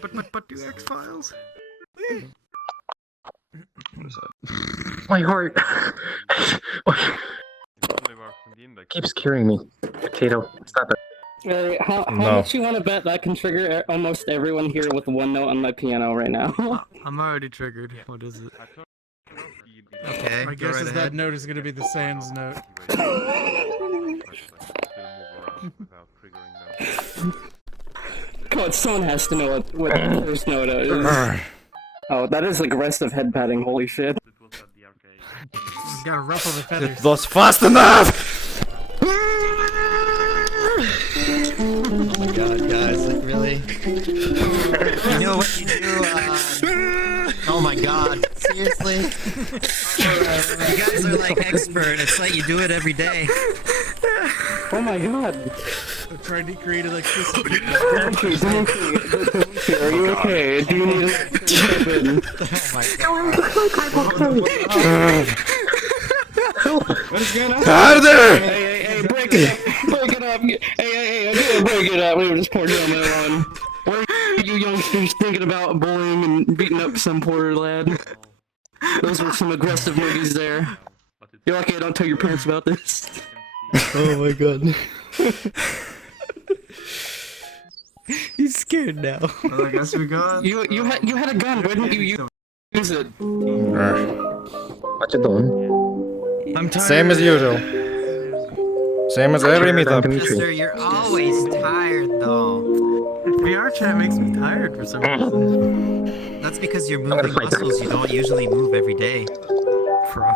But do X-Files. What is that? My heart keeps curing me. Potato, stop it. How much you want to bet that I can trigger almost everyone here with one note on my piano right now? I'm already triggered. What is it? Okay. My guess is that note is going to be the Sans note. Come on, someone has to know what the first note is. Oh, that is aggressive head patting, holy shit. Gotta ruffle the feathers. It was fast enough! Oh my god, guys, like really? You know what you do, oh my god, seriously? You guys are like expert, it's like you do it every day. Oh my god. I'm trying to create electricity. Are you okay? Do you need an Oh my god. What is going on? Harder! Hey, break it up! Break it up! Hey, I gotta break it up. We were just poor gentleman on. What are you youngsters thinking about bullying and beating up some poor lad? Those were some aggressive movies there. You're lucky I don't tell your parents about this. Oh my god. He's scared now. Well, I guess we got. You had a gun. Why didn't you use it? What you doing? I'm tired. Same as usual. Same as every meetup. Mister, you're always tired though. VR chat makes me tired for some reason. That's because you're moving muscles you don't usually move every day.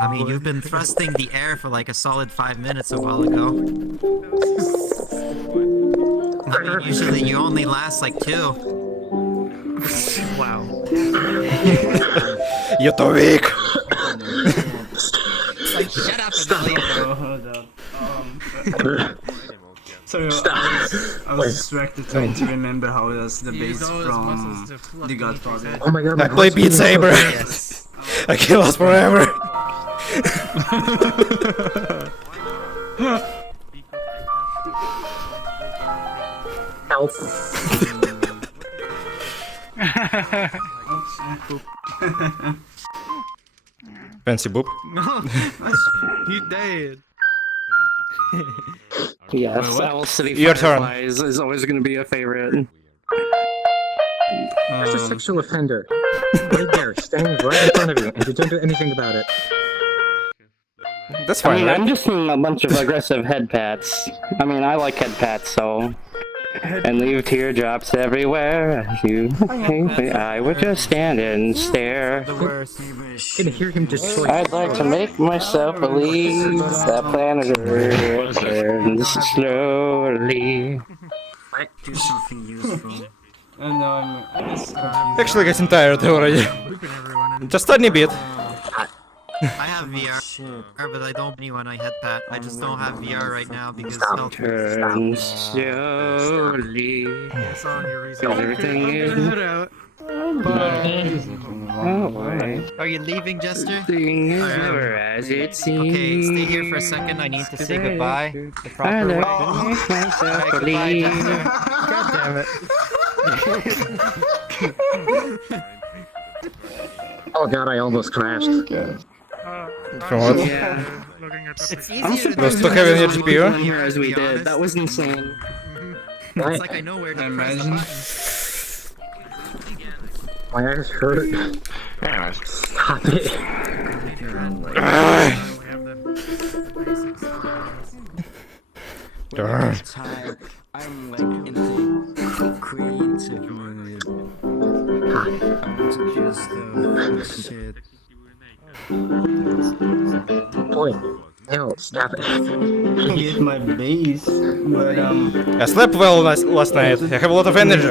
I mean, you've been thrusting the air for like a solid 5 minutes a while ago. I mean, usually you only last like 2. Wow. You're too weak! Like, shut up and leave. Hold up. Sorry, I was distracted trying to remember how does the bass from The Godfather. Oh my god, I play Beat Saber! Yes. I can last forever! Help. Fancy boop. He dead. Yes, Owl City Your turn. Fireflies is always going to be a favorite. There's a sexual offender. Right there, standing right in front of you, and you don't do anything about it. That's I fine, mean, right? I'm just seeing a bunch of aggressive head pats. I mean, I like head pats, so... And leave teardrops everywhere. I would just stand and stare. Can hear him just I'd like to make myself believe that planet Earth turns slowly. Do something useful. Oh no, I'm just Actually getting tired already. Just tiny bit. I have VR, but I don't need when I head pat. I just don't have VR right now because health. Turns slowly. It's on your reason. Everything is... Are you leaving, Jester? Everything is never as it seems. Okay, stay here for a second. I need to say goodbye the I proper way. like to make myself Alright, goodbye, believe. Jester. God damn it. Oh god, I almost crashed. From what? Yeah. It's I'm easier to surprised still we having did your as GPU? much here as we did. That was insane. It's like I know where to press the Imagine. button. My eyes hurt. Anyways. Stop it. I'm like in a creative mood. I'm just shit. Boy, no, stop it. Get my bass, but I slept well last night. I have a lot of energy.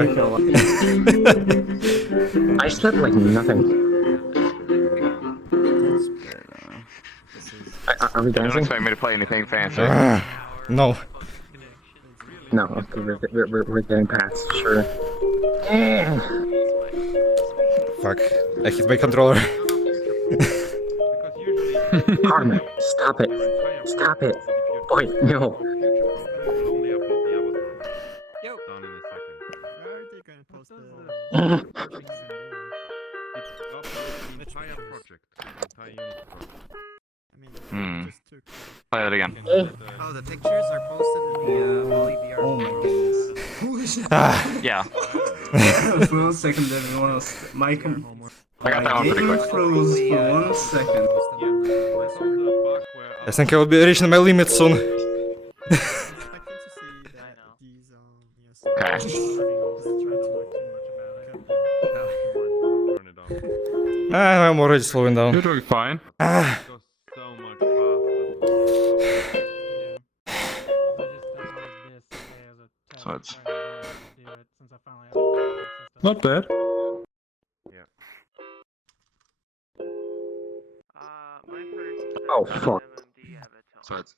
I slept like nothing. Are we You don't dancing? expect me to play anything fancy. No. No, okay, we're getting past, sure. Fuck. I hit my controller. Carmen, stop it. Stop it. Boy, no. Yo. Play it again. Oh, the pictures are posted in the OEBR. Oh my goodness. Yeah. For 1 second, everyone was... My I got that one pretty game quick. froze for 1 second. I think I will be reaching my limit soon. Okay. I'm already slowing down. You're doing fine. So it's not bad. Oh fuck. So it's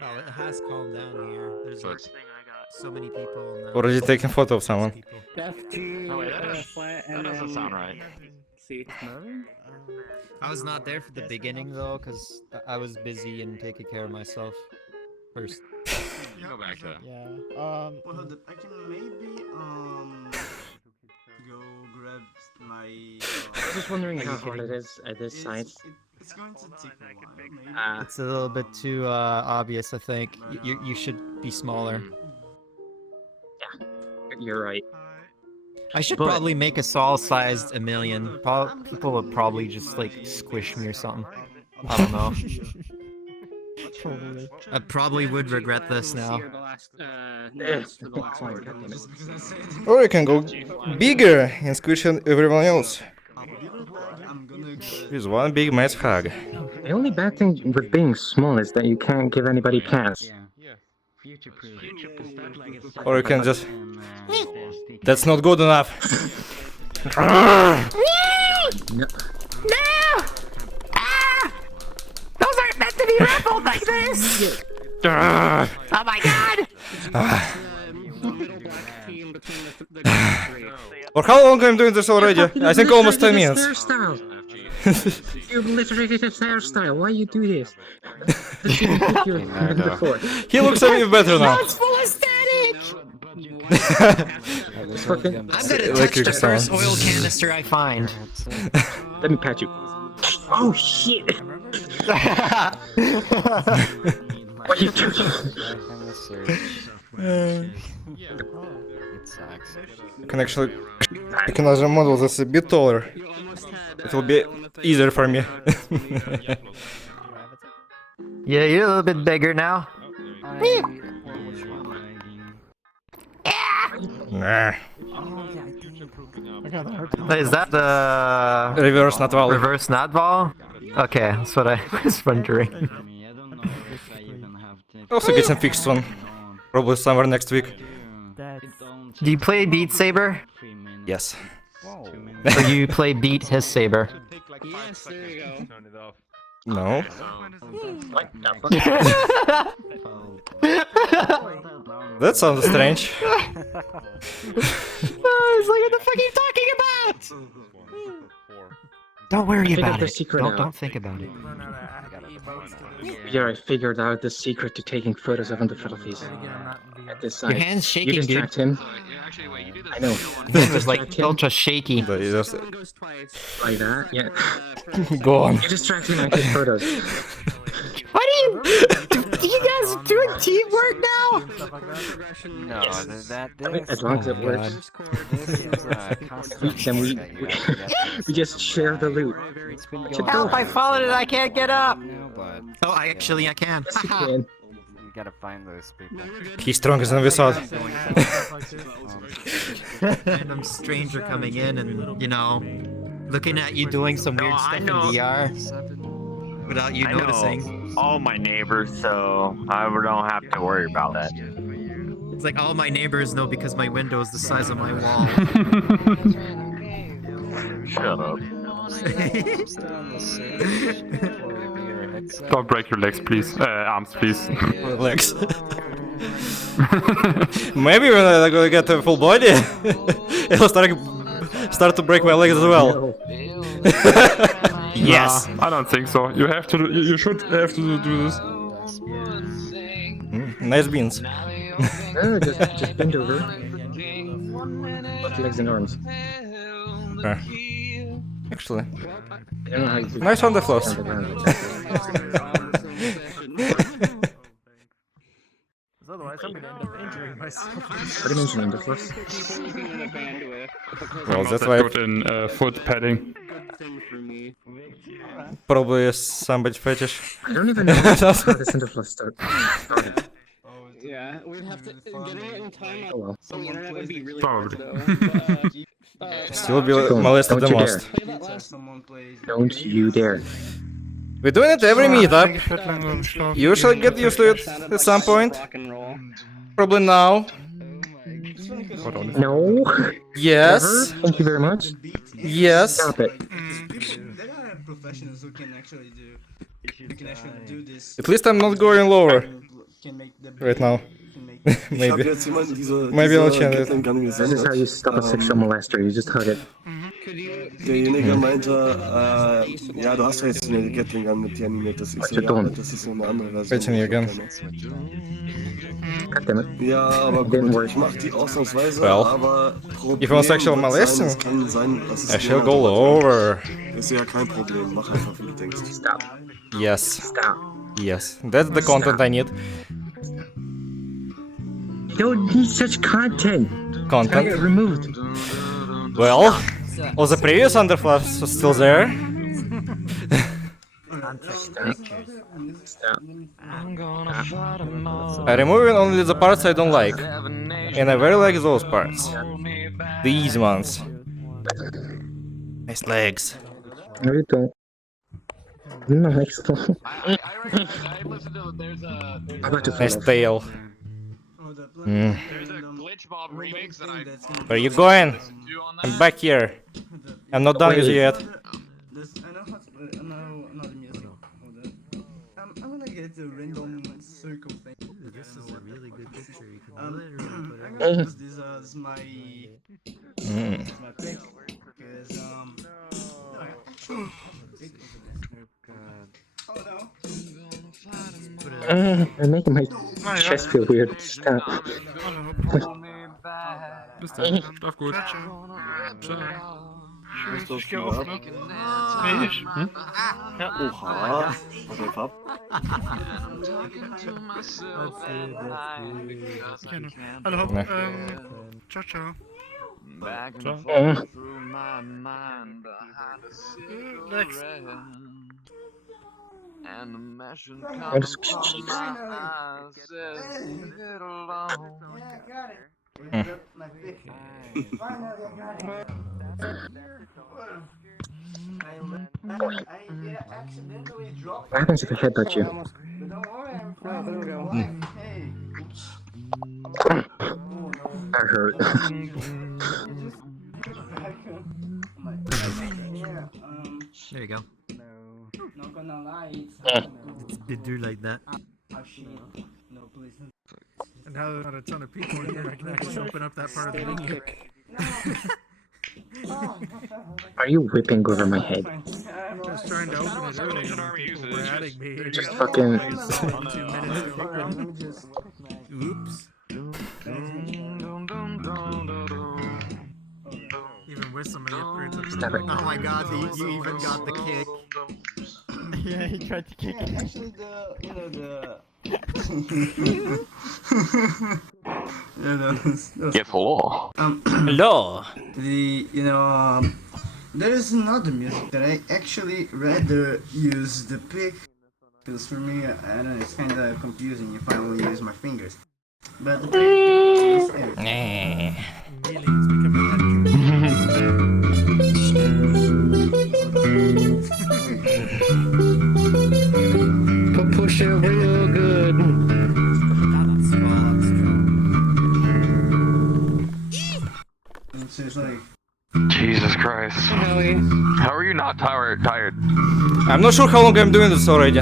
Oh, it has calmed down here. There's like so many people. And Already taking photo of someone. oh wait, that doesn't sound right. I was not there for the beginning though, because I was busy and taking care of myself first. Go back to that. Yeah. Well, hold up. I can maybe go grab my. I was just wondering how hard it is at this site. It's going to take a while, maybe. It's a little bit too obvious, I think. You should be smaller. You're right. I should But- probably make a Saul-sized Emilion. People would probably just like squish me or something. I don't know. I probably would regret this now. Or you can go bigger and squish everyone else. I'm gonna go. With one big mass hug. The only bad thing with being small is that you can't give anybody cats. Or you can just... That's not good enough. No. Those aren't meant to be ruffled like this! Oh my god! For how long I'm doing this already? I think almost 10 minutes. You obliterated his hairstyle. Why you do this? Before. He looks even better now. It's full of static! Fucking, I'm gonna Like touch you the sound. first oil canister I find. let me pat you. Oh shit! What are you doing? I can also model this a bit taller. It will be easier for me. Yeah, you're a little bit bigger now. Nah. Is that the Reverse not valid. reverse Nadval? Okay, that's what I was wondering. Also get some fixed one. Probably somewhere next week. Do you play Beat Saber? Yes. Or you play Beat His Saber? Yes, there you go. No. That sounds strange. It's like, what the fuck are you talking about? Don't worry figured about the it. secret out. Don't think about it. Yeah, I figured out the secret to taking photos of underphotos at this Your site. hand's You shaking, dude. distract him. I know. It was like ultra shaky. But you just Like that, yeah. go on. You distract him and take photos. What are you? You guys are doing teamwork now? No, that As long as it works. Then we just share the loot. Help, I followed it, I can't get up! Oh, I can. Yes, you can. You gotta find those people. He's stronger than we thought. Random stranger coming in and, you know, looking at you doing some weird stuff in VR without you noticing. All my neighbors, so I don't have to worry about that. It's like all my neighbors know because my window is the size of my wall. Shut up. Don't break your legs, please. Arms, please. Legs. Maybe when I'm gonna get a full body, it'll start to break my legs as well. Yes. Nah, I don't think so. You have to. You should have to do this. Nice beans. No, just bend over. legs and arms. Actually, I don't know how you do nice on the floss. on the ground. Otherwise, I'm gonna end up injuring myself. What do you mention on the floss? Well, Not that's that why good in foot padding. probably somebody fetish. I don't even know how the center floss started. Yeah, we'd have to get it in time. Oh well. The internet would be really Probably. Still be molested the Don't you most. Someone plays. Don't you dare. We're doing it every meetup. You shall get used to it at some point. Probably now. No. Yes. Ever? Thank you very much. Yes. Stop it. There are professionals who can actually do this. At least I'm not going lower Can make the right now. Maybe. Maybe I'll change it. This is how you stop a sexual molester. You just hug it. Derjenige meinte, ja, du hast ja jetzt eine Gatling Gun mit dir animiert. Das ist so, ja, das ist so eine andere Version. Bitte mir gern. Goddammit. Ja, aber gut, ich mach die ausnahmsweise, Well, aber if you want sexual molesting, es kann sein, dass es I shall go lower. Ist ja kein Problem, mach einfach, wie du denkst. Stop. Yes. Stop. Yes. That's the content I need. You don't need such content. It's gonna Content. get removed. Well, was the previous underflash still there? Stop. I'm removing only the parts I don't like. And I very like those parts. These ones. Nice legs. No, you don't. Nice. How about you Nice fall off? tail. There's a glitch mob remix that I Where you going? I'm back here. I'm not done with you yet. I know the music. Hold on. I'm gonna get the random circle thing. This is a really good picture. You can I'm literally gonna use this as my pick. Because oh no. You're making my chest feel weird. Stop. Bis dann. Schlaf gut. Ciao. Was läuft denn ab? Oha. Warte ab. Hallo. Nee. Ciao, ciao. Next. And just cheeks. What happens if I headbutt you? That hurt. There you go. Not gonna lie, Did do like that. no, please. And now there's not a ton of people in here, I can actually open up that part of the menu. Are you whipping over my head? I was trying to open it earlier and people were adding me. Just fucking. 2 minutes to open. Oops. Even with some of the upgrades up Stop it. Oh my god, you even got the kick. Yeah, he tried to kick it. Actually, Get full. Hello. There is another music that I actually rather use the pick, because for me, I don't know, it's kind of confusing if I only use my fingers. But the pick is Nah. Push it real good. it's just like, Jesus Christ. How are you not tired? I'm not sure how long I'm doing this already.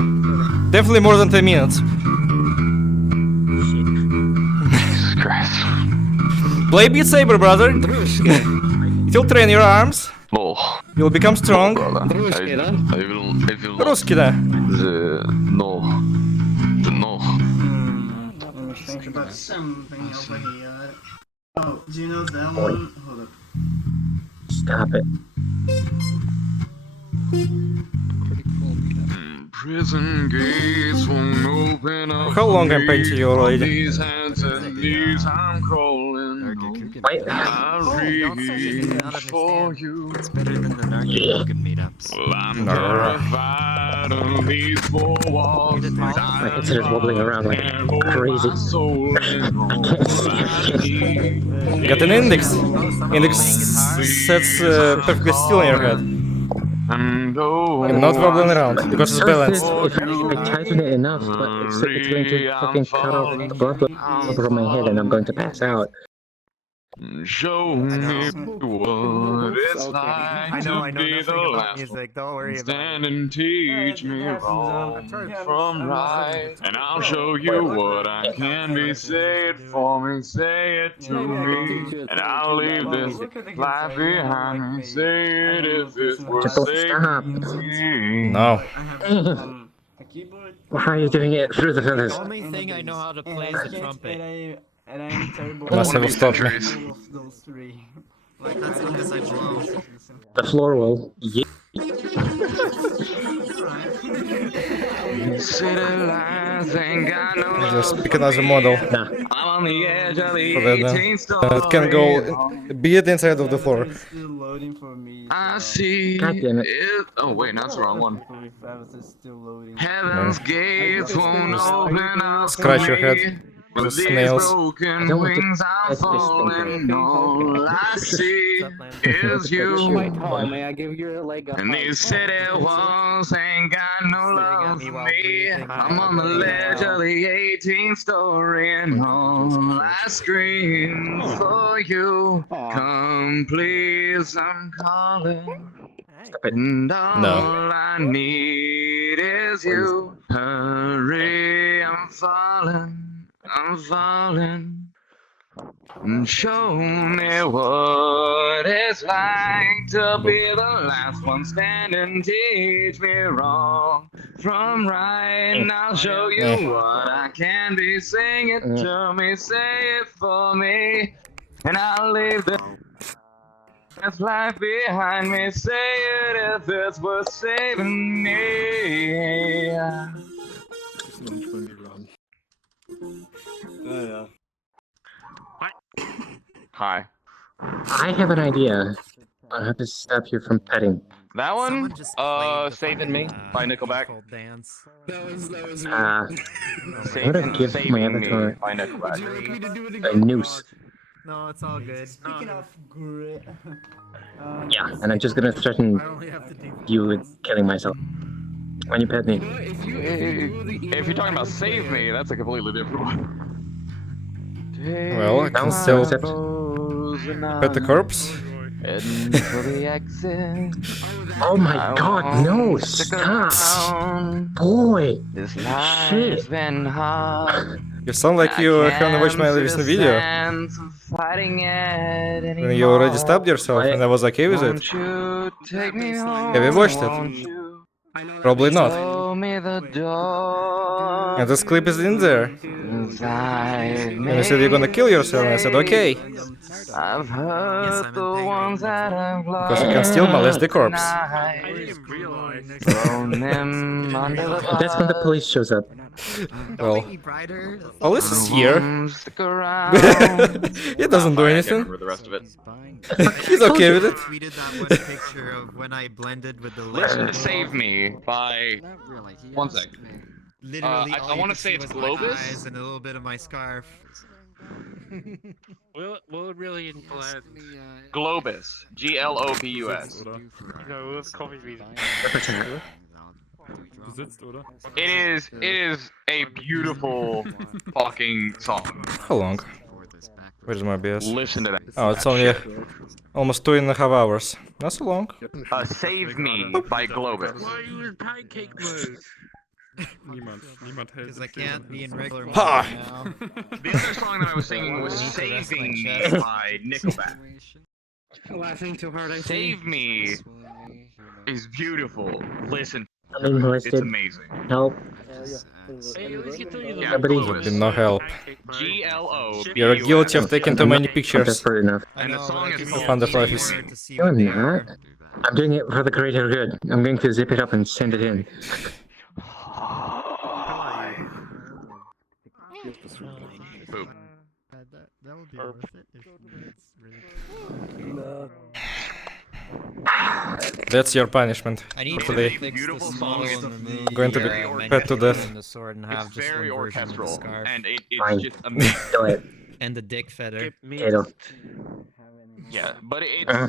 Definitely more than 10 minutes. Jesus Christ. Play Beat Saber, brother. You'll train your arms. No. You'll become strong. Brother. I will not. Русский, да. No. No. let me think about something over here. Oh, do you know that one? Hold up. Stop it. Prison gates won't open up. How long I'm paying to you already? These hands and knees I'm crawling. Wait. I'll reach for you. It's better than the Narcan meetups. Well, I'm terrified of these four walls. My headset is wobbling around like crazy. I can't see. You got an index. Index sets perfectly still in your head. I'm not wobbling around because it's balanced. If I tighten it enough, but it's going to fucking cut off the blood over my head and I'm going to pass out. Show me what it's like I to know be nothing the about last music. Don't worry about stand and teach me wrong from right, and I'll show you what I can be. Say it for me, say it to me, and I'll leave this life behind me. Say it if it's worth saving me. No. How are you doing it through the feathers? The only thing I know how to play is the trumpet. And I'm terrible. Unless I will stop me. Of those three. Like, that's because I blow. The floor will. Yeah. Just pick another model. Nah. I'm on the edge of the So that it can go be it inside of the floor. It's still loading for me. I see God damn it. Oh wait, no, that's the wrong one. 45 is still loading. Heaven's gates won't open up. Scratch your head. With Those these nails. broken don't want to wings I'm touch this thing. falling. All I see is you. May I give you a leg up? And these city walls ain't got no love for me. I'm on the ledge of the 18th story, and all I scream for you. Come please, I'm calling. And all No. I need is you. Hurry, I'm falling. I'm falling. And show me what it's like to be the last one standing. Teach me wrong from right. And I'll show you what I can be. Sing it to me, say it for me, and I'll leave this life behind me. Say it if it's worth saving me. Hi. I have an idea on how to stop you from petting. That one? Someone just played the Saving Me fucking, by Nickelback. default dance. I'm gonna give my avatar by Nickelback. a noose. No, it's all good. Speaking of great. Yeah, and I'm just gonna threaten I only have to do. you with killing myself when you pet me. If you're talking about Save Me, that's a completely different one. Well, I can still Except pet the corpse. Oh my god, no, stop! Boy! Shit! You sound like you haven't watched my recent video. When you already stabbed yourself and I was okay with it. Have you watched it? Probably not. And this clip is in there. And you said you're gonna kill yourself, and I said okay. I've heard the ones that I've lost. Because you can still molest the corpse. That's when the police shows up. Well, police is here. He doesn't do anything. The rest of it. He's okay with it. Tweeted that one picture of when I blended with the Listen, Save Me by. One sec. Literally, I want to say it's Globus. and a little bit of my scarf. We'll really blend. Globus. Globus. No, it's coffee bean. It is a beautiful fucking song. How long? Where's my BS? Listen to that. Oh, it's only almost 2.5 hours. Not so long. Save Me by Globus. Why are you in pancake mode? Because I can't be in regular mode Ha! now. The other song that I was singing was Saving Me by Nickelback. Laughing too hard, I think. Save Me is beautiful. Listen, I'm being it's molested. amazing. Help. Yeah, Would be no help. GLO. You're guilty of taking too many pictures. Desperate enough. And the song is I found the life is. No, I'm not. I'm doing it for the greater good. I'm going to zip it up and send it in. Boop. That would be worth it if it's really. That's your punishment I need for to today. fix the small and remove Going to be pet to death. the sword and have It's just very one version of the orchestral, scarf. and it's Fine. just amazing. Do it. And the dick feather. Potato. Yeah, but it's a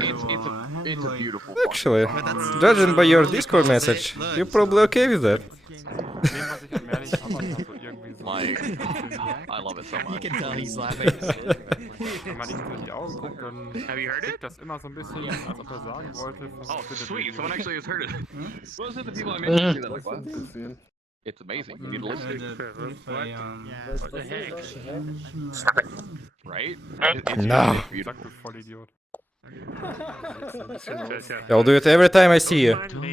beautiful. Actually, judging by your Discord message, you're probably okay with that. Like, I love it so much. You can tell he's laughing. Have you heard it? Oh, sweet! Someone actually has heard it. Those are the people I mentioned that like, what? It's amazing. You need to listen to it. What the heck? Right? No. Beautiful. I'll do it every time I see you. I don't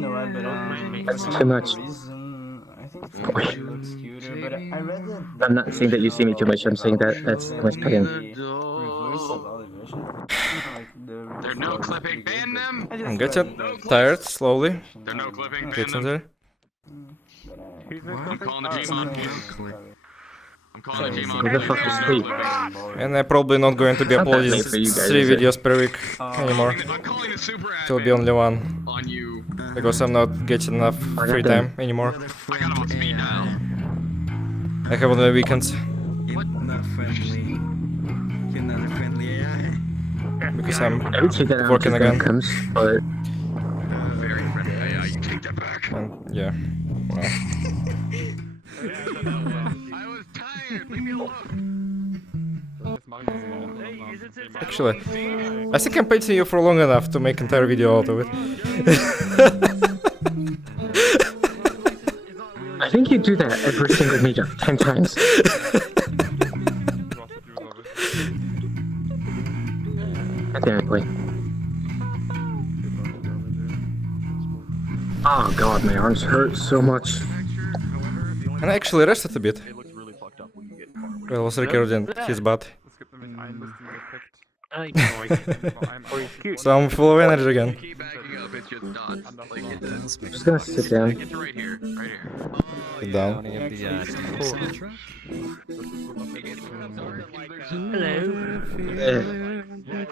know why, but That's for too some much. reason, I think it looks cuter, but I read that. I'm not saying that you see me too much, I'm saying that that's too much pain. Reverse of elevation. They're no clipping. Ban them. I'm getting tired slowly. They're no clipping. Ban Getting them. there. I'm calling the Gmon. I'm calling the Who the fuck is Gmon. sleep? And I'm probably not going to be It's not that uploading late for you guys, 3 is it? videos per week anymore. I'm calling the super It will be only one. on you. Because I'm not getting enough free time anymore. I got him on speed dial. I have only weekends. Not friendly. You're not a friendly AI. Because I'm I would say that working after again. that comes, but Very friendly. Yeah, you take that back. And yeah. Well. I was tired. Leave me alone. Actually, I think I'm painting you for long enough to make entire video out of it. I think you do that every single meetup 10 times. Apparently. Oh god, my arms hurt so much. And I actually rested a bit. Well, I was recording his butt. So I'm full of energy again. Keep backing up. It's just dots. Like it's Just gonna sit down. It's right here. Right here. Sit down.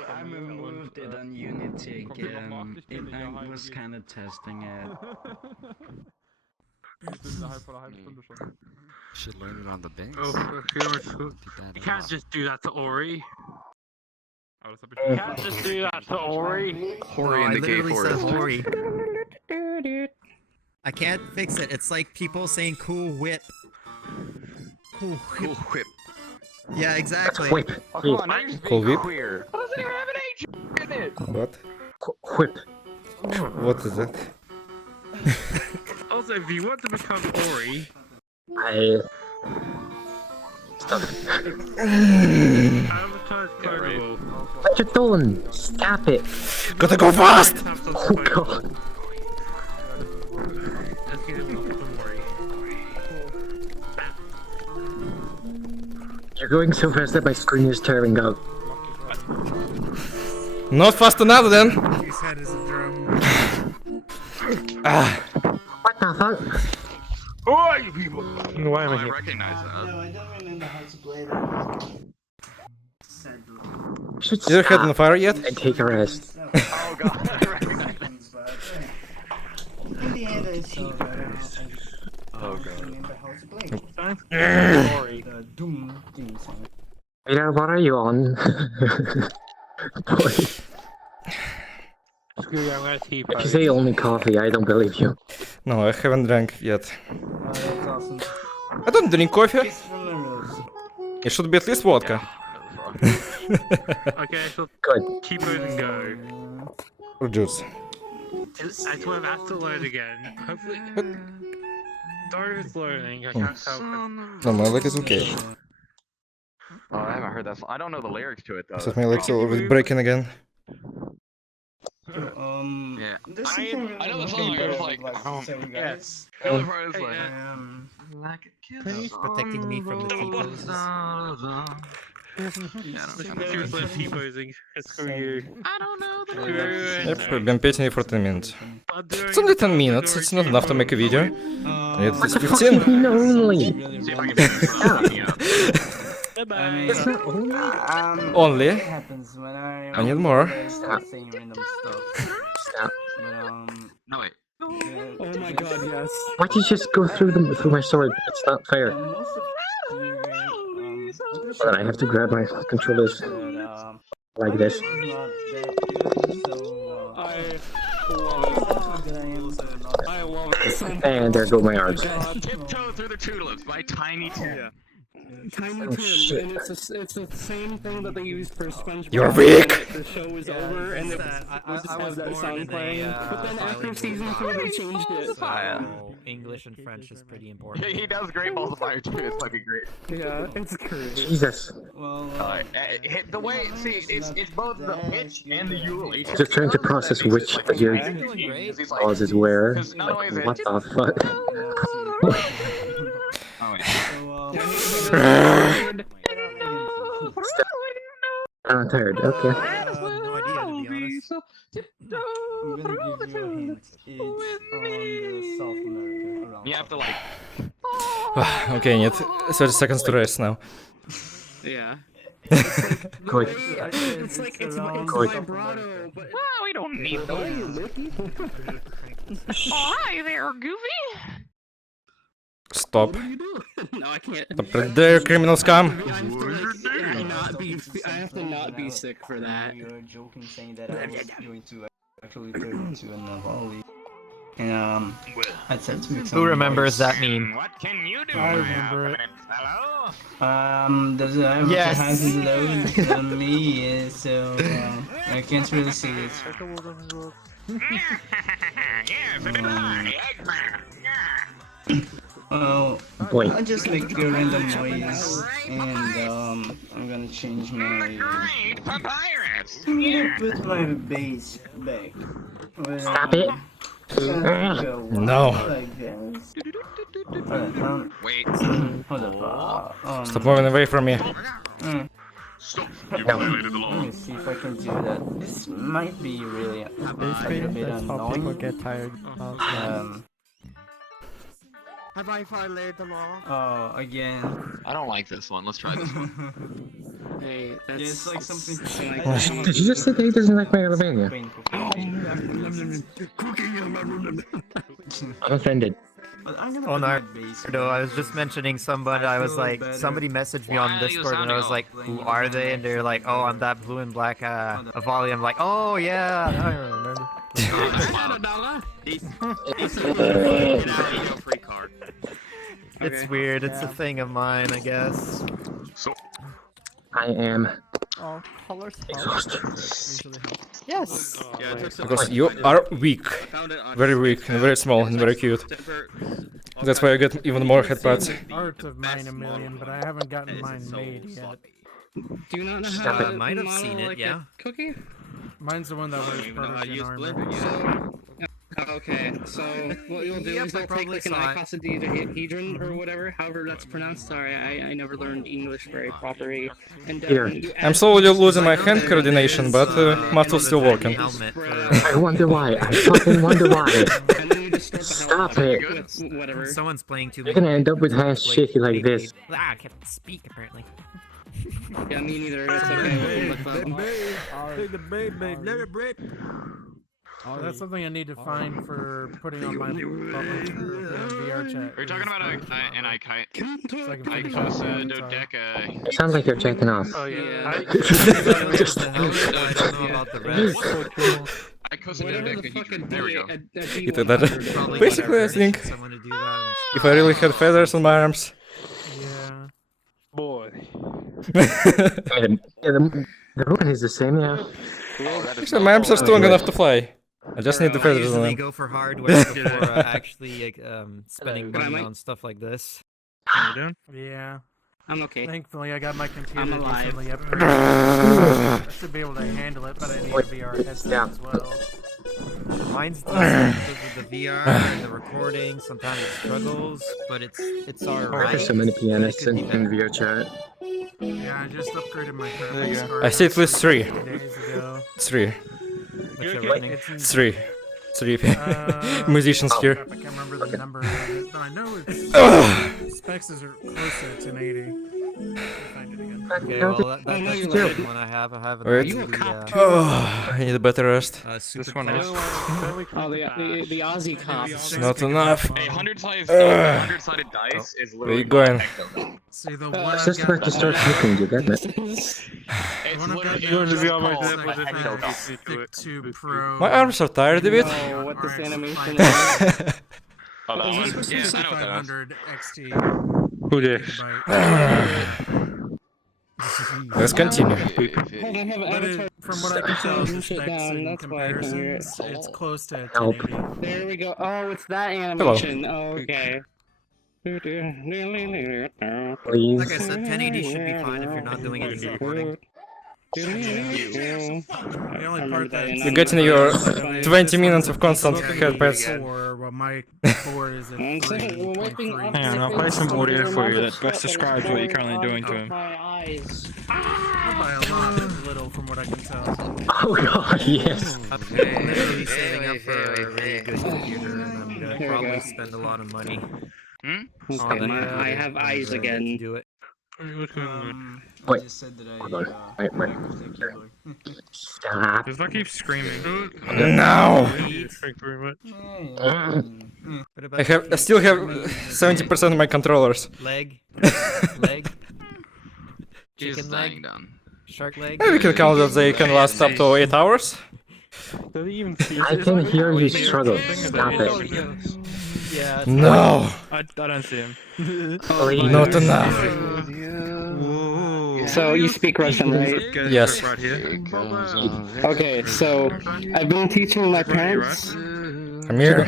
I removed it on Unity again. I was kind of testing it. Should learn it on the base. Oh, you can't just do that to Ori. Oh. You can't just do that to Ori. Hori in the gay forest. Hori. I can't fix it. It's like people saying cool whip. Cool Cool whip. Yeah, exactly. Whip. Oh, come on, now you're just Cool being whip? queer. What doesn't even have an H in it? What? Whip. What is that? Also, if you want to become Ori, I... Stop. advertise Carnival. What you doing? Stop it. Gotta go fast! Oh god. Let's get him become Ori. You're going so fast that my screen is tearing up. Not fast enough then! His head is a drum. Ah. What the fuck? Oh, you people! Why am I I here? recognize that. No, I don't remember how to play that. Sadly. You should Is your head on stop fire yet? and take a rest. No. Oh god, I recognize that. In the end, I see that I just Oh don't god. remember how to play. Ori. The Doom theme song. Vidar, what are you on? Boy, Screw you, I'm gonna tea if you say only coffee, I don't believe you. No, I haven't drank yet. That's awesome. I don't drink coffee. Kiss from the rose. It should be at least vodka. Okay, so Good. keep moving, go. Or juice. I swear I have to load again. Hopefully. Sorry if it's loading, I can't tell. No, my leg is okay. Oh, I haven't heard that song. I don't know the lyrics to it though. Except my leg's always breaking again. Yeah. There's something I know the really song. I was important like, I'd like to tell you guys. The other part is like, Like a kiss Please protecting me from the T-poses. Seriously, T-posing. Screw you. I don't know Yep, we've been playing for 10 minutes. It's only 10 minutes, it's not enough to make a video. It's 15. Only. See if I can figure it out. Only. It happens when I need more. start saying random stuff. Stop. But, No, wait. Oh my god, yes. Why'd you just go through my sword? It's not fair. most of you guys, Hold on, I have to grab my controllers like this. I love it so much. And there go my arms. Tiptoe through the tulips by Tiny Tim. Tiny Oh, Tim, shit. and it's the same thing that they used for SpongeBob. You're weak! The show was over, and it was just have that song playing. But then after season 2, they changed it. So English and French is pretty important. He does Great Balls of Fire too. It's fucking great. Yeah, it's great. Jesus. The way, see, it's both the pitch and the ululation. Just trying to process which of your balls is where. Like, what the fuck? I'm tired, okay. You have to like. Okay, need 30 seconds to rest now. Yeah. Good. It's vibrato, but We don't need those. Oh, hi there, Goofy. Stop. No, I can't. Stop right there, criminal scum! I have to not be sick for that. You're joking saying that I was going to actually turn into a volley. And I said to make some Who remembers noise. that meme? What can you do? I remember it. Hello? Does it have Yes. has loads on me, so I can't really see it. Yes, it is I, Eggman. Well, Boy. I'll just make a random noise, and I'm gonna change my. Great papyrus. I'm gonna put my bass back. Stop it. No. Like this. Wait. Hold up. Stop moving away from me. Stop. You violated the Let law. me see if I can do that. This might be really a bit annoying. get tired. Have I violated the law? Oh, again. I don't like this one. Let's try this one. Hey, that's Yeah, it's like something. Did you just say that he doesn't like Megalovania? I'm offended. Oh no, I was just mentioning somebody, I was like, somebody messaged me on Discord and I was like, who are they? And they're like, oh, I'm that blue and black volley. I'm like, oh yeah, now I remember. It's weird, it's a thing of mine, I guess. I am Oh, colors exhausted. Yes! Because you are weak. Very weak, and very small, and very cute. That's why I get even more headpats. art of mine a million, but I haven't gotten mine made yet. Do you not know Stop how it. to Might have model, seen it, like, yeah. a cookie? Mine's the one that wears Persian armor. Okay, so what you'll do is you'll take like an icosahedron or whatever, however that's pronounced. Sorry, I never learned English very properly. And Here. you I'm add slowly losing my hand coordination, but muscle's still working. Helmet. I wonder why. I fucking wonder why. and then you just start the Stop it. with whatever. Someone's playing too You're many. gonna end up with hands shaky like this. Ah, I can't speak apparently. Yeah, me neither. It's okay. Oh, that's something I need to find for putting on my VR chat. Are you talking about an Ikite? So I can finish off my avatar. Dodeca. It sounds like you're checking off. Oh, yeah. Just- I don't know about the rest. Icosadodecaedron. There we go. You did that. Basically, I think Someone to do that. if I really had feathers on my arms. Yeah. Boy. Yeah, the movement is the same, yeah. Actually, my arms are strong enough to fly. I just need the I feathers on usually them. go for hardware before actually spending money on stuff like this. Yeah. I'm okay. Thankfully, I got my computer I'm alive. recently upgraded. I should be able to handle it, but I need a VR headset as well. Mine's decent because of the VR and the recording. Sometimes it struggles, but it's alright. There's so many pianists in VR chat. Yeah, I just upgraded my graphics card. I see at least 3. 2 days ago. 3. What's your rating? It's 3 musicians here. I can't remember the number of it, but I know it's specs are close to 1080. Find it again. Okay, well that's the good one I have. I have it. Wait. I need a better rest. This one is. Oh, the Aussie cops. It's not enough. A 100-sided dice is Where you literally. going? See, the one It's just about to start looking, you get it? It's literally Stick to Pro. My arms are tired a bit. Oh, what this animation Oh, that one? Yeah, I know what that is. 6500 XT. Who did? Let's continue. But from what I can tell, the specs and comparisons, it's close to 1080. There we go. Oh, it's that animation. Oh, okay. Please. Like I said, 1080 should be fine if you're not doing any recording. The only part that You're getting your 20 minutes of constant headpats. Well, my board is at 3.3. Hang on, I'll play some audio for you that best describes what you're currently doing to him. Not by a lot, but little from what I can tell. Oh god, yes. I'm literally saving up for a really good computer, and I'm gonna probably spend a lot of money. Okay, I have eyes again. Do it. Wait. Just said that Hold on. Wait. Stop. Does that keep screaming? No! Thank you very much. I still have 70% of my controllers. Leg. Chicken leg. Shark leg. Maybe we can count that they can last up to 8 hours. I can hear you struggle. Stop it. Yeah. No! I don't see him. Not enough. So you speak Russian, right? Yes. Okay, so I've been teaching my parents. I'm here.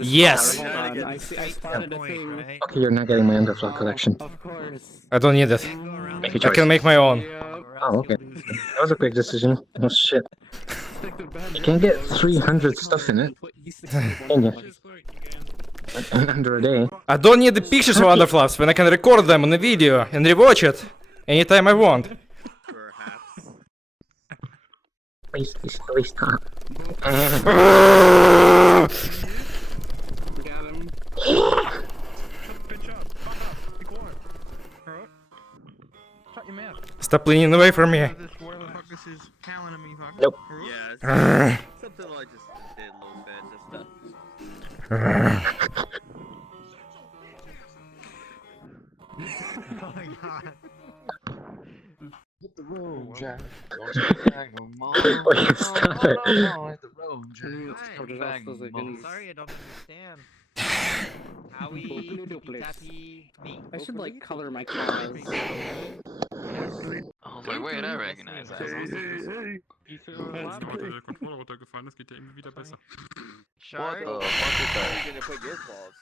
Yes. I spotted a thing. Okay, you're not getting my underflow collection. Of course. I don't need it. Make a I choice. can make my own. Oh, okay. That was a quick decision. Oh shit. You can't get 300 stuff in it. Can you? In under a day. I don't need the pictures of underflaps when I can record them on a video and rewatch it anytime I want. Please stop. Stop leaning away from me. Nope. Yeah, something I just did a little bit, just Oh my god. Hit the road, Jack. Wait, stop it. Sorry, I don't understand. I should like color my claws. I was like, wait, I recognize that. Shark? What the fuck is that? You're gonna put your claws.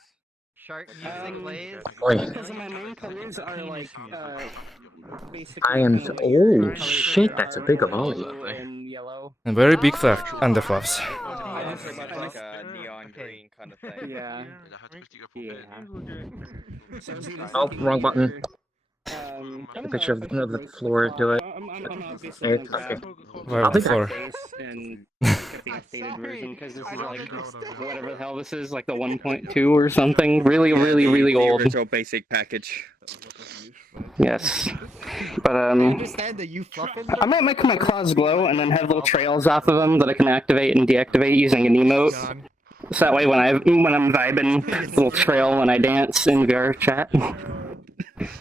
Shark music plays. Because my main colors are like basically. I am. Oh shit, that's a bigger volley. And yellow. And very big underflaps. Like a neon green kind of thing. Yeah. Oh, wrong button. Take a picture of the floor, do it. Okay. Where the floor? And get the updated version because this is like whatever the hell this is, like the 1.2 or something. Really old. The original basic package. Yes. But I might make my claws glow and then have little trails off of them that I can activate and deactivate using an emote. So that way when I'm vibing, little trail when I dance in VR chat.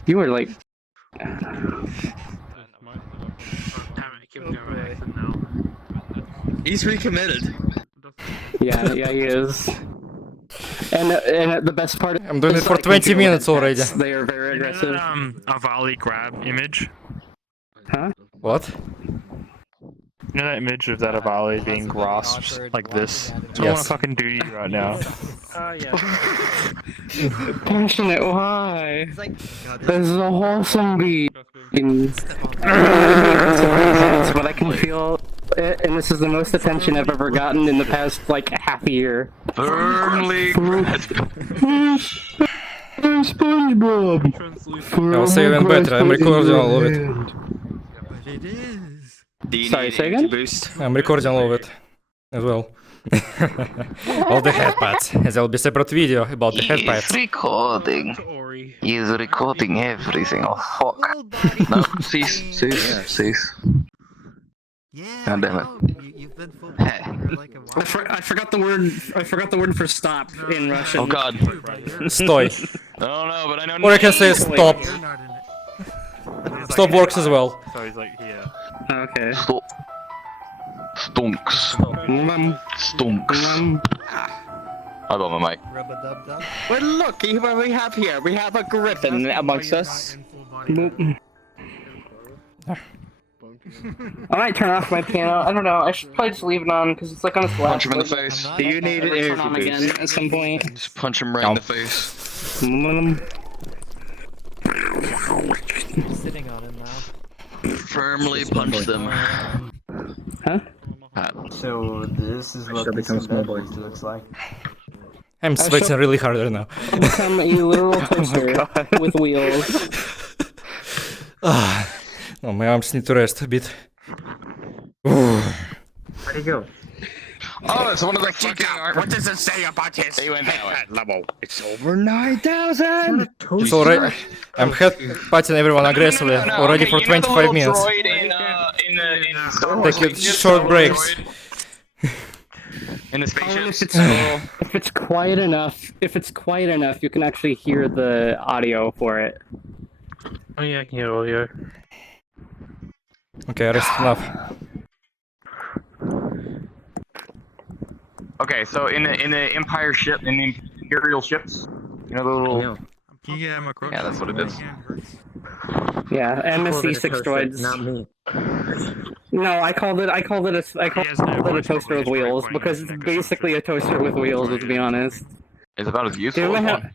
You were like. He's recommitted. Yeah, he is. And the best part. I'm doing it for 20 minutes already. They are very aggressive. A volley grab image. Huh? What? You know that image of that Avali being grasped like this? That's what I want to fucking do to you right now. Passionate, why? This is a wholesome beat. But I can feel it, and this is the most attention I've ever gotten in the past, like, half a year. Firmly SpongeBob! I'll say even better, I'm recording all of it. It is. Sorry, say again? I'm recording all of it as well. All the headpats. There'll be a separate video about the headpats. recording. He's recording everything. Oh fuck. No, cease. God damn it. You've been full Hey. I forgot the word for stop in Russian. Oh god. Stoy. No, but I know. Or I can say stop. Stop works as well. So he's like here. Okay. Stop. Stunks. I got my mic. Well, look, what we have here. We have a griffin amongst us. I might turn off my piano. I don't know. I should probably just leave it on because it's like on its lap. Punch him in the face. Do you need it turn on again at some point? Just punch him right in the face. Sitting on him now. Firmly punch them. Huh? So this is what this looks like. I'm sweating really harder now. I'll become a literal toaster with wheels. Oh, my arms need to rest a bit. Where'd he go? Oh, it's one of the fucking. What does it say about his headpad level? It's over 9,000! It's alright. I'm headpatting everyone aggressively already for 25 minutes. Take it short breaks. In the spaceships. If it's quiet enough, you can actually hear the audio for it. Oh yeah, I can hear audio. Okay, rest enough. Okay, so in the Empire ship, in the Imperial ships, you know the little. Yeah, that's what it is. Yeah, MSC 6 droids. Not me. No, I called it a toaster with wheels because it's basically a toaster with wheels. To be honest. It's about as useful as one.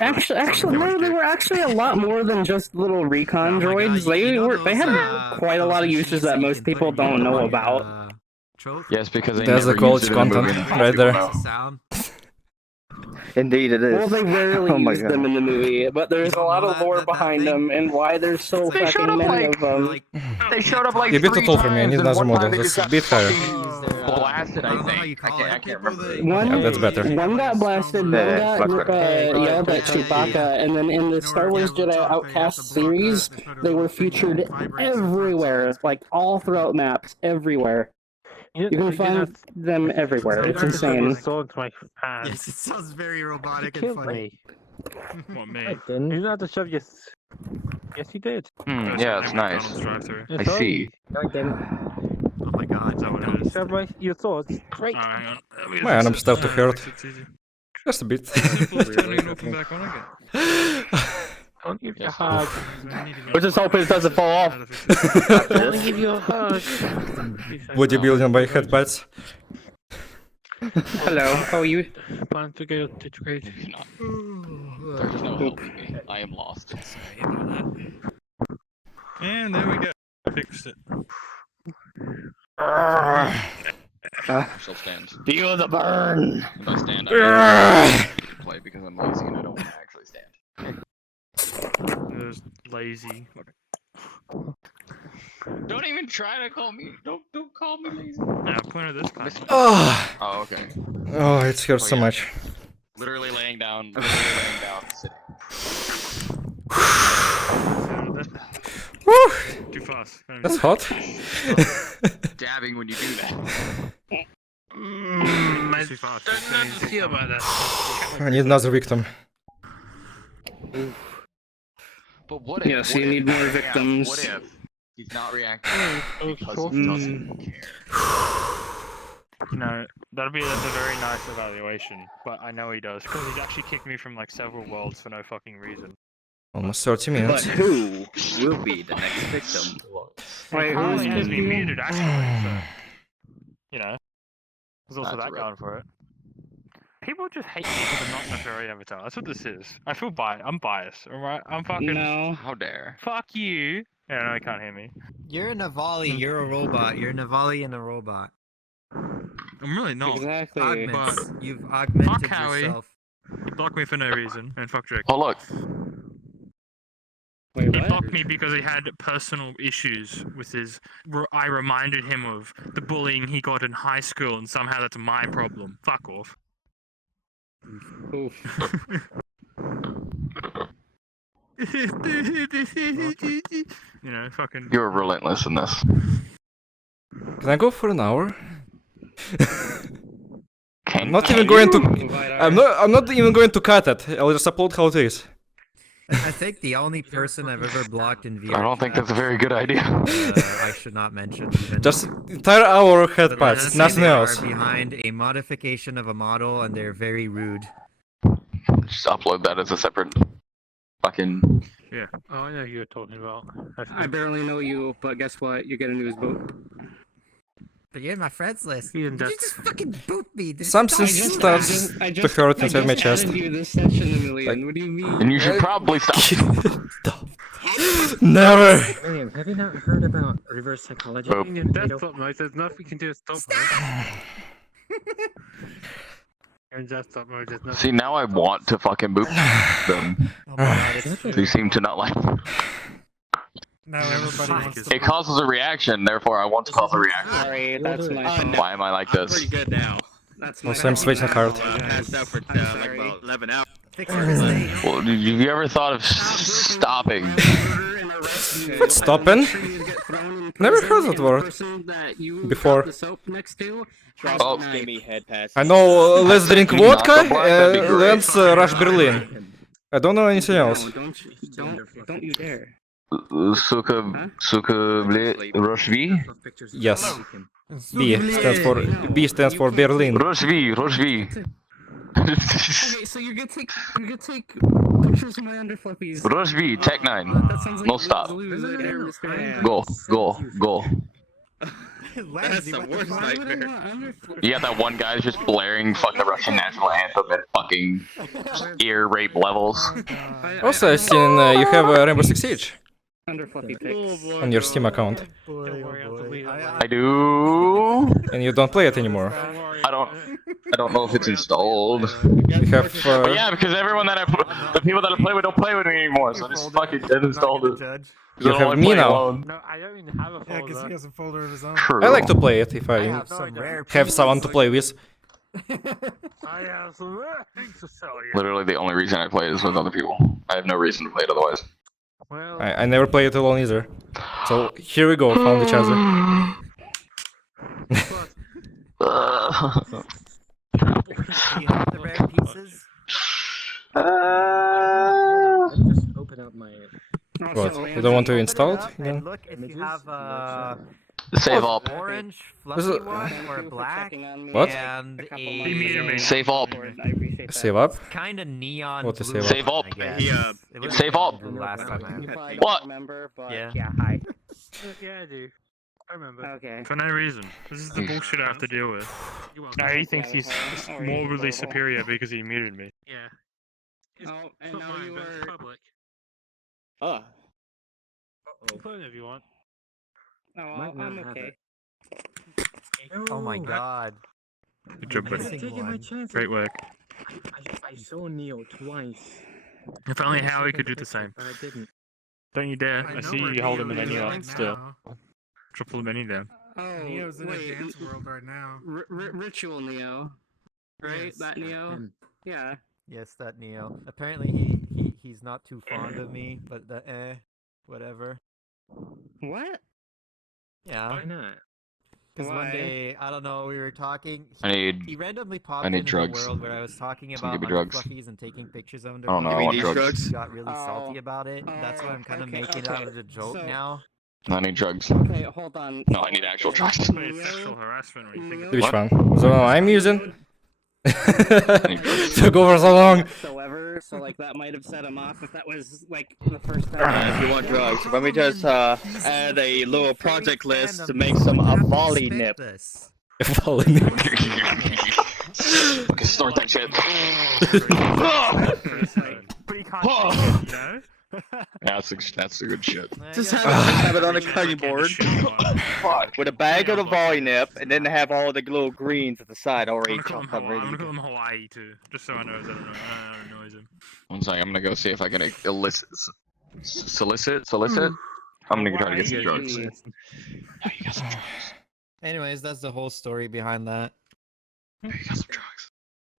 Actually, no, they were actually a lot more than just little recon droids. They had quite a lot of uses that most people don't know about. Yes, because they There's the never college used it in the content movie. right there. Indeed it is. Well, they rarely use them in the movie, but there's a lot of lore behind them and why there's so fucking many of them. They showed up like A bit too tall for me, I need times, another and one model, time they that's just a bit higher. blasted, I think. I can't remember. Yeah, that's better. One got blasted, one got yelled at Chewbacca, and then in the Star Wars Jedi Outcast series, they were featured everywhere, like all throughout maps, everywhere. You can find them everywhere. It's insane. Yes, it sounds very robotic and funny. What, me? I didn't. You didn't have to shove your... Yes, you did. Yeah, it's nice. I see. No, I didn't. Oh my god, is that what it is? Shove your thoughts. Great. Hang on. My arm started to hurt. Just a bit. I'll give you a hug. We're just hoping it doesn't fall off. I'll give you a hug. Bodybuilding by headpats. Hello, how are you? Plan to go to trade. There's no helping me. I am lost. And there we go. Fixed it. I shall stand. Feel the burn. If I stand, I can't play because I'm lazy and I don't want to actually stand. There's lazy. Don't even try to call me. Don't call me lazy. Now, point of this time. Oh, okay. Oh, it hurts so much. Literally laying down, sitting. Woo! Too fast. That's hot. Dabbing when you do that. I don't know how to feel about that. I need another victim. But what if? Yes, you need more victims. What if he's not reacting because he doesn't care? You know, that's a very nice evaluation, but I know he does, because he's actually kicked me from like several worlds for no fucking reason. Almost 30 minutes. But who will be the next victim? Wait, who Harley is has me kicking me? muted actually, so you know, there's also that going for it. People just hate me for the not Neferi avatar. That's what this is. I feel biased. I'm biased, alright? I'm fucking. No. How dare? Fuck you. Yeah, no, I can't hear me. You're a Navali, you're a robot. You're a Navali and a robot. I'm really not. Exactly. Augments. But You've augmented fuck Howie. yourself. He blocked me for no reason, and fuck Drake. Oh look. Wait, He what? blocked me because he had personal issues with his. I reminded him of the bullying he got in high school, and somehow that's my problem. Fuck off. Oof. You know, fucking. You're relentless in this. Can I go for an hour? Can I'm not even going to. Vidar. I'm not even going to cut it. I'll just upload how it is. I think the only person I've ever blocked in VR. I don't think that's a very good idea. I should not mention. Even. Just entire hour of But headpats, honestly, nothing they else. Are behind a modification of a model, and they're very rude. Just upload that as a separate fucking. Yeah. Oh, I know who you're talking about. I barely know you, but guess what? You get a news boot. But you're in my friends list. He didn't Did you just- just fucking boot me? Something starts to hurt inside my chest. added you this session, Emilian. What do you mean? And you should probably stop. Never. William, have you not heard about reverse psychology? Boop. In your desktop mode, there's nothing you can do to stop me. In desktop mode, there's nothing. See, now I want to fucking boop them. Oh my god, it's They seem to not like. Now everybody wants to. It causes a reaction, therefore I want to cause a reaction. Sorry, that's my fault. Why am I like this? Pretty good now. That's my Also, I'm switching card. Passed out for I'm like sorry. about 11 hours. fix your mistake. Well, have you ever thought of stopping? What's stopping? Never heard that word before. Oh, Give me head pass. I know let's drink Not the vodka, black, that'd be great. let's rush Berlin. I don't know anything else. No, don't you dare. Suka ble Roshvi? Yes. B stands for Berlin. Roshvi, Roshvi. Okay, so you're gonna take pictures of my underflippies. Roshvi, Tech 9. That sounds like No stop. Go, go, go. That's the worst nightmare. You got that one guy who's just blaring fucking the Russian national anthem at fucking ear rape levels. Also, I've seen you have a Rainbow Six Siege Underfluffy pics. on your Steam account, I do. and you don't play it anymore. I don't know if it's installed. You have. But yeah, because everyone that the people that I play with don't play with me anymore, so I just fucking uninstalled it. You have me now. No, I don't even have a Yeah, because he folder. has a folder of his own. True. I like to play it if I have some rare have someone to play with. I have some things to sell you. Literally the only reason I play is with other people. I have no reason to play it otherwise. Well, I never play it alone either. So here we go, found each other. Do you have the rare pieces? Just open up my. What? You don't want to install it? And Then? look if you have a Save up. orange Is fluffy it- one or black What? and He muted me. a Save up. Save up? kind of neon What to blue save up? one, Save I up. guess. Yeah. It was Save up. blue last time I had. What? Yeah. hi. Yeah, I do. I remember. Okay. For no reason. This is the bullshit I have to deal with. Now he thinks he's morally superior because he muted me. Yeah. Oh, and now you are. public. Oh. Put it if you want. Oh, Might not I'm have okay. Oh my god. Good job, buddy. Missing Taking my one. chances. Great work. I saw Neo twice. If only Howie could do the same. But I didn't. Don't you dare. I see you hold him and then you are still. now. Triple many there. Oh, Neo's in a wait. dance world right now. Ritual Neo. Right? Yes. That Neo? Him. Yeah. Yes, that Neo. Apparently he's not too fond of me, but whatever. What? Yeah. Why not? Because one Why? day, I don't know, we were talking. I He randomly popped I need into drugs. the world where I was talking Someone about give me drugs. fluffies and taking pictures of them. don't know, I You mean want these drugs. drugs? He got really Oh. salty about it. That's why I'm kind of okay, making it okay. out as a joke So- now. I need drugs. Okay, hold on. No, I need actual drugs. Wait, it's sexual harassment when you think Which What? one? The one I'm using? Took over so long. Whatsoever, so like that might have set him off if that was like the first time. If you want drugs, let me just add a little project list to make some a volley nip. Volley nip. Okay, start that shit. That's a good shit. Just have it on a cutting board with a bag of the volley nip, and then have all the little greens at the side already chopped up. I'm gonna call him Hawaii too, just so I know that I don't know him. One second, I'm gonna go see if I can solicit. I'm gonna try to get some drugs. You got some drugs. Anyways, that's the whole story behind that. You got some drugs.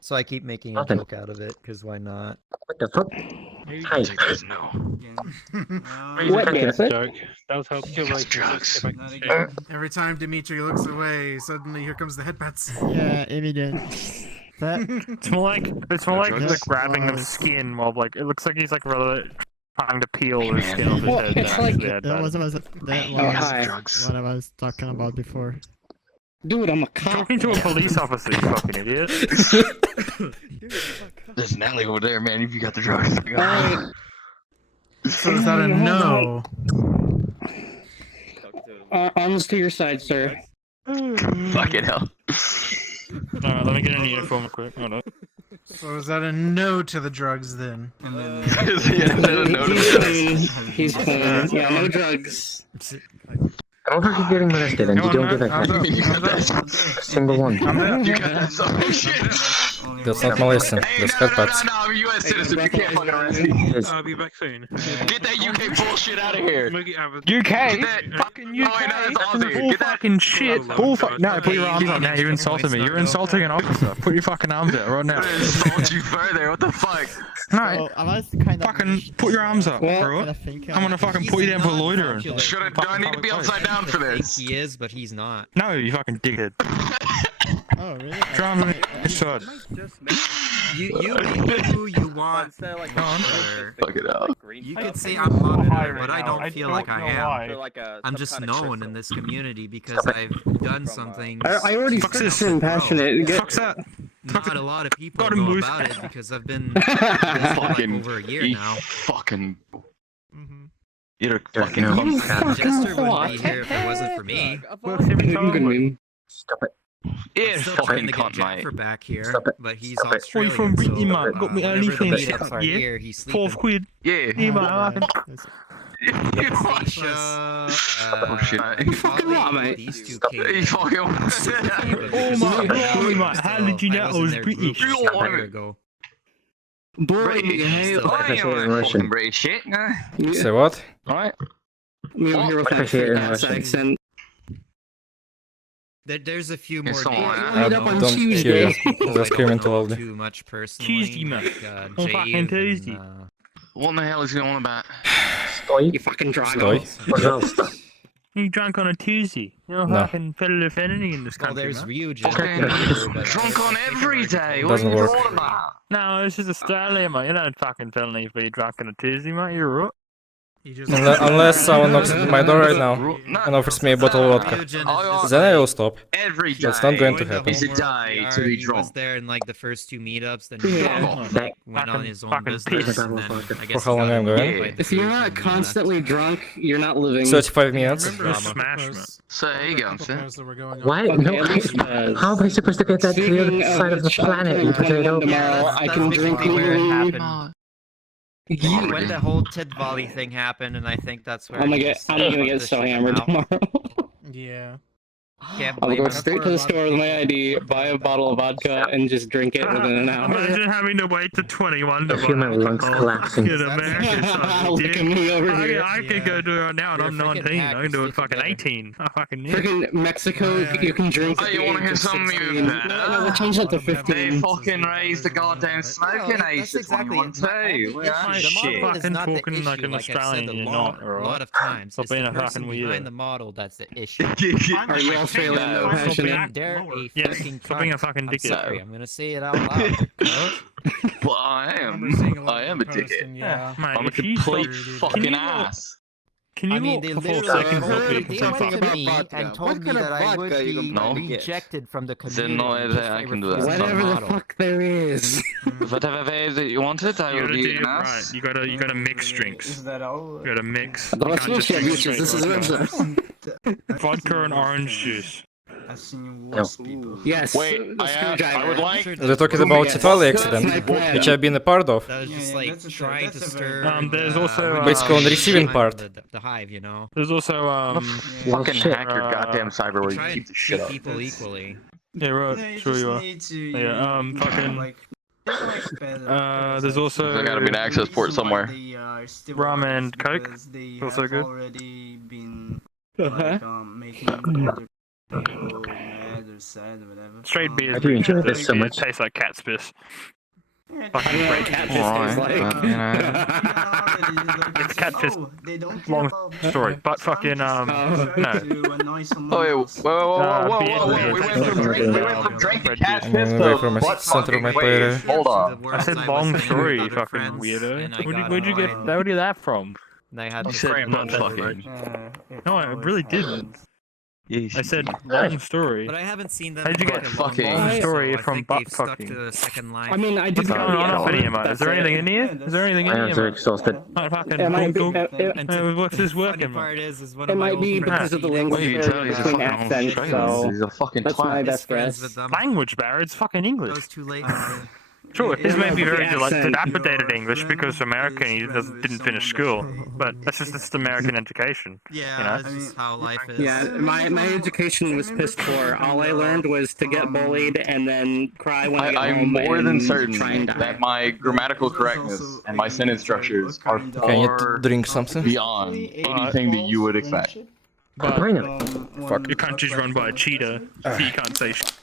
So I keep making a joke out of it, because why not? What the fuck? Hey, guys, no. What joke? That was how drugs. Every time Dimitri looks away, suddenly here comes the headpats. Yeah, evident. It's more like the grabbing of skin while like it looks like he's like rather trying to peel the skin off his head. It's than like actually that was headpats. what I was talking about before. Dude, I'm a cop. Talking to a police officer, you fucking idiot. There's an alley over there, man. If you got the drugs. So is that a no? Arms to your side, sir. Fucking hell. Alright, let me get in uniform quick. Hold on. So is that a no to the drugs then? And then He's clean. Yeah, no drugs. I don't think you're getting molested, and you don't get that. Single one. You got that some shit. That's not molesting. That's headpats. No, I'm a US citizen. You can't fucking arrest me. I'll be back soon. Get that UK bullshit out of here. UK? Get that fucking UK. Bull fucking shit. Bull no, put your arms up now. You insulted me. You're insulting an officer. Put your fucking arms out right now. Insult you further. What the fuck? No. Fucking put your arms up, bro. I'm gonna fucking put you down for loitering. Do I need to be upside down for this? He is, but he's not. No, you fucking dickhead. Oh, really? Drama me. Shut. You be who you want. Fuck it out. You could say I'm monitor, but I don't feel like I am. I'm just known in this community because I've done something. I already said passionate. Fuck's that. Not a lot of people know about it because I've been like over a year now. Fucking. You're a fucking Jester wouldn't be here if it wasn't for me. Stop it. Yeah, still trying to get Jennifer back here, but he's Australian, from Brittany, so man. Got me whenever the OnlyFans. meetups are here, he's sleeping. £4. Yeah. Oh shit. You fucking what, mate? These two You fucking Oh my god, mate. How did you know I was British? A year ago. Fucking British shit. Say what? Alright. Me over here with that fake ass accent. There's a few more days. I don't hear you. They're screaming too loudly. Too much personally. Tuesday, man. On fucking Tuesday. What in the hell is going on about? You fucking drunk. You drunk on a Tuesday. You're No. fucking federal offending in this Well, country, there's man. Ryujin. Drunk on every day. What Doesn't are you work. talking about? No, this is Australia, mate. You're not fucking felony if you're drunk on a Tuesday, mate. You're right. Unless someone knocks at my door right now and offers me a bottle of vodka. Then I will stop. Every day. That's not going to happen. Is a day to be He was drunk. there in like the first 2 meetups, then he went on his own Fucking business. piss. And then, I guess For how he long got I'm going? invited to If you're the not and then constantly drunk, you're not living. 35 minutes. Smash, man. So there you go, sir. Why? No. How am I supposed to get that to the other side of the planet, you potato? Tomorrow, I can drink where it legally. happened. When the whole Ted volley thing happened, and I think that's where. I'm he gonna just get so shut hammered them out. tomorrow. Yeah. Can't I'll blame go him. straight to the store with my ID, buy a bottle of vodka, and just drink it within an hour. Imagine having to wait to 21 to I feel my lungs collapsing. Get American Look at me over here. I can go do it right now, and I'm You're a freaking 19. hack, I can do it stick fucking together. 18. I fucking need it. Freaking Mexico, you can drink. Oh, you wanna hear something even No, better? we'll change that to They 15. fucking raised the goddamn smoking age to 21 too. Look at that shit. Fucking talking like an Australian, you're not, a alright? lot of times. Stop It's the being a person fucking behind weirdo. the model that's the issue. Are you Australian? No, passionate. They're a Yeah, fucking stop being a cunt. fucking I'm dickhead. sorry, I'm gonna say it out loud. Well, I am a dickhead. Yeah. Mate, I'm a if you complete stop- fucking can you ass. Can you I mean, look they for 4 literally seconds heard, of they people went fucking to me and told me that I would be No. rejected from the Then community. no, if I I can do refuse that. the Whatever the model. fuck there is. Whatever way that you want it, I You will gotta be do an it right. ass. You gotta mix drinks. Is that all? You gotta mix. You Let's can't just mix drink juices. straight This is vodka. Rimsa. Vodka and orange juice. I've seen worse people. Yes. Wait, the I would like. They're talking about Yes. Chitwali That's accident, my plan. which I've been a part of. That was just like that's trying to that's a stir. very- There's also, Basically on the receiving time part. of The hive, you know. There's also Fucking hack your uh, goddamn cyber where you Try keep and the shit treat up. people equally. Yeah, No, right. you Sure just you are. need to, Yeah, fucking. like, There's also There's gotta be an access port somewhere. Rum and Coke. Also good. Already been Uh-huh. making other people mad or sad or whatever. Straight beer. I do enjoy this so much. Tastes like cat's piss. Yeah, Fucking Like great. cat piss tastes like. It's cat piss. They don't care Long about story, but fucking no. no. Oh wait, whoa! We went from drink to cat piss Away to from the butt center of my fucking. Wait, player. hold on. I said long story, you fucking weirdo. Where'd you get that from? And I had You to said frame butt it. fucking. No, I really didn't. I said long story. But I haven't seen them. How'd you in get like a long fucking time, story so I from think butt they've stuck fucking? to the second line. I mean, I did What's going on in here, mate? Is there anything in here? Is there anything in I here, am so mate? exhausted. Alright, fucking It might be. cool. What's this Funny working, part mate? is one It of my might old be friends because of the he did- language Well, you barrier tell he's a between fucking accents, so He's a fucking that's my twat. best friends guess. with them. Language barrier, it's fucking English. Goes too late. Sure, his may be but the very accent. dilapidated English because American he didn't finish school, but that's just American education. Yeah, You know? it's just how life is. Yeah, my education was piss poor. All I learned was to get bullied and then cry when I get I'm home more than and certain try and die. that my grammatical correctness and my sentence structures are Can you far drink something? beyond anything that you would expect. But Fuck. your country's run by a cheetah, so you can't say shit.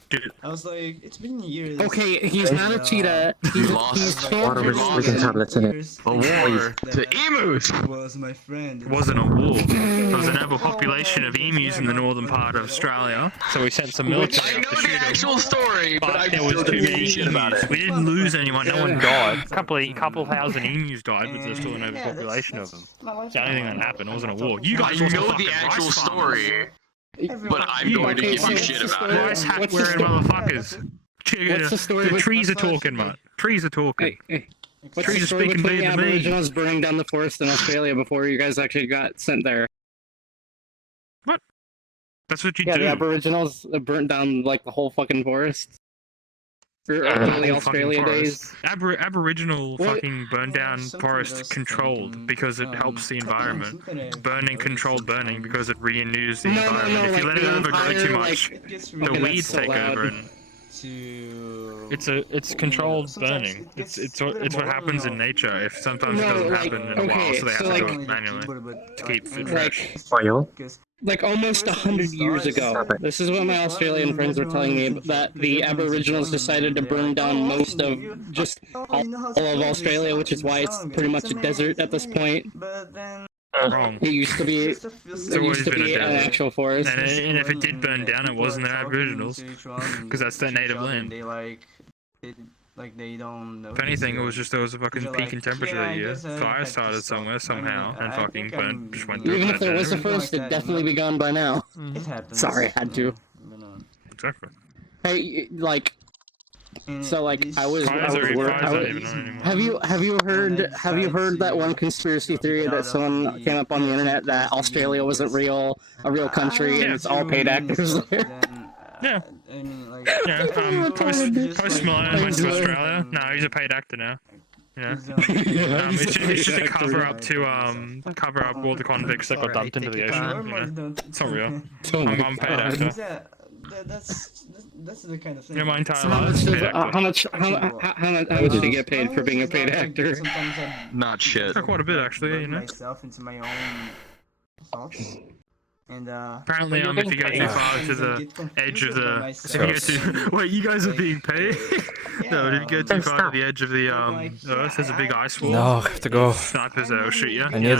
I was like, it's been years. Okay, he's not a cheetah. He's lost Water with freaking tablets in it. a war to emus. Was my friend. It wasn't a war. There was an overpopulation of emus in the northern part of Australia, so we sent some military I up know to the shoot them. actual story, but I There was still too didn't many give a shit about emus. it. We didn't lose anyone. No one died. Couple thousand emus died, but there's still an overpopulation of them. It's the only thing that happened. It wasn't a war. You guys I also know fucking the actual rice farmers. story, but I'm going to give you shit about it. Rice hat wearing motherfuckers. What's the story The with- trees are talking, mate. Trees are talking. What's Trees the are story speaking between the to me. Aboriginals burning down the forest in Australia before you guys actually got sent there? That's what you Yeah, do. the Aboriginals burnt down like the whole fucking forest. For early Whole Australia fucking days. forest. Aboriginal What? fucking burn down forest controlled because it helps the environment. Burning controlled burning because it renews the No, no, environment. no, If you like let it the overgrow entire, too much, like- the Okay, weeds that's so take loud. over and it's controlled burning. It's what happens in nature. If sometimes it No, doesn't like, happen in a while, okay, so they have so to do like- it manually to keep it Like, fresh. Oil? like almost 100 years ago, this is what my Australian friends were telling me, that the Aboriginals decided to burn down most of just all of Australia, which is why it's pretty much a desert at this point. Wrong. It used to be, It's always been a an desert. actual forest. And if it did burn down, it wasn't their Aboriginals, because that's their native land. They don't know. If anything, it was just there was a fucking peak in temperature that year. Fire started somewhere somehow and fucking burnt, just went through Even it. if there was a forest, it'd definitely be gone by now. It happens. Sorry, I had to. Exactly. Hey, like, so like I was Fires are even on anymore. have you heard that one conspiracy theory that someone came up on the internet that Australia wasn't a real country and it's all paid actors there? Yeah. Yeah, Post Malone went to Australia. No, he's a paid actor now. Yeah. It's just a cover up to cover up all the convicts that got dumped into the ocean. You know? It's not real. I'm paid actor. That's the kind of thing. Yeah, my entire life is paid actor. How much do you get paid for being a paid actor? Not shit. Quite a bit actually, you know. Myself into my own thoughts. And Apparently, if you go too far to the edge of the, if you go too, wait, you guys are being paid? No, if you go too far to the edge of the Earth, there's a big ice wall. No, I have to go. Snipers that'll shoot you. I need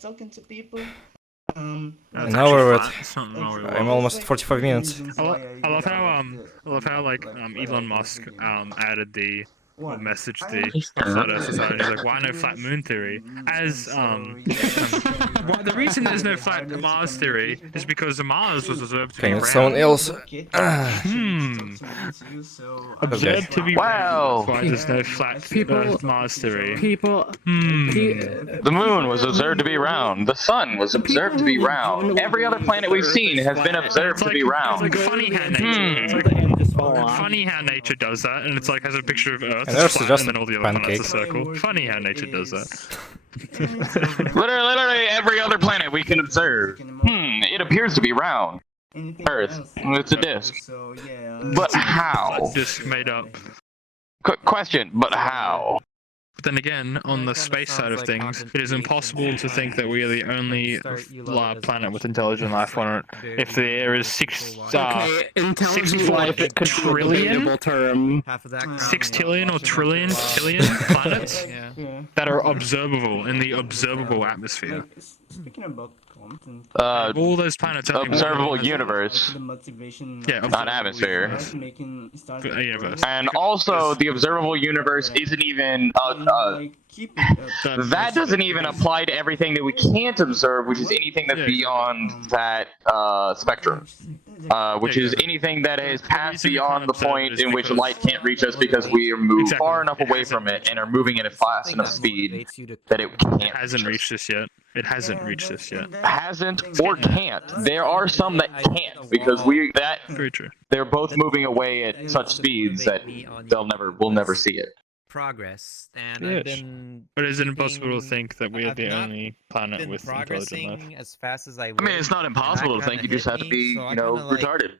talking to people. an hour with. It's not an hour. I'm almost 45 minutes. I love how like Elon Musk added the or message the Flat Earth Society. He's like, why no flat moon theory? As well, the reason there's no flat Mars theory is because Mars was observed to be Okay, round. someone else. Observed to be Wow. round. That's why there's no flat Mars theory. The moon was observed to be round. The sun was observed to be round. Every other planet we've seen has been observed to be round. It's like funny how nature. Funny how nature does that, and it's like has a picture of Earth, And it's Earth's flat, just and then all the a other planets pancake. are circle. Funny how nature does that. Literally every other planet we can observe. It appears to be round. Earth. It's a disk. But how? Just made up. Question, but how? But then again, on the space side of things, it is impossible to think that we are the only planet with intelligent life on it. If there is Intelligent life, it could be a debatable term. 6 trillion or trillion planets that are observable in the observable atmosphere. Speaking about content, All those planets are observable universe. the motivation, Yeah, Not atmosphere. making start universe. And also, the observable universe isn't even. That doesn't even apply to everything that we can't observe, which is anything that's beyond that spectrum. Which is anything that is passed beyond the point in which light can't reach us because we are moved far enough away from it and are moving at a fast enough speed that it can't. It hasn't reached us yet. It hasn't reached us yet. Hasn't or can't. There are some that can't because they're both moving away at such speeds that we'll never see it. Progress, and Yes. I've been. But is it impossible to think that we are I've the not only planet been with intelligent life? progressing as fast as I. I mean, it's not impossible to think. You just have to be, retarded.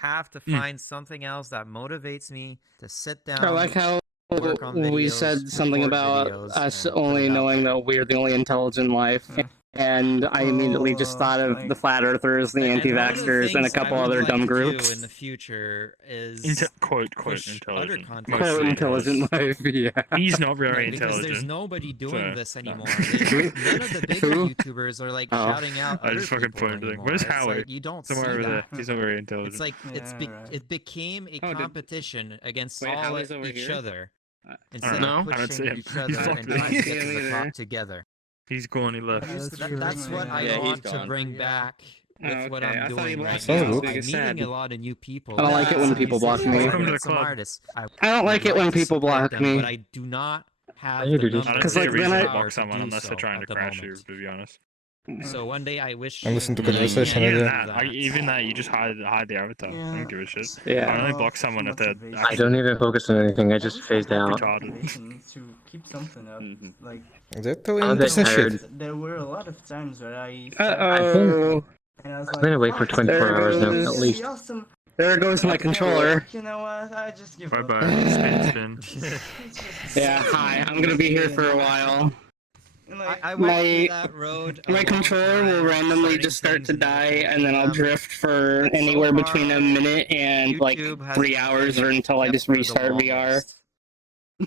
Have to find something else that motivates me to sit down. I like how work on we videos, said something record about videos, us and put only it out knowing there. that we're the only intelligent life. And I immediately just thought of the flat earthers, the anti-vaxxers, and a couple other dumb groups. In the future is Quote push other intelligent. content. Quote intelligent life, yeah. He's not very Because intelligent. there's nobody doing So, this no. anymore. None of the bigger YouTubers are like shouting out. I other just fucking people pointed. anymore. Where's It's Howard? like, you don't Somewhere see over there. that. He's not very intelligent. It's like it became a competition against Wait, all Howard's over each here? other instead No, of I don't see pushing him. each other He's and locked trying to in. get to the top together. He's gone. He left. That's what I want to bring back with what I'm doing right Sounds now. good. I'm meeting a lot of new people. I don't like it when people block me. Welcome to the Some club. artists. I don't like it when people block them, me. but I do not have You the do this. I don't numbers see a like, reason then to I- block someone do unless they're so trying at to the crash you, moment. to be honest. So one day I wish. I listen to that I conversation could idea. do Even that, you just hide the avatar. I don't give a shit. Yeah. I only block someone if they're I don't even focus on anything, I just phased out. retarded. to keep something up. Like They're telling I'm a bit interesting tired. shit. there were a lot of times where I Uh-oh. and I was I've been awake for 24 hours now, at least. Awesome. There goes my controller. You know what? I just give Bye up. bye. Spin. Yeah, hi, I'm gonna be here for a while. I went through that road. a My long controller time, will randomly starting just start things to in the die, and then I'll beginning. drift for But so anywhere far, between a minute and like YouTube has 3 been hours, kept or until I just for the restart VR. longest.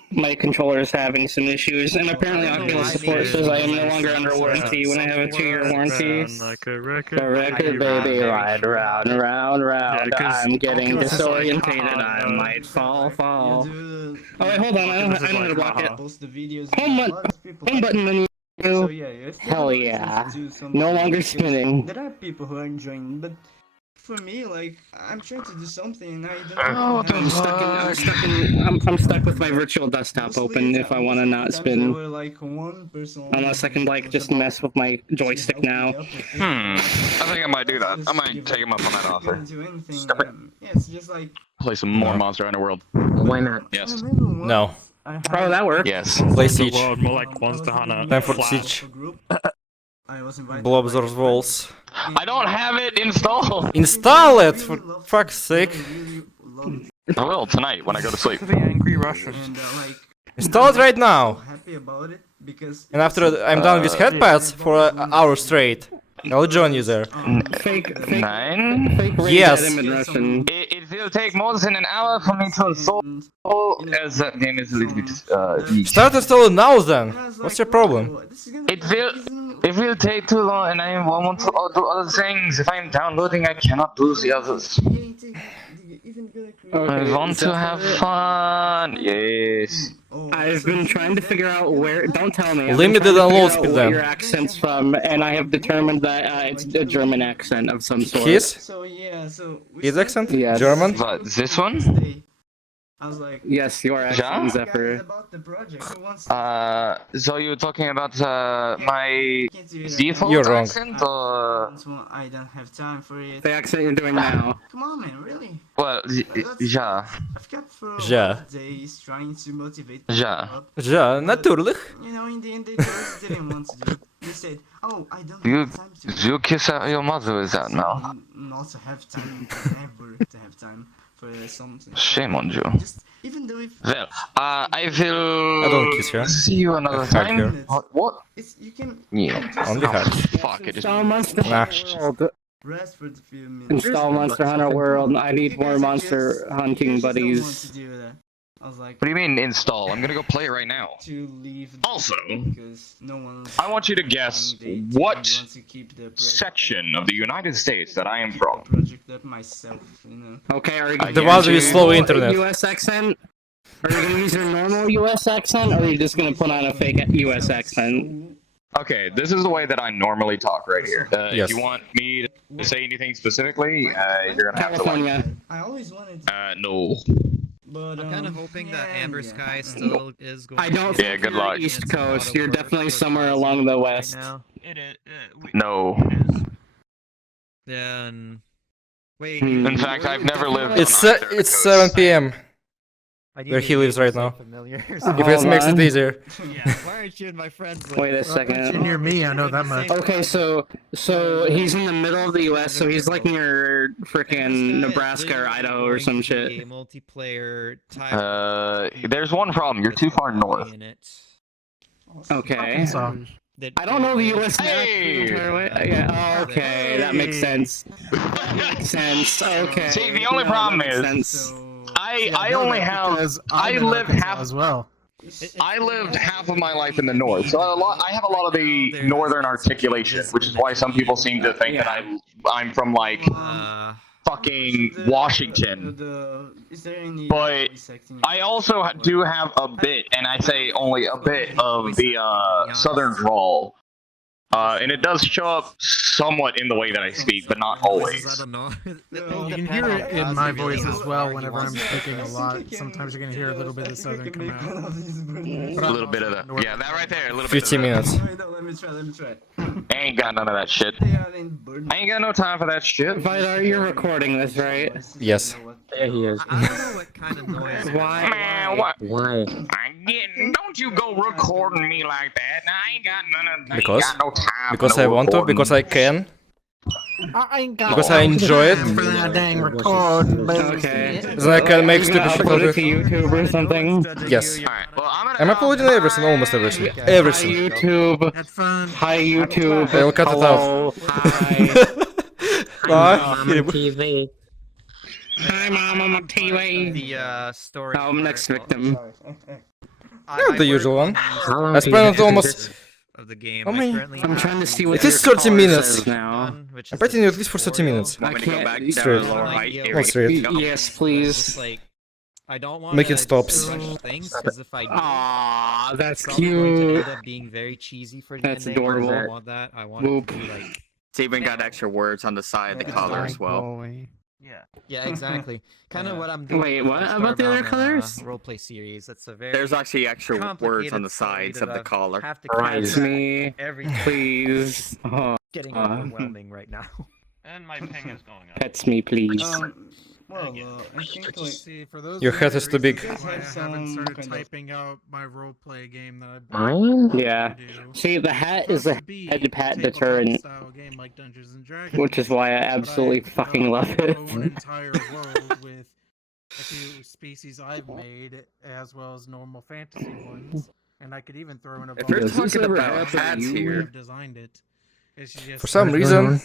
My controller is having some issues, and apparently I don't know Oculus why Support they says I am use no longer under some warranty when I have a 2-year warranty. Sound like a record. The record, baby, ride round, round, round. I'm getting disorientated. I might fall. Oh wait, hold on. I know how to block it. Post the videos. Home button menu. So yeah, if you Hell have reasons yeah. to do something, No longer because spinning. There are people who are enjoying, but for me, like I'm trying to do something and I don't. I'm stuck with my virtual desktop open if I want to not spin. Like one person. Unless I can like just mess with my joystick now. I think I might do that. I might take him up on that offer. Yeah, it's just like. Play some more Monster Hunter World. Why not? Yes. No. Oh, that worked. Yes. Play The Siege. world, more like Monster Hunter. Time for Flat. Siege. I was invited. Blobs or walls. I don't have it installed. Install it, for fuck's sake. I will tonight when I go to sleep. The angry Russians. And like. Install it right now. Happy about it because. And after I'm done with Headpats for an hour straight, I'll join you there. Fake 9? Fake Yes. Adam in Russian. It will take more than an hour for me to install, as that game is a little bit niche. Start installing now then. What's your problem? It will take too long, and I want to do other things. If I'm downloading, I cannot do the others. I want to have fun. Yes. I've been trying to figure out where. Don't tell me. Limited download speed Where then. your accent's from, and I have determined that it's a German accent of some sort. His? we His accent? Yes. German? What, this one? I was like, yes, your accent, Zephyr. So you're talking about my default You're wrong. accent, or I don't have time for it. The accent you're doing now. Come on, man, really? well, ja, I've got for Ja. days trying to motivate ja. people up. Ja, natuurlijk. You know, in the end, they just didn't want to do it. They said, "Oh, I don't You have time to." you kiss your mother with that now. Not to have time, ever to have time for something. Shame on you. Just even though if Well, I will I don't kiss her. see you another I hug her. time. What? it's, you can Yeah. Only hugs. Fuck it. Install Monster Nah. Hunter World. rest for the few minutes. Install Monster Hunter World. I need more You monster hunting just don't want buddies. to do that. I was like, What do you mean install? I'm gonna go play it right now. to leave the Also, because no one. I want you to guess what section of the United States that I am from. Project up myself, you know. Okay, are you I gonna The ones use with your slow normal internet. US accent? Are you gonna use your normal US accent, or are you just gonna put on a fake US accent? Okay, this is the way that I normally talk right here. Yes. If you want me to say anything specifically, you're gonna have to like. California. I always wanted. No. But I'm kind of hoping that Amber Sky still is going. I don't Yeah, think good you're luck. East Coast. You're definitely somewhere along the west. It is. No. Yeah, and wait. In fact, I've never lived. It's on either it's coast. 7 p.m. I need where to he make lives right myself now. familiar. If Hold it makes it on. easier. Why aren't you in my friends list? Wait a You're second. near me, I know that much. Okay, so he's in the middle of the U.S., so he's like near frickin' Nebraska or Idaho or some shit. A multiplayer type There's one problem. You're too far north. in it. Okay. Arkansas. I don't know the U.S. map the Hey! entire way. Yeah. Okay, that makes sense. That makes sense. Okay. See, the only problem that makes is- sense. I only have. Because I I'm in live Arkansas half. as well. I lived half of my life in the north, so I have a lot of the northern articulation, which is why some people seem to think that I'm from like fucking Washington. Is there any But I also do have a bit, and I say only a bit of the southern drawl. And it does show up somewhat in the way that I speak, but not I always. don't know. You can hear it in my voice as well whenever I'm speaking a lot. Sometimes you're gonna hear a little bit of southern come out. A little bit of the yeah, that right there. A little 15 bit of minutes. Wait, no, let me try. I ain't got none of that shit. I ain't got no time for that shit. Vidar, you're recording this, right? Yes. Yeah, he is. I don't know what kind of noise. Why? Man, what? Why? Don't you go recording me like that. I ain't got none of. Because? I ain't got no time Because for I no want to, recording. because I can, I ain't got because I enjoy it. for that dang record. Okay. Then I can make Are you gonna stupid shit upload out it of to it. YouTube or something? Yes. Alright, well, I'm uploading everything, almost everything. Hi Everything. YouTube. Had fun. Hi YouTube. I'll cut it Hello. Hi. Bye. TV. Hi Mom, I'm on TV. The story. Oh, I'm next victim. Yeah, the usual one. How long I do you spent have to almost. Of the game. How many- I'm trying to see what It is your 30 caller minutes. says now. I'm betting you at least for 30 minutes. I can't. Straight. Not straight. Yes, please. Like, I don't want Making stops. rush things because if I do, Aww, that's it's probably going to cute. end up being very cheesy for the That's ending. adorable. I don't want that. I want Whoop. it to be like. It's even got extra words on the side of the collar as well. Yeah, exactly. Kind of what I'm doing. Wait, with what my about the other Starbound, colors? Roleplay series. That's a very. There's actually extra words complicated on the story sides that of the I collar. have to Rise keep me, everything. please. Oh, Getting overwhelming right now. And my ping is going up. pets me, please. Well, I think like See, for those Your of head you is too big. reasons why I Some haven't started kind of- typing out my roleplay game that I bought. Mine? Yeah. See, the hat is a headpat deterrent, style game like Dungeons and Dragons, which is why I but absolutely I fucking love it. own an entire world with a few species I've made, as well as normal fantasy ones, and I could even throw in a If you're bonus talking of about how hats I here- have designed it. For some reason,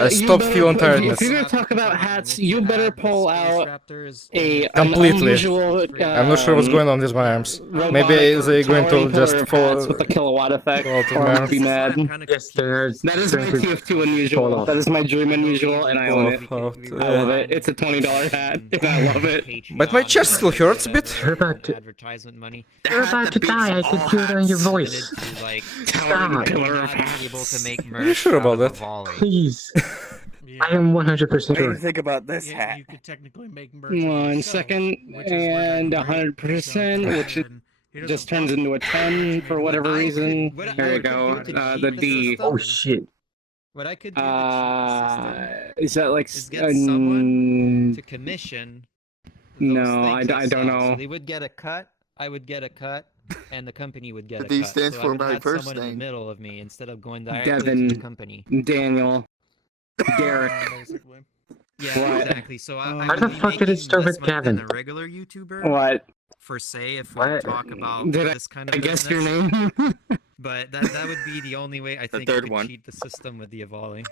I stopped feeling tiredness. If you're gonna talk about hats, you better pull out an Completely. unusual, I'm not sure what's going on with my arms. Maybe they're going to just fall. with a kilowatt effect, fall out of or my I'll arms. be mad. Yes, there's. That is my TF2 unusual. That is my dream unusual, and I own it. I love it. It's a $20 hat, and I love it. But my chest still hurts a bit. You're about to die. I can hear it on your voice. Stop. Are you sure about that? Please. I am 100% sure. Think about this hat. You could technically make merch. 1 second, and 100%, which just turns into a 10 for whatever reason. There you go. The D. Oh shit. What I could do Is that like is get someone to commission. No, I don't know. So they would get a cut. I would get a cut. And the company would get a D cut. stands So for I would my have first someone in name. the middle of me instead of going directly Devin, to the company. Daniel, Derek. Yeah, What? exactly. So I How would the be fuck did it making start less with money than Gavin? a regular YouTuber. What? For say, if we What? talk about Did this kind of I guess business. your name? But that would be the only way I think third we could one. cheat the system with the Avali.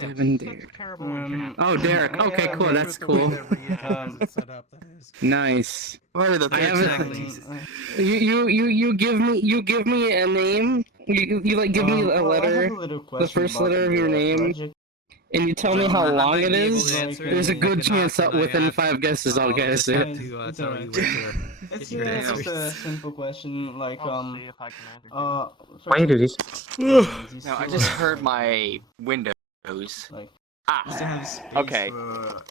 Devin, Derek. Oh, Derek. Okay, cool. That's cool. Nice. What are the I things? haven't. You give me a name. You like give me a letter, the first letter of your name, and you tell me how long it is. There's a good chance that within 5 guesses I'll guess it. It's just a simple question, like Why you do this? No, I just heard my Windows. Okay.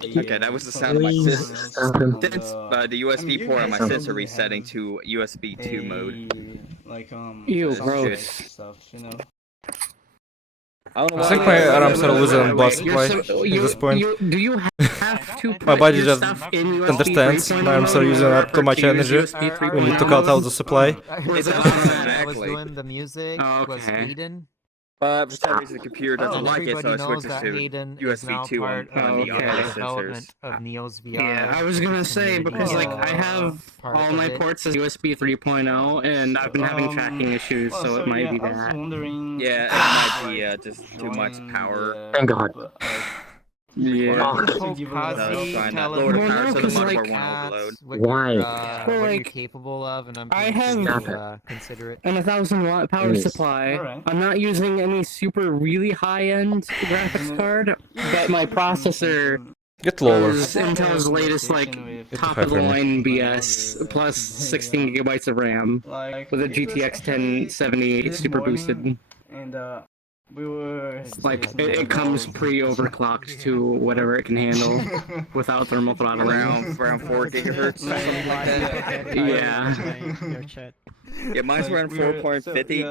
Okay, that was the sound of my Please system. stop him. Since the USB port on my system resetting to USB 2 mode. like Ew, This gross. shit. stuff, you know. I don't know I why. think my arms are losing blood supply You're at this point. do you have to put My body your just stuff in USB understands 3.0 my arms are using up too much to use energy. USB We need to cut out the supply. It's I was exactly. doing the music was Okay. Hayden. But for some reason the computer doesn't And like it, so everybody it knows switches that to Hayden is now USB 2 on part of the okay. audio development sensors. of Neo's VR. Yeah, I was gonna say because like I have part all of my it. ports as USB 3.0 and I've been having tracking issues, so it might be I was that. wondering. Yeah, it might be just too much power. Thank God. Yeah. So it's trying to lower the Well, power no, so the 'cause, motherboard like, won't overload. Why? Well, what you're like, capable of, and I'm I pretty have- sure Stop you, it. consider it. And a 1,000-watt power Yes. supply. Alright. I'm not using any super really high-end graphics card, but my processor Get lower. is Intel's latest like top-of-the-line BS plus 16 gigabytes of RAM Like, with a GTX 1070 super boosted. And we were Like it comes pre-overclocked to whatever it can handle without thermal throttling. Around 4 gigahertz or something like that. Yeah. Yeah, mine's around 4.50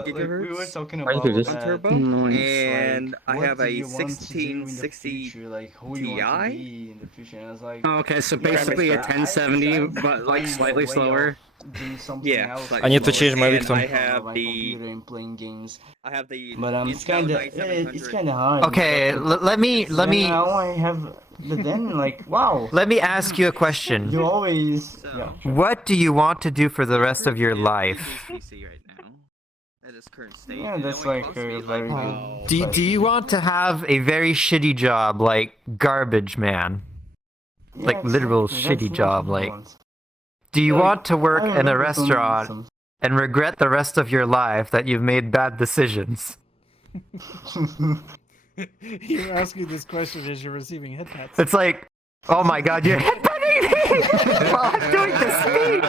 gigahertz. We were talking Why you about do this? on turbo, Nice. and I what have do a you want to do in the 1660 future, like who you want to Ti. be in the future. And I was like, Oh, okay, so basically a 1070, but like slightly slower. doing something Yeah, else. like I need to change my and victim. I have my the computer and playing games. I have the But it's kind of it's kind of hard. Okay, let me Now I have, but then like wow. let me ask you a question. You always yeah. What do you want to do for the rest of your life? PC right now. At its current state. Yeah, it that's only like costs me a very good. Do you want to have a very shitty job like garbage man? Yeah, Like literal exactly, shitty that's job what I like. want. Do you Like, want to work I in a remember restaurant some- and regret the rest of your life that you've made bad decisions? You're asking this question as you're receiving headpats. It's like, oh my god, you're headbutting me while I'm doing the speech!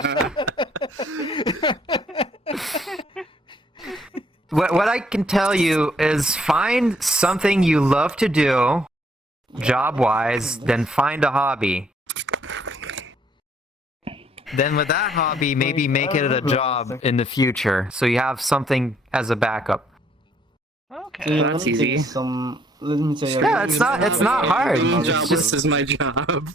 What I can tell you is find something you love to do, job-wise, then find a hobby. Then with that hobby, maybe make it a job in the future, so you have something as a backup. Yeah, That's let me tell you easy. Let me tell you. Yeah, it's not hard. It's Jobless just, is my job.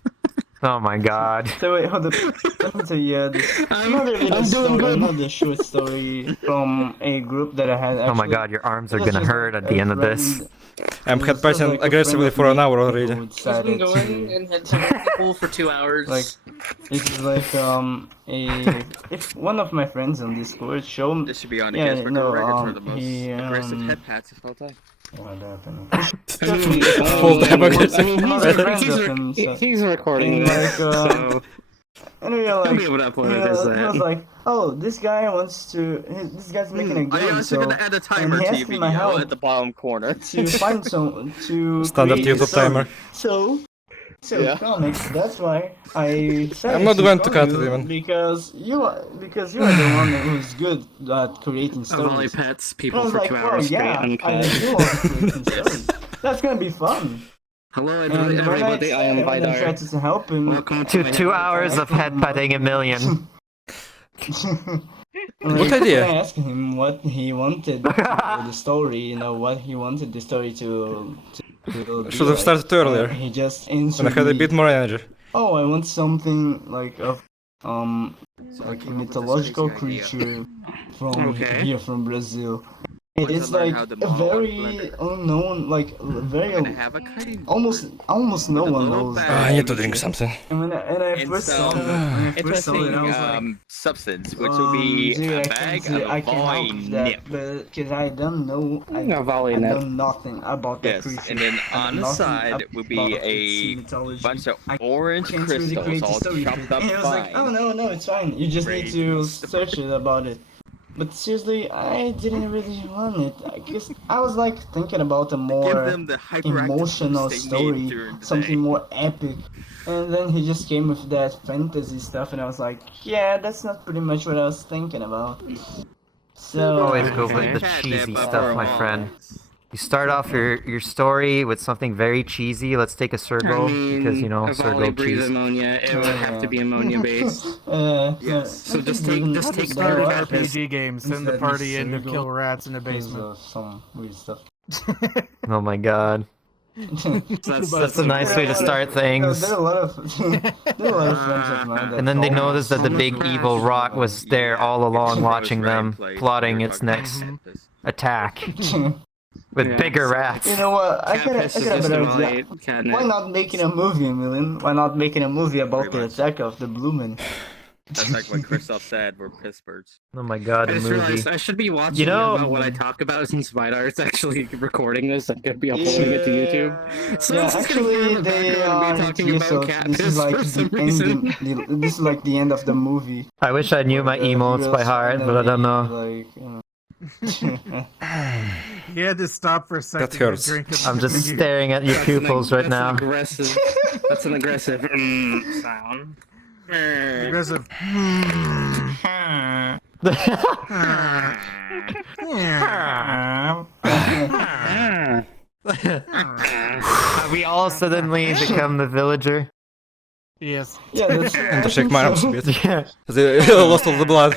oh my god. So wait, hold up. Let me tell you this. Another little I'm doing story, good. another short story from a group that I had. Oh my actually. god, your arms are It was gonna just hurt like at the a end of this. friend- I'm it was just headpatching like a aggressively friend for of an hour mine already. who He's been decided going to, and had some people for 2 hours. like It's like if one of my friends on Discord showed. This should be on the Yeah, guest record no, record for the most he aggressive head pats of all time. What happened? Full time aggressive. He's recording And this, like, so and we are he'll like, be able to upload he it as was that. like, oh, this guy wants to, this guy's making a I game, also so, gonna add a and timer he to asked your me my video help at the bottom corner. to find some, to Standard create a YouTube story. timer. So Yeah. comics, that's why I said I'm not to going to call cut you, it even. because you are the one who's good at creating Of only stories. pets, And I people was for like, 2 well, hours straight yeah, I uncut. do want to create stories. That's gonna be fun. Hello, And everybody, I am when I tried Vidar. to help him, Welcome to my 2 hours of headpatting a million. Good idea. I asked him what he wanted for the story, you know, what he wanted the story to be Should have like. started earlier. He just When I answered had a me, bit more energy. oh, I want something like of like a mythological crazy idea. creature from Okay. here from Brazil. And Want to it's learn like how to a model on very Blender. unknown, like very Gonna have a cutting almost no with a one little knows. bag. Oh, I need to drink something. And when I and first saw some it, when I first saw it, interesting I was like, substance, which will be dude, a I bag can't, of I a can volley help nip. that, but because I don't know, A volley I nip. know nothing about that Yes, creature. and then I on know the nothing side will be about its a mythology. bunch of I orange can't really crystals create a all story for chopped it. up And I was like, oh fine. no, it's fine. You just need Great. to search it about it. But seriously, I didn't really want it. I guess I was like thinking about a Give more them the hyperactive emotional boost they story, need during the something day. more epic. And then he just came with that fantasy stuff, and I was like, yeah, that's not pretty much what I was thinking about. So Always go Okay. with the Catnip cheesy up stuff, our my friend. walls. You start off your story with something very cheesy. Let's take a I Sergo, mean, because, you know, a volley Sergo breathes cheese. ammonia. It would have to be ammonia based. Yes. So just take Started part of RPG games, send the party in to Circle kill rats in the because basement. of some weird stuff. Oh my god. That's a nice way to start things. There are a lot of there are a lot of friends of mine that And then they told me noticed that the big evil rock was there all along watching them, plotting its next attack. With Yeah. bigger rats. You know what? I got Catfish is a just better a idea. volley catnip. Why not making a movie, Emilian? Why not making a movie about the Pretty much. attack of the Bloomin'? That's like what Christoph said, we're piss birds. Oh my god, I a just movie. realized I should be watching You know- about what I talk about since Vidar is actually recording this. I'm gonna be uploading it to YouTube. So Yeah, it's just gonna hear in actually, the they background are me talking about so cat this piss is like for some the reason. ending. This is like the end of the movie. I wish I knew my The emotes by heroes heart, but I don't know. finally, like, you know. He had to stop for a second. That hurts. To drink a I'm just drink. staring at your pupils right now. That's an aggressive sound. Aggressive. Have we all suddenly become the villager? Yes. Yeah, that's, To shake my arms a bit. Yeah. They lost all the blood.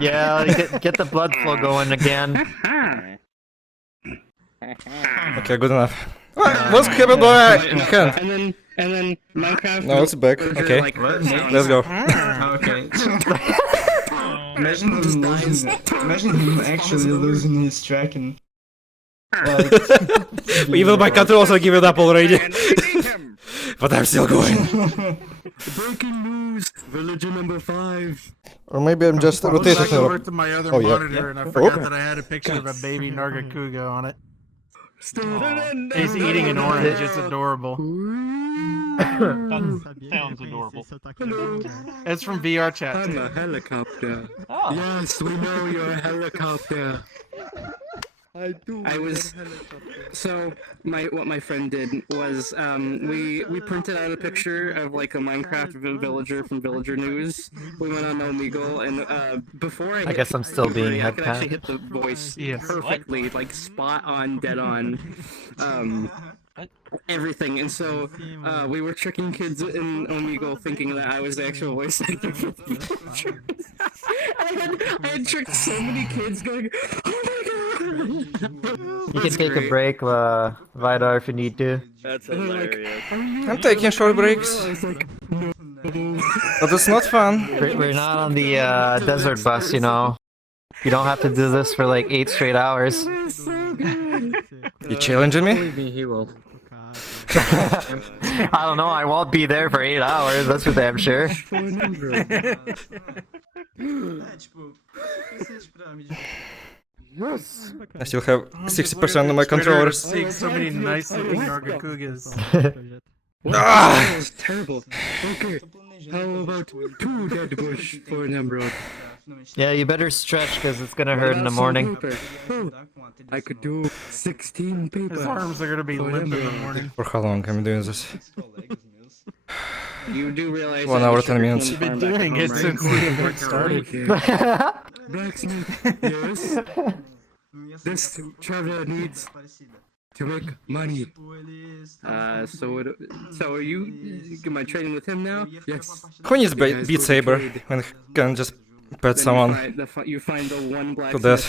Yeah, get the blood flow going again. Okay, good enough. Let's keep it going. Can't. And then Minecraft. No, it's back. Villager, Okay. like, Let's go. Okay. Imagine him actually losing his track and. Like, Even my controls are giving up already. But I'm still going. Breaking news! Villager number 5. Or maybe I'm just I looked rotating. back over to my other Oh, yeah. monitor and I forgot that I had a picture of a baby Nargacuga on it. He's eating an orange. It's adorable. Sounds adorable. It's from VR chat. I'm Too. a helicopter. Yes, we know you're a helicopter. I was so what my friend did was we printed out a picture of like a Minecraft villager from Villager News. We went on Omegle and before I guess I'm still being I could actually headpat. hit the voice Yes. perfectly, like spot on, dead on. Everything, and so we were tricking kids in Omegle thinking that I was the actual voice actor for the Villager. I had tricked so many kids going, oh my god! You can take a break, Vidar, if you need to. That's hilarious. I'm taking short breaks. I was like, no. But it's not fun. We're not on the desert bus, you know. You don't have to do this for like 8 straight hours. You challenging me? Believe me, he will. I don't know, I won't be there for 8 hours, that's for damn sure. I still have 60% of my controllers. Seeing so many nice looking Nargacugas. Ah! That was terrible. Okay, how about 2 dead bush for an emerald? Yeah, you better stretch because it's gonna hurt in the morning. I could do 16 paper. His arms are gonna be limp in the morning. For how long am I doing this? You do realize 1 hour 10 minutes. You've been doing it since the work started. Blacksmith, yes. This traveler needs to make money. So are you? Am I trading with him now? Yes. Who needs Beat Saber when he can just pet someone You find the one to death?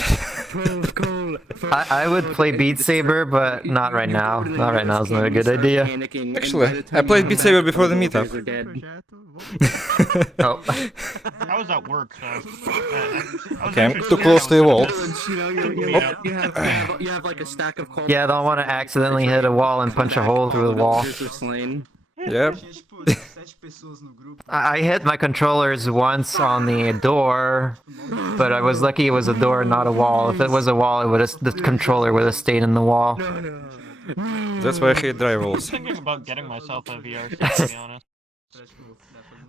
I would play Beat Saber, but not right now. Not right now is not a good idea. Actually, I played Beat Saber before the meetup. Oh. I was at work, so. Okay, I'm too close to the wall. You have like a stack of coal. Yeah, I don't want to accidentally hit a wall and punch a hole through the wall. Yep. I hit my controllers once on the door, but I was lucky it was a door, not a wall. If it was a wall, the controller would have stayed in the wall. That's why I hate dry walls. I'm thinking about getting myself a VR set, to be honest.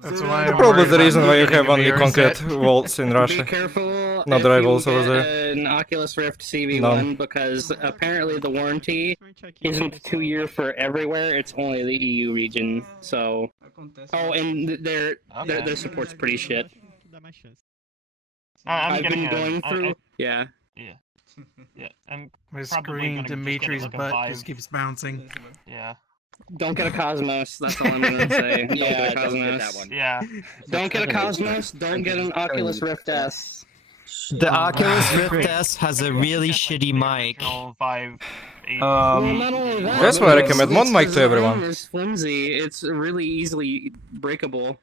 That's why I'm Probably the worried reason about why you getting have a only VR concrete set. walls in Russia. Be careful. No if dry you walls over get there. An Oculus Rift CV1 None. because apparently the warranty isn't 2 year for everywhere. It's only the EU region. So. Oh, and their support's pretty shit. I've been going through. Yeah. Yeah. Yeah. I'm My probably screen, gonna just get, Dimitri's like, a butt Vive. just keeps bouncing. Yeah. Don't get a Cosmos. That's all I'm gonna say. Don't get a don't get Cosmos. that one. Yeah. Don't get a Cosmos. Don't get an Oculus Rift S. The Oculus Rift S has a really shitty mic. Vive. Well, not only that, That's but why I it's- recommend its mod mic to design everyone. is flimsy. It's really easily breakable.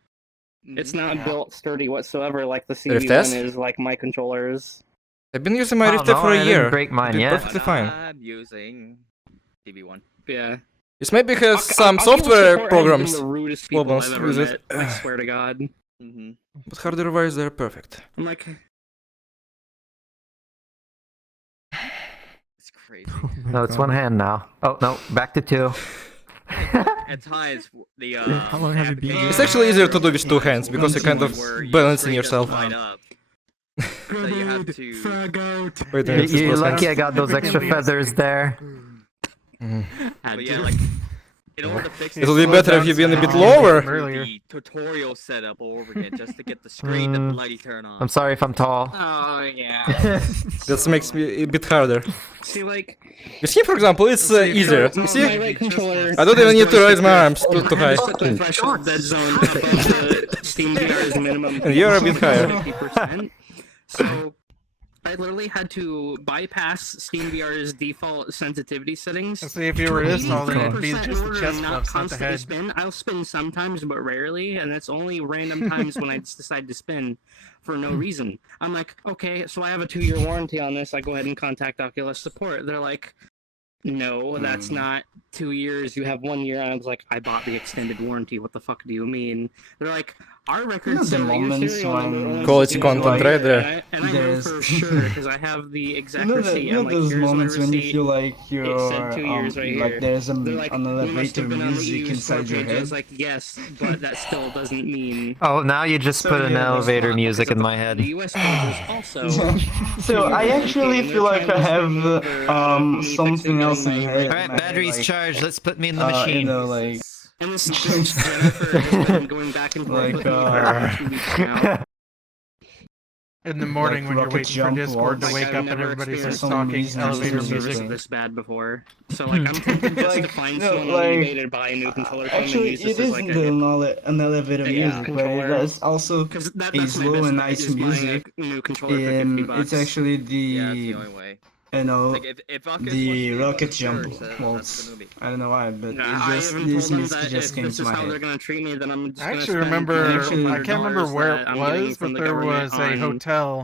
It's not built sturdy whatsoever like the Rift S? CV1 is, like my controllers. I've been using my Oh, Rift no, for I a didn't year. break mine Did yet. perfectly fine. I'm using TV1. Yeah. It's maybe because some Oculus software support has programs been the rudest people problems I've ever with met. it. I swear to God. But hardware-wise, they're perfect. I'm like, It's crazy. No, it's one hand now. Oh, no, back to 2. At times, the How long have you been? It's actually easier to do with 2 hands because you're kind of balancing yourself. Line up. So you have to. Wait a minute, You're it's lucky I hands. got those extra feathers there. But yeah, like in order to fix It'll be better if you've been a bit lower. the tutorial setup all over again just to get the screen to bloody turn on. I'm sorry if I'm tall. oh yeah. That makes me a bit harder. See, like, You see, for example, it's easier. You my see? right controller. I don't even need to raise my arms too high. Set the threshold dead zone above the Steam VR's minimum. And you're a bit higher. 50%. So I literally had to bypass Steam VR's default sensitivity settings. See, if you were this tall, then it'd be 80% just in the order chest to not fluffs, not the constantly head. spin. I'll spin sometimes, but rarely, and that's only random times when I just decide to spin for no reason. I'm like, okay, so I have a 2-year warranty on this. I go ahead and contact Oculus support. They're like, no, that's not 2 years. You have 1 year. I was like, I bought the extended warranty. What the fuck do you mean? They're like, our records the say that your moments serial number when- only Quality says content one. right there. And I know There's- for sure because I have the exact receipt. You know I'm like, those here's my moments when you receipt. feel like It you're said 2 years right here. like there's They're like, an "You must elevator have been on the music EU store inside your page." I head. was like, yes, but that still doesn't mean. Oh, now you just So, put an yeah, that's elevator not- music in my head. The US page is also. So I actually feel like I have something else in my head. Alright, battery's like, charged. Let's put me in the you machine. know, like And this Jennifer has been going back and forth Like, with me for 2 weeks now. In the morning Like when you're rocket waiting for jump Discord to walls. wake I've up and never everybody starts experienced some talking reason elevator this is music. thing. this bad before. So like I'm tempted just to Like, find no, someone on like, eBay to buy a new controller from and actually, use it this as like isn't an elevator Yeah, music, but controller. it is also because a that's my slow best and bet, nice is buying music. a new controller for $50. It's actually Yeah, that's the the only way. you know, Like if Oculus the wants to rocket sure, jump so that's waltz. the movie. I don't know why, but Nah, it I just haven't this told them music that just if came this to is my how they're head. gonna treat me, then I'm just I gonna actually spend remember. Actually, I can't remember $100 where that it I'm getting was, from but the there government was a on hotel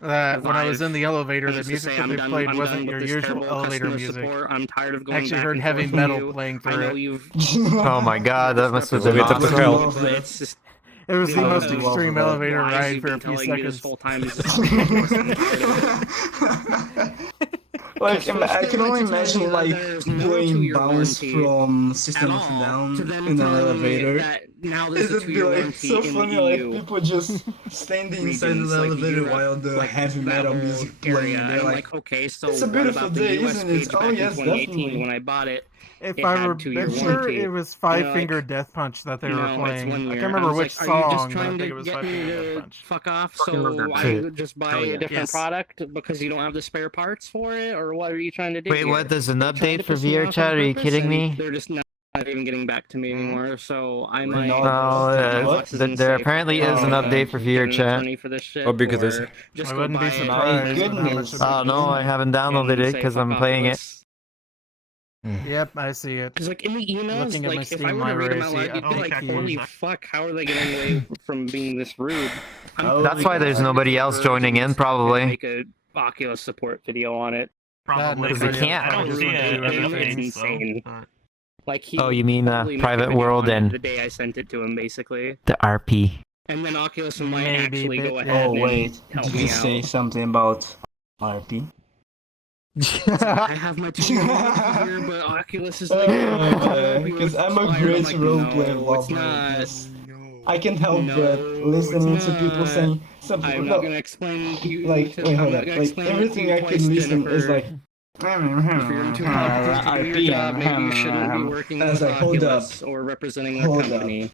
that when I was in the elevator, the just to music say that they played I'm wasn't done your with this usual terrible elevator customer music. support. I'm tired of I going actually back heard and heavy forth with metal you. playing I through know it. you've Oh my god, that must have been Elevator to hell. awesome. but it's just It was the I most would love extreme that. elevator lies ride you've for been a few telling me this seconds. whole time is just ridiculous. I'm tired of it. Like, I can only First they like to tell imagine you that like there's no playing 2-year bounce warranty from System at of a all, Down to then in an telling me elevator. that now there's a It'd be 2-year like warranty so in funny, the like EU. people just standing inside the regions, like elevator Europe, while the like heavy that metal whole music playing. area. And And they're I'm like, like, okay, so it's a what beautiful about the day, US isn't it? page Oh back in yes, 2018 definitely. when I bought it? If It I had were 2-year sure, warranty. it was And Five they're Finger like, Death Punch that they were no, it's playing. 1 I year. can't And I remember was which like, are you just song, but I trying think to it was get Five me Finger Death to Punch. fuck off Fucking love so that I shit. would just buy Hell a yeah. different Yes. product because you don't have the spare parts for it? Or what are you trying to do Wait, here? what? There's an Are you trying update to for piss me VR off chat? on Are you purpose? kidding And me? they're just not even getting back to me anymore, so I might No, There apparently is an update for VR chat. for this shit, Oh, because there's- or just I go wouldn't buy be it. surprised with how much goodness. of Oh it no, is. I haven't downloaded it because I'm playing it. Yep, I see it. Because like in the emails, Looking at my like if I Steam were to read them library, I out see loud, you'd be Epic like, Keys. holy fuck, how are they getting away from being this rude? I'm That's why there's nobody else joining in, probably. Make a Oculus support video on it. Probably. Because they can't. I don't see it in the It's updates insane. though. But... Like he Oh, you mean totally made a Private video World on it and the day I sent it to him, basically. the RP. And then Oculus might Maybe, actually but- go ahead Oh and wait, help did me you out. say something about RP? I have my 2-year warranty here, but Oculus is like, Because I'm a great roleplay it's not. lover. I can't help but listening to people saying something. I'm not gonna explain you. Like, wait, hold up. Like everything I could listen is like. If you're in too hard to do your job, maybe you shouldn't be working I was with like, hold up. Oculus or representing a Hold up. company.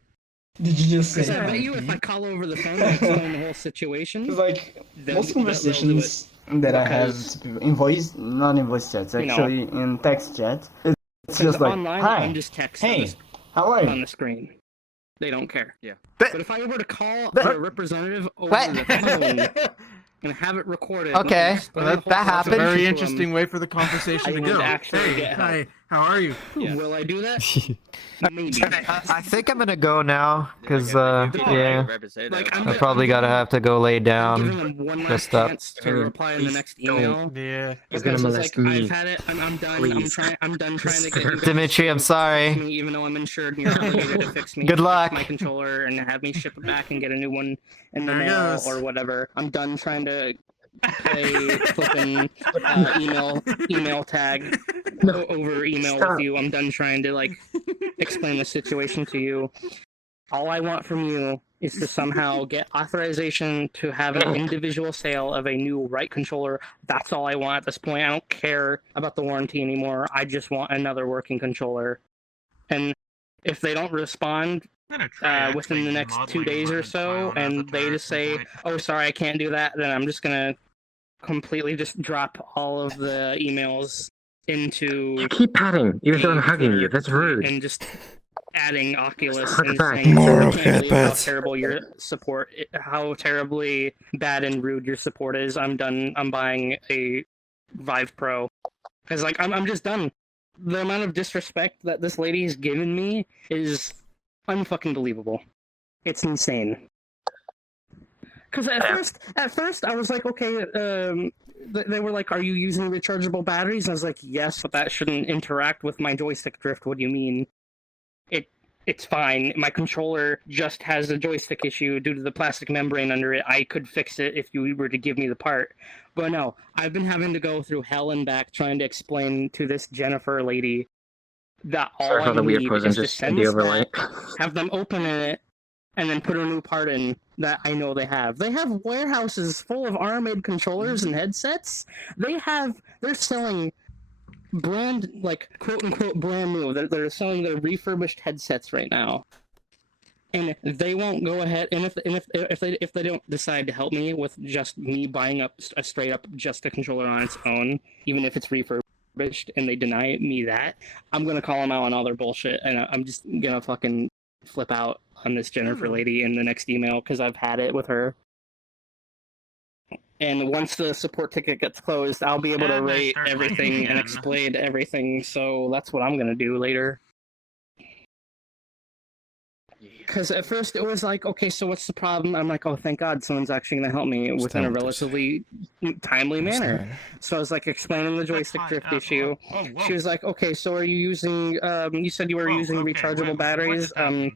Did you just say Because I bet you if I call over the phone and explain the whole situation, like they'll most do conversations that I have Because- to people in voice, not in voice chats, You know. actually in text chat, it's Because just like, online, hi, I'm just text hey, how are on you? the screen. They don't care. Yeah. But if I were to call a representative over the phone and have it recorded, Okay, explain well, the whole that That's a happened. very situation to interesting way for the conversation I to would go. actually Hey, get help. hi, how are you? Will I do that? Maybe. I think I'm gonna go now, because, yeah. Like, I probably gotta have to go lay giving down. them one last Just up. chance to reply in the next email. Yeah. He's gonna Because it's molest like, me. I've had it. I'm done. Please. I'm done trying to get you guys Dimitri, I'm to sorry. fix me, even though I'm insured and you're obligated to fix me. Good fix luck. my controller and have me ship it back and get a new one in the There it mail goes. or whatever. I'm done trying to play flipping email tag over email with you. I'm done trying to like explain the situation to you. All I want from you is to somehow get authorization to have an individual sale of a new right controller. That's all I want at this point. I don't care about the warranty anymore. I just want another working controller. And if they don't respond within the next 2 days or so, and they just say, "Oh, sorry, I can't do that," then I'm just gonna completely just drop all of the emails into You keep patting, even though I'm hugging you. That's rude. and just adding Oculus Hug and back. saying More I can't believe how Headpats. terrible your support, how terribly bad and rude your support is. I'm done. I'm buying a Vive Pro because like I'm just done. The amount of disrespect that this lady has given me is unfucking believable. It's insane. Because at first I was like, okay, they were like, "Are you using rechargeable batteries?" And I was like, "Yes, but that shouldn't interact with my joystick drift." What do you mean? It's fine. My controller just has a joystick issue due to the plastic membrane under it. I could fix it if you were to give me the part. But no, I've been having to go through hell and back trying to explain to this Jennifer lady that all Sorry I for the weird need pose, is I'm to just in send the this overlay. back, have them open it, and then put a new part in that I know they have. They have warehouses full of ARM-made controllers and headsets. They're selling brand, like, quote-unquote brand new. They're selling their refurbished headsets right now. And they won't go ahead, and if they don't decide to help me with just me buying up a straight up just a controller on its own, even if it's refurbished, and they deny me that, I'm gonna call them out on all their bullshit, and I'm just gonna fucking flip out on this Jennifer lady in the next email because I've had it with her. And once the support ticket gets closed, I'll be able to And they rate start everything raining and again. explain everything. So that's what I'm gonna do later. Because at first it was like, okay, so what's the problem? I'm like, oh, thank God someone's actually going to help me within a relatively timely manner. So I was like explaining the joystick drift issue. She was like, okay, so are you using, you said you were using rechargeable batteries. Go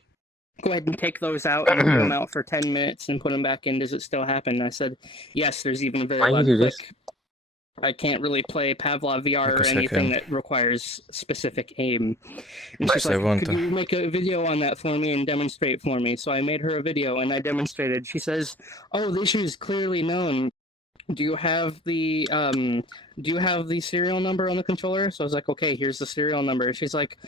ahead and take those out and leave them out for 10 minutes and put them back in. Does it still happen? And I said, yes, there's even a very loud click. I can't really play Pavlov VR or anything that requires specific aim. And she's like, could you make a video on that for me and demonstrate for me? So I made her a video and I demonstrated. She says, oh, the issue is clearly known. Do you have the serial number on the controller? So I was like, okay, here's the serial number. She's like,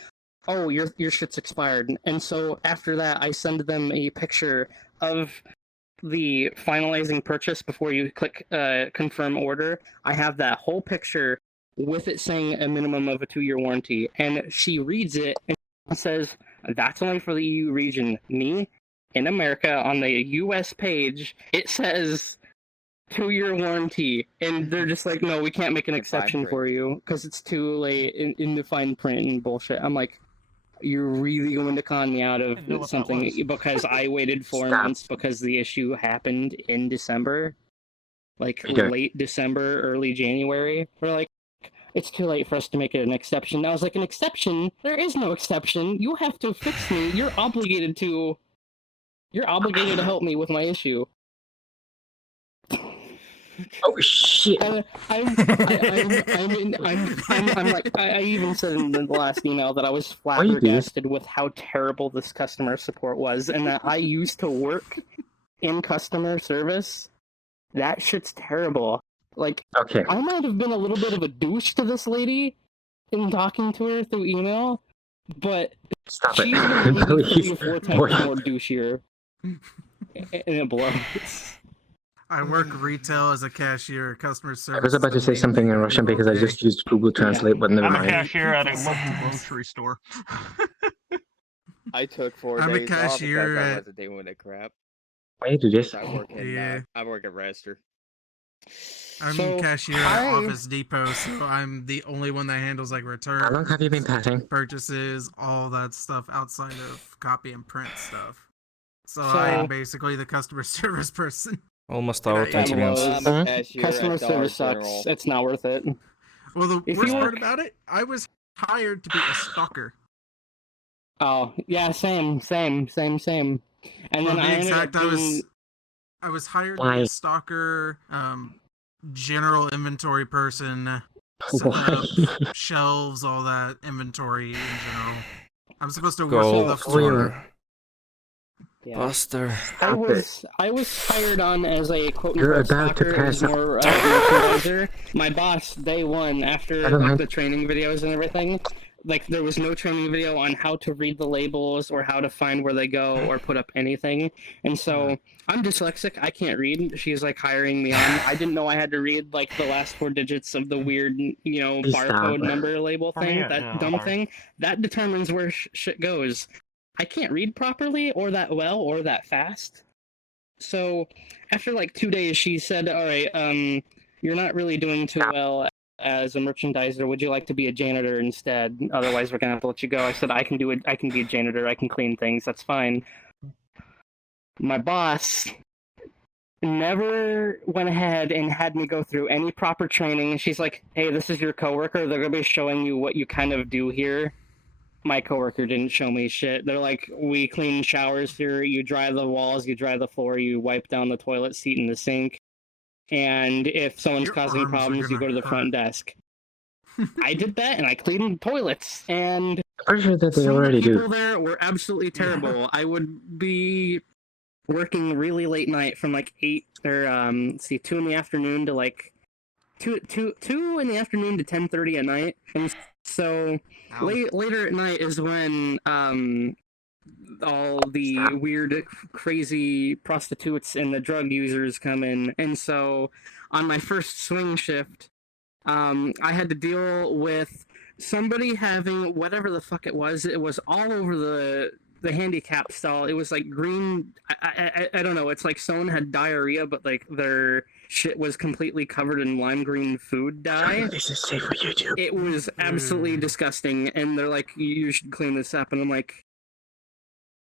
oh, your shit's expired. And so after that, I send them a picture of the finalizing purchase before you click confirm order. I have that whole picture with it saying a minimum of a 2-year warranty, and she reads it and says, that's only for the EU region. Me, in America, on the US page, it says 2-year warranty, and they're just like, no, we can't make an exception for you because it's too late in the fine print and bullshit. I'm like, you're really going to con me out of something because I waited 4 months because the issue happened in December, like late December, early January. We're like, it's too late for us to make it an exception. I was like, an exception? There is no exception. You have to fix me. You're obligated to help me with my issue. Oh shit! I'm like, I even said in the last email that I was flabbergasted with how terrible this customer support was, and that I used to work in customer service. That shit's terrible. Like, I might have been a little bit of a douche to this lady in talking to her through email, but she's been maybe 3 or 4 times more douchier, and it blows. I work retail as a cashier, customer service. I was about to say something in Russian because I just used Google Translate, but never I'm mind. a cashier at a local grocery store. I took 4 I'm a days cashier off because I at- wasn't doing the crap. Why you do this? I work at Rester. I'm cashier at Office Depot, so I'm the only one that handles like return. How long have you been passing? Purchases, all that stuff outside of copy and print stuff. So I'm basically the customer service person. Almost hour 20 minutes. Customer service sucks. It's not worth it. Well, the worst part about it, I was hired to be a stalker. Oh, yeah, same. And then I ended up doing... I was hired to be a stalker, general inventory person, set up shelves, all that inventory in general. I'm supposed to work the floor. Yeah. Buster. I was hired on as a quote You're unquote about to stalker, pass as more merchandiser. My boss, day one, after like, the training videos and everything, like there was no training video on how to read the labels or how to find where they go or put up anything. And so I'm dyslexic. I can't read. She's like hiring me on. I didn't know I had to read like the last 4 digits of the weird, barcode number label thing, dumb thing. That determines where shit goes. I can't read properly or that well or that fast. So after like 2 days, she said, all right, you're not really doing too well as a merchandiser. Would you like to be a janitor instead? Otherwise, we're going to have to let you go. I said, I can do it. I can be a janitor. I can clean things. That's fine. My boss never went ahead and had me go through any proper training. She's like, hey, this is your coworker. They're going to be showing you what you kind of do here. My coworker didn't show me shit. They're like, we clean showers here, you dry the walls, you dry the floor, you wipe down the toilet seat and the sink. And if someone's causing problems, you go to the front desk. I did that, and I cleaned toilets. And I'm sure that they some already people do. there were absolutely terrible. I would be working really late night from like 8 or 2 in the afternoon to like 2 in the afternoon to 10:30 at night. And so later at night is when all the weird, crazy prostitutes and the drug users come in. And so on my first swing shift, I had to deal with somebody having whatever the fuck it was. It was all over the handicap stall. It was like green. I don't know. It's like someone had diarrhea, but like their shit was completely covered in lime green food dye. This is safe for YouTube. It was absolutely disgusting, and they're like, "You should clean this up," and I'm like,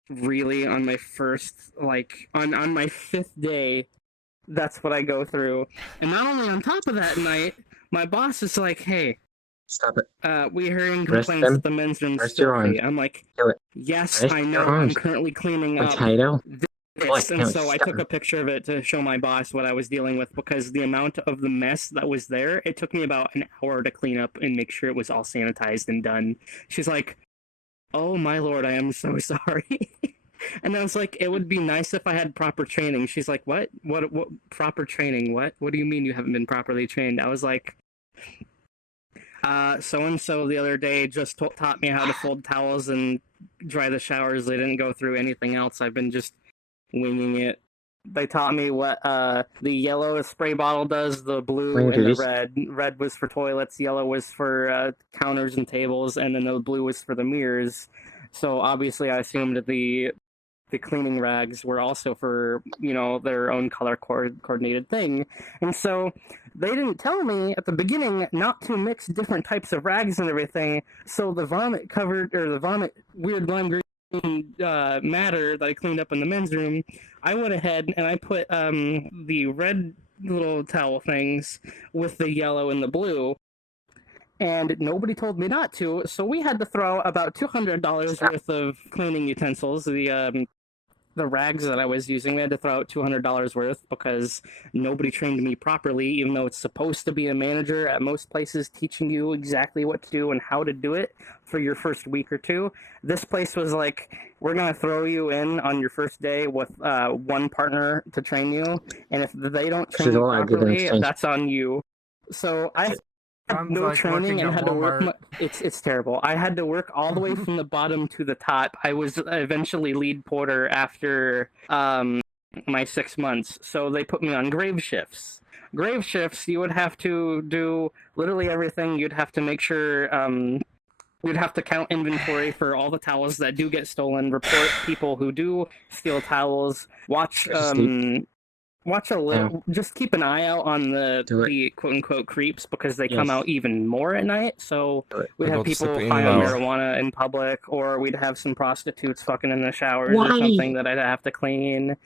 really? On my first, like, on my 5th day, that's what I go through. And not only on top of that night, my boss is like, "Hey, stop it. We're hearing Rest complaints them. that the men's room's Rest your arms. filthy." I'm like, Do it. "Yes, Rest I your know. I'm arms. currently cleaning up Potato. this." And no, so I stop took it. a picture of it to show my boss what I was dealing with, because the amount of the mess that was there, it took me about an hour to clean up and make sure it was all sanitized and done. She's like, "Oh my lord, I am so sorry." And I was like, "It would be nice if I had proper training." She's like, What proper training? What do you mean you haven't been properly trained?" I was like, so-and-so the other day just taught me how to fold towels and dry the showers. They didn't go through anything else. I've been just winging it. They taught me what the yellow spray bottle does, the blue and the red. Red was for toilets, yellow was for counters and tables, and then the blue was for the mirrors. So obviously I assumed that the cleaning rags were also for, their own color coordinated thing. And so they didn't tell me at the beginning not to mix different types of rags and everything. So the vomit weird lime green matter that I cleaned up in the men's room, I went ahead and I put the red little towel things with the yellow and the blue. And nobody told me not to, so we had to throw about $200 worth of cleaning utensils. The rags that I was using, we had to throw out $200 worth because nobody trained me properly, even though it's supposed to be a manager at most places teaching you exactly what to do and how to do it for your first week or two. This place was like, "We're going to throw you in on your first day with one partner to train you, and if they don't train you properly, that's on you." So I had no training and had to work. It's terrible. I had to work all the way from the bottom to the top. I was eventually lead porter after my 6 months, so they put me on grave shifts. Grave shifts, you would have to do literally everything. You'd have to make sure. You'd have to count inventory for all the towels that do get stolen. Report people who do steal towels. Just keep an eye out on the quote-unquote creeps, because they come out even more at night. So we'd have people high on marijuana in public, or we'd have some prostitutes fucking in the showers or something that I'd have to clean.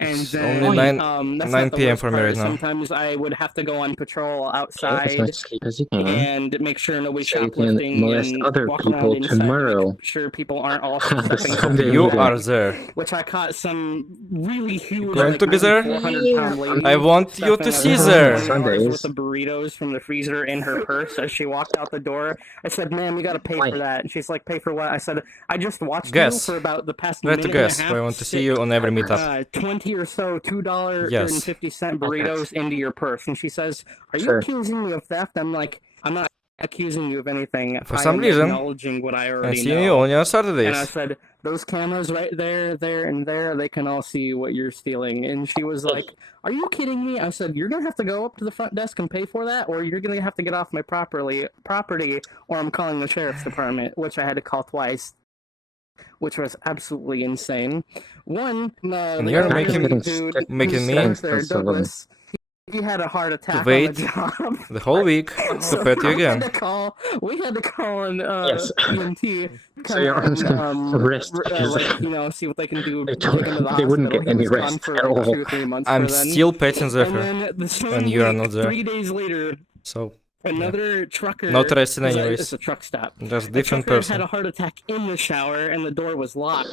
And It's then only 9 that's 9 not the p.m. worst for me part. right now. Sometimes I would have to go on patrol outside As much sleep as you can. and make sure nobody's So you can shoplifting molest and other walk people around inside, tomorrow. make sure people aren't all On the stepping Sunday You meeting. are there. which I caught some really huge, Going like, to be there? 400-pound lady I want you to see there. with the burritos from the freezer in her purse as she walked out the door. I said, "Ma'am, you gotta pay for that." And she's like, "Pay for what?" I said, "I just watched you Guess. for about the past Try minute to and a guess. half I want to see stick, you on every meetup. 20 or so $2.50 Yes. burritos into your purse." And she says, "Are you Sure. accusing me of theft?" I'm like, "I'm not accusing you of anything. For I some am reason, acknowledging what I I already see know." you only on And I Saturdays. said, "Those cameras right there, and there, they can all see what you're stealing." And she was like, "Are you kidding me?" I said, "You're going to have to go up to the front desk and pay for that, or you're going to have to get off my property, or I'm calling the sheriff's department," which I had to call twice, which was absolutely insane. One, And you're making me Douglas, he had a heart attack wait on the job. the whole week to pet you again. We had to call an EMT. So your arms can rest because see what they can do. they Take him to the they wouldn't hospital. get He any was gone rest for at like all. 2 or 3 months. I'm for then. still petting Zephyr, And then the same and you are week, not there. 3 days later, So another trucker. not resting anyways. It's a truck stop. Just A different trucker person. had a heart attack in the shower, and the door was locked.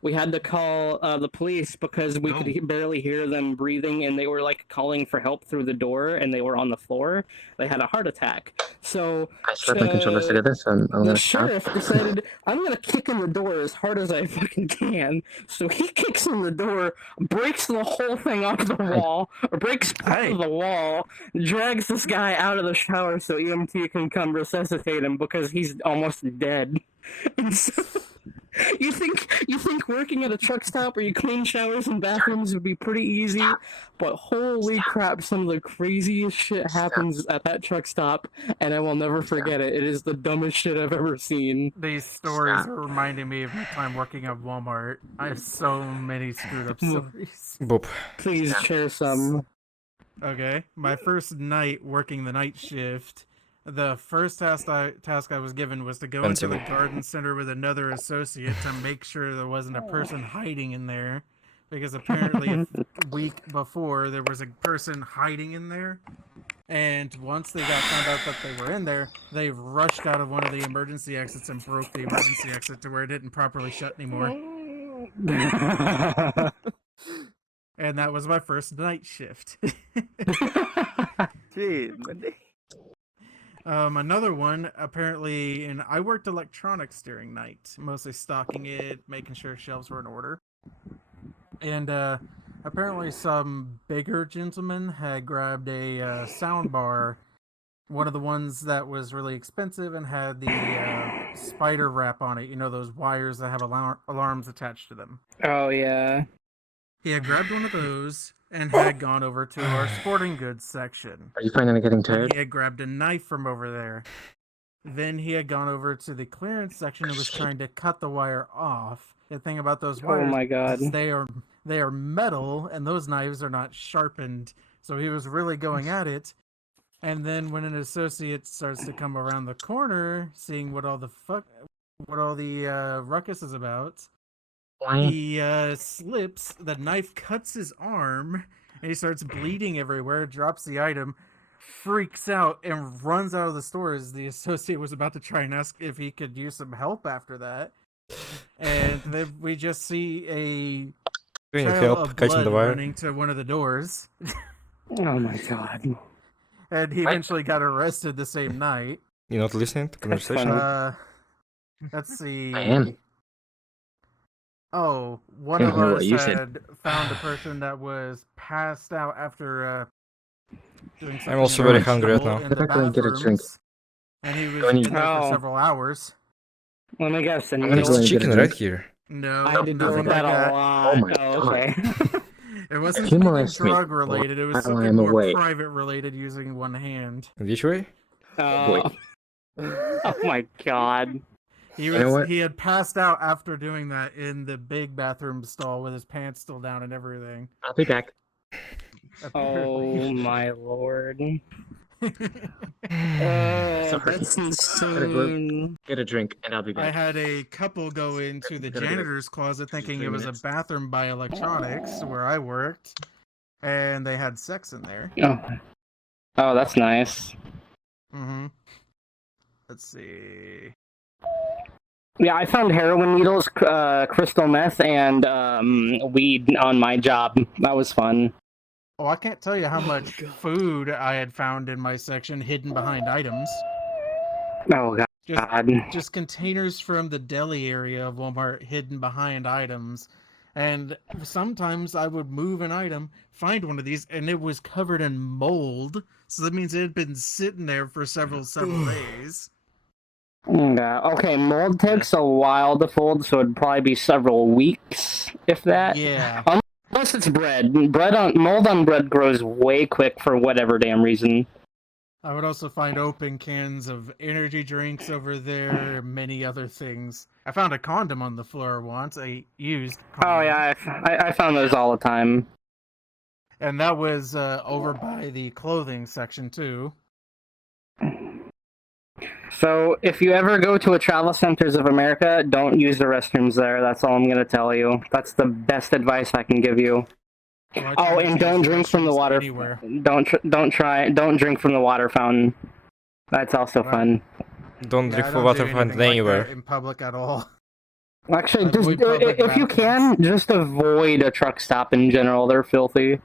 We had to call the police because we could barely hear them breathing, and they were like calling for help through the door, and they were on the floor. They had a heart attack. So I slept my controller to this and the sheriff decided, "I'm gonna kick in the door as hard as I fucking can." So he kicks in the door, breaks the whole thing off the wall, or breaks part of the wall, drags this guy out of the shower so EMT can come resuscitate him because he's almost dead. And so You think working at a truck stop where you clean showers and bathrooms would be pretty easy, but holy crap, some of the craziest shit happens at that truck stop, and I will never forget it. It is the dumbest shit I've ever seen. These stories are reminding me of my time working at Walmart. I have so many screwed up stories. Boop. Please share some. Okay, my first night working the night shift, the first task I was given was to go into the garden center with another associate to make sure there wasn't a person hiding in there, because apparently a week before there was a person hiding in there, and once they got found out that they were in there, they rushed out of one of the emergency exits and broke the emergency exit to where it didn't properly shut anymore. And that was my first night shift. Jeez. Another one, apparently, and I worked electronics during night, mostly stocking it, making sure shelves were in order. And apparently some bigger gentleman had grabbed a sound bar, one of the ones that was really expensive and had the spider wrap on it, you know, those wires that have alarms attached to them. Oh, yeah. He had grabbed one of those and had gone over to our sporting goods section. Are you finally getting tired? He had grabbed a knife from over there. Then he had gone over to the clearance section and was trying to cut the wire off. The thing about those wires, oh my God, is they are metal, and those knives are not sharpened. So he was really going at it. And then when an associate starts to come around the corner, seeing what all the ruckus is about, he slips, the knife cuts his arm, and he starts bleeding everywhere, drops the item, freaks out, and runs out of the store as the associate was about to try and ask if he could use some help after that. And then we just see a trail of blood running to one of the doors. Oh my God. And he eventually got arrested the same night. You're not listening to conversation? Let's see. I am. Oh, one of us had found a person that was passed out after doing something. I'm also very hungry right now. In the bathrooms, and he was in there for several hours. Let me guess. I'm gonna get chicken right here. No, I did nothing that like that. a lot. Oh my okay. It wasn't something drug related. It was something more private related using one hand. Which way? Oh my God. He had passed out after doing that in the big bathroom stall with his pants still down and everything. I'll be back. Oh my Lord. That's insane. Get a drink and I'll be back. I had a couple go into the janitor's closet thinking it was a bathroom by electronics where I worked, and they had sex in there. Oh, that's nice. Mm-hmm. Let's see. Yeah, I found heroin needles, crystal meth, and weed on my job. That was fun. Oh, I can't tell you how much food I had found in my section hidden behind items. Oh, God. Just containers from the deli area of Walmart hidden behind items. And sometimes I would move an item, find one of these, and it was covered in mold. So that means it had been sitting there for several days. Yeah, okay, mold takes a while to fold, so it'd probably be several weeks, if that. Yeah. Unless it's bread. Mold on bread grows way quick for whatever damn reason. I would also find open cans of energy drinks over there, many other things. I found a condom on the floor once, a used condom. Oh yeah, I found those all the time. And that was over by the clothing section too. So, if you ever go to a Travel Centers of America, don't use the restrooms there. That's all I'm going to tell you. That's the best advice I can give you. Oh, and don't drink from the water. Don't drink from the water fountain. That's also fun. Don't drink from water fountain anywhere. In public at all. Actually, just if you can, just avoid a truck stop in general. They're filthy.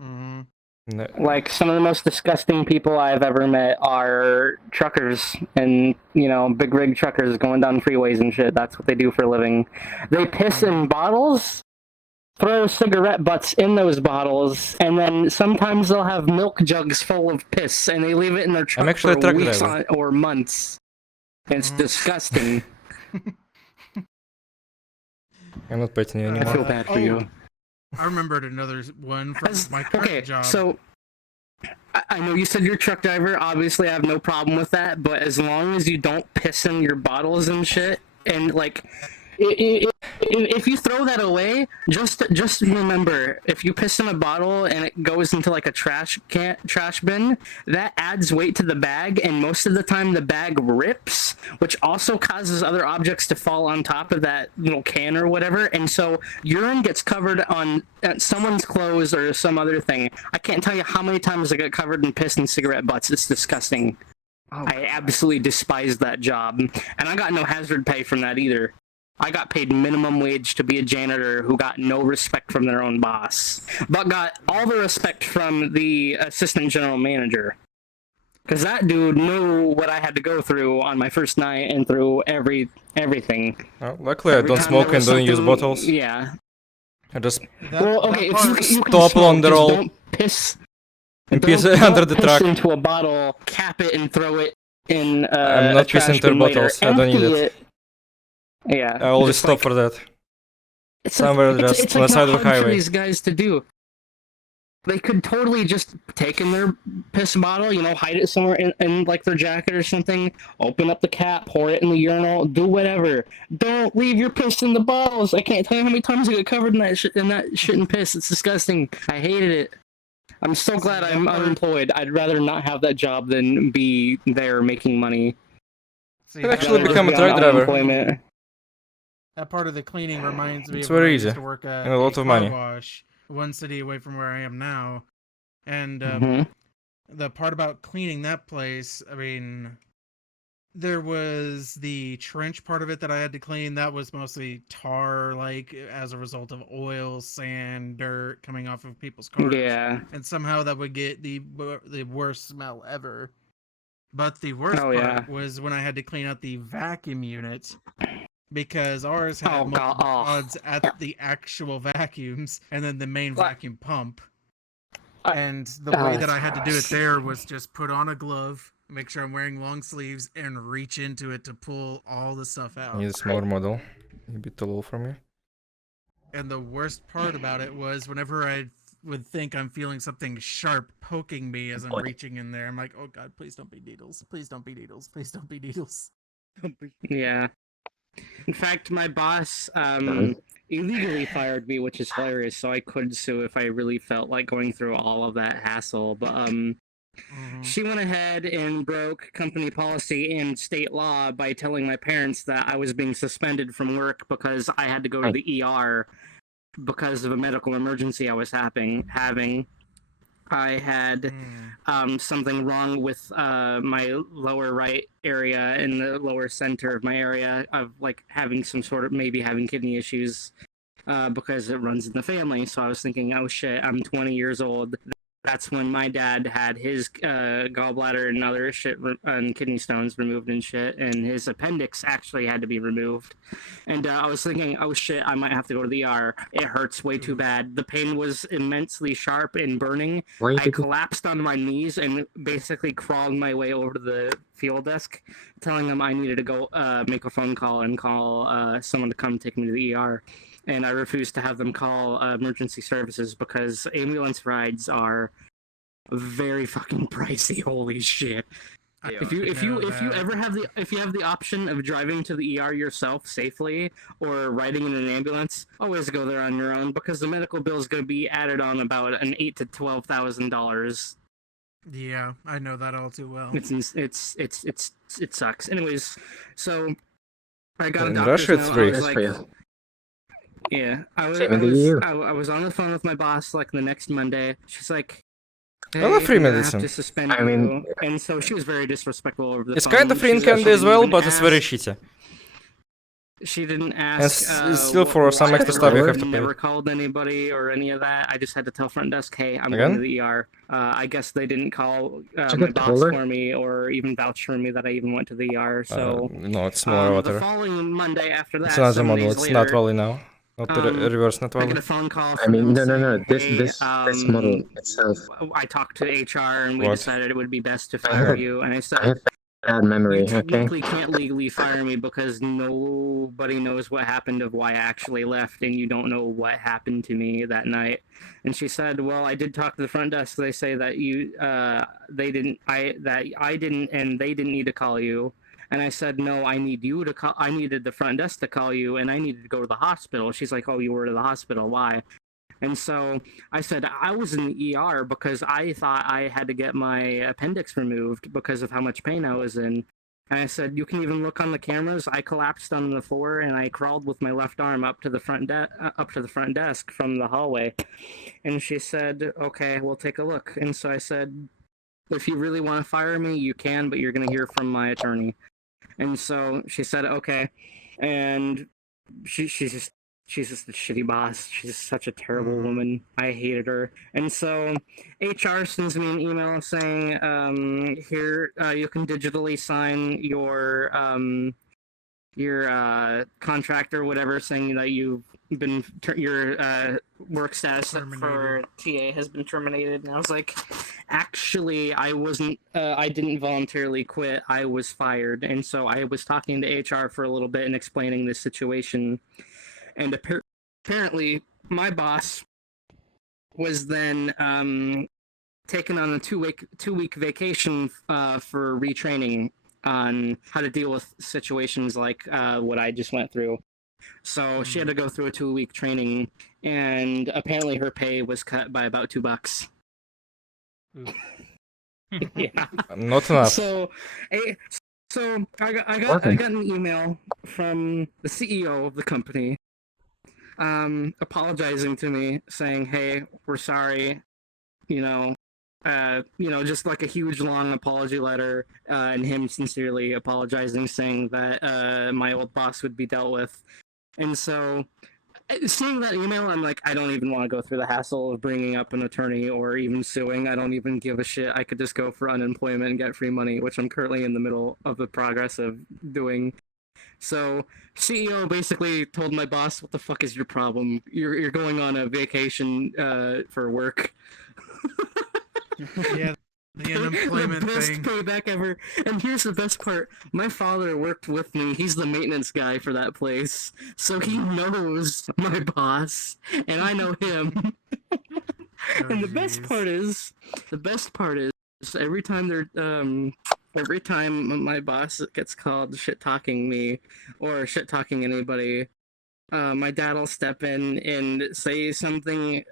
Mm-hmm. No. Like, some of the most disgusting people I've ever met are truckers and, big rig truckers going down freeways and shit. That's what they do for a living. They piss in bottles, throw cigarette butts in those bottles, and then sometimes they'll have milk jugs full of piss, and they leave it in their truck for weeks or months. It's disgusting. I'm not petting you I anymore. feel bad for you. I remembered another one from my current job. So I know you said you're a truck driver. Obviously, I have no problem with that. But as long as you don't piss in your bottles and shit, and like, if you throw that away, just remember, if you piss in a bottle and it goes into like a trash bin, that adds weight to the bag, and most of the time the bag rips, which also causes other objects to fall on top of that little can or whatever, and so urine gets covered on someone's clothes or some other thing. I can't tell you how many times I got covered in piss and cigarette butts. It's disgusting. I absolutely despise that job, and I got no hazard pay from that either. I got paid minimum wage to be a janitor who got no respect from their own boss, but got all the respect from the assistant general manager. Because that dude knew what I had to go through on my first night and through everything. Well, luckily I don't smoke and don't use bottles. Yeah. I just stop on the roll. Don't piss. And piss under the truck. Into a bottle, cap it, and throw it in I'm not pissing into bottles. I don't need it. Yeah. I always stop for that. Somewhere just on the side of the highway. For these guys to do. They could totally just take in their piss bottle, hide it somewhere in like their jacket or something, open up the cap, pour it in the urinal, do whatever. Don't leave your piss in the bottles. I can't tell you how many times I got covered in that shit and piss. It's disgusting. I hated it. I'm so glad I'm unemployed. I'd rather not have that job than be there making money. You could actually become a truck driver. That part of the cleaning reminds me It's of when I very used easy. to work at And a lot of money. car wash, one city away from where I am now. And the part about cleaning that place, I mean, there was the trench part of it that I had to clean. That was mostly tar, like, as a result of oil, sand, dirt coming off of people's cars. Yeah. And somehow that would get the worst smell ever. But the worst part was when I had to clean out the vacuum unit. Because ours had multiple pods at the actual vacuums, and then the main vacuum pump. And the way that I had to do it there was just put on a glove, make sure I'm wearing long sleeves, and reach into it to pull all the stuff out. Need a smaller model. A bit too low for me. And the worst part about it was whenever I would think I'm feeling something sharp poking me as I'm reaching in there, I'm like, oh god, please don't be needles. Please don't be needles. Please don't be needles. Yeah. In fact, my boss illegally fired me, which is hilarious, so I could sue if I really felt like going through all of that hassle. But she went ahead and broke company policy and state law by telling my parents that I was being suspended from work because I had to go to the ER because of a medical emergency I was having. I had something wrong with my lower right area in the lower center of my area of like having some sort of maybe having kidney issues because it runs in the family. So I was thinking, oh shit, I'm 20 years old. That's when my dad had his gallbladder and other shit and kidney stones removed and shit, and his appendix actually had to be removed. And I was thinking, oh shit, I might have to go to the ER. It hurts way too bad. The pain was immensely sharp and burning. I collapsed on my knees and basically crawled my way over to the field desk, telling them I needed to go make a phone call and call someone to come take me to the ER. And I refused to have them call emergency services because ambulance rides are very fucking pricey. Holy shit! If you ever have the option of driving to the ER yourself safely or riding in an ambulance, always go there on your own because the medical bill is going to be added on about an $8,000 to $12,000. Yeah, I know that all too well. It sucks. Anyways, so I got a In doctor's Russia, it's note. free. I was like, yeah, I was on the phone with my boss like the next Monday. She's like, hey, I love free I have medicine. to suspend you. And so she was very disrespectful over the It's phone. kind of free in Canada as well, but it's very shitty. She didn't And ask. it's still for some extra stuff you have to pay. Never called anybody or any of that. I just had to tell front desk, hey, I'm Again? going to the ER. I guess they didn't call my boss for me or even vouch for me that I even went to the ER. So no, it's smaller the water. following Monday after that, It's another 7 model. days It's later, not Valley now. Not the reverse, not I Valley. get a phone call. I mean, from no. saying, This hey, model itself. I talked to HR and we What? decided it would be best to fire you. And I said, Bad memory, You okay? technically can't legally fire me because nobody knows what happened of why I actually left, and you don't know what happened to me that night. And she said, "Well, I did talk to the front desk. They say that they didn't, I didn't, and they didn't need to call you." And I said, "No, I need you to call. I needed the front desk to call you, and I needed to go to the hospital." She's like, "Oh, you were to the hospital? Why?" And so I said, "I was in the ER because I thought I had to get my appendix removed because of how much pain I was in." And I said, "You can even look on the cameras. I collapsed on the floor and I crawled with my left arm up to the front desk from the hallway." And she said, "Okay, we'll take a look." And so I said, "If you really want to fire me, you can, but you're going to hear from my attorney." And so she said, "Okay." And she's just a shitty boss. She's such a terrible woman. I hated her. And so HR sends me an email saying, "Here, you can digitally sign your contract or whatever, saying that you've been your work status for TA has been terminated." And I was like, "Actually, I wasn't. I didn't voluntarily quit. I was fired." And so I was talking to HR for a little bit and explaining this situation. And apparently, my boss was then taken on a two-week vacation for retraining on how to deal with situations like what I just went through. So she had to go through a 2-week training, and apparently her pay was cut by about $2. Yeah, Not enough. So I got an email from the CEO of the company, apologizing to me, saying, "Hey, we're sorry," just like a huge long apology letter, and him sincerely apologizing, saying that my old boss would be dealt with. And so, seeing that email, I'm like, I don't even want to go through the hassle of bringing up an attorney or even suing. I don't even give a shit. I could just go for unemployment and get free money, which I'm currently in the middle of the progress of doing. So CEO basically told my boss, "What the fuck is your problem? You're going on a vacation for work." Yeah, the unemployment the best thing. payback ever. And here's the best part: my father worked with me. He's the maintenance guy for that place, so he knows my boss, and I know him. And the best part is, every time my boss gets called shit talking me or shit talking anybody, my dad will step in and say something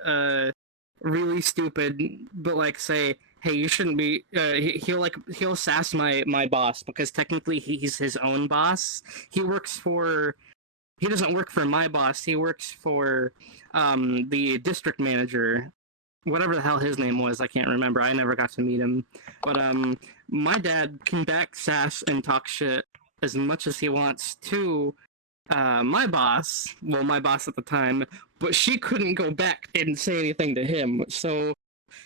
really stupid, but like say, "Hey, you shouldn't be." He'll sass my boss because technically he's his own boss. He doesn't work for my boss. He works for the district manager. Whatever the hell his name was, I can't remember. I never got to meet him. But my dad can back sass and talk shit as much as he wants to my boss at the time, but she couldn't go back and say anything to him. So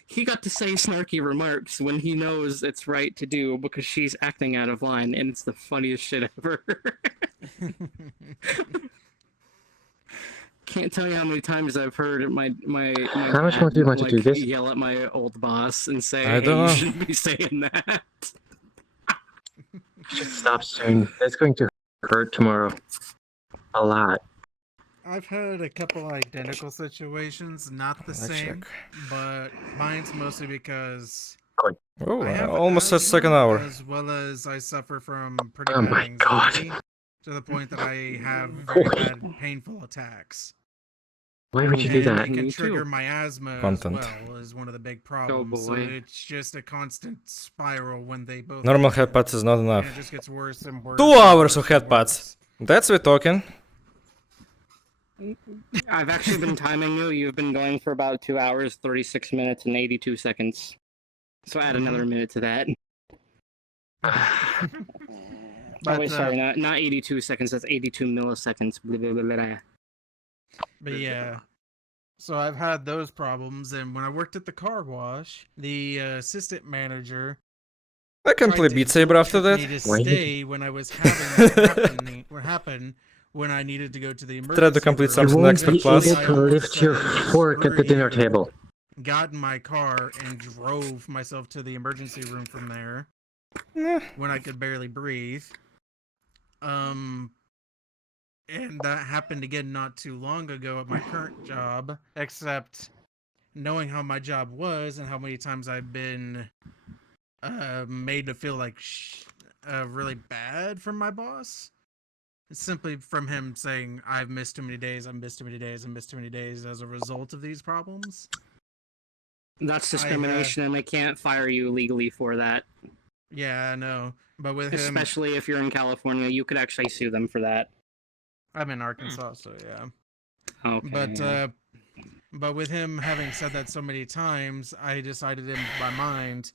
he got to say snarky remarks when he knows it's right to do because she's acting out of line, and it's the funniest shit ever. Can't tell you how many times I've heard my How much more do you want to do this? yell at my old boss and say, I "Hey, don't you know. shouldn't be saying that." You should stop soon. That's going to hurt tomorrow. A lot. I've had a couple identical situations, not the Let's same, check. but mine's mostly because Oh, I have almost at asthma, second hour. as well as I suffer from pretty Oh bad my God. anxiety, to the point that I have very bad, painful attacks. Why would you do And that? it can Me trigger too. my asthma Content. as well, is one of the big problems. So boy. it's just a constant spiral when they both Normal happen, headpats is not and enough. it just gets worse and worse. 2 and hours of worse and headpats. worse. That's we're talking. I've actually been timing you. You've been going for about 2 hours, 36 minutes, and 82 seconds. So add another minute to that. But, wait, sorry, not 82 seconds. That's 82 milliseconds. Blah, blah, blah, blah. But yeah, so I've had those problems, and when I worked at the car wash, the assistant manager I can play Beat Saber after that. me to stay when I was having that happen when I needed to go to the emergency Try to complete room. something You won't extra be plus. able to lift your fork at the dinner table. Got in my car and drove myself to the emergency room from there. when I could barely breathe. And that happened again not too long ago at my current job, except knowing how my job was and how many times I've been made to feel like really bad from my boss. It's simply from him saying, I've missed too many days, I've missed too many days, I've missed too many days as a result of these problems. That's discrimination, and they can't fire you legally for that. Yeah, I know. But with him... Especially if you're in California, you could actually sue them for that. I'm in Arkansas, so yeah. Okay. But with him having said that so many times, I decided in my mind,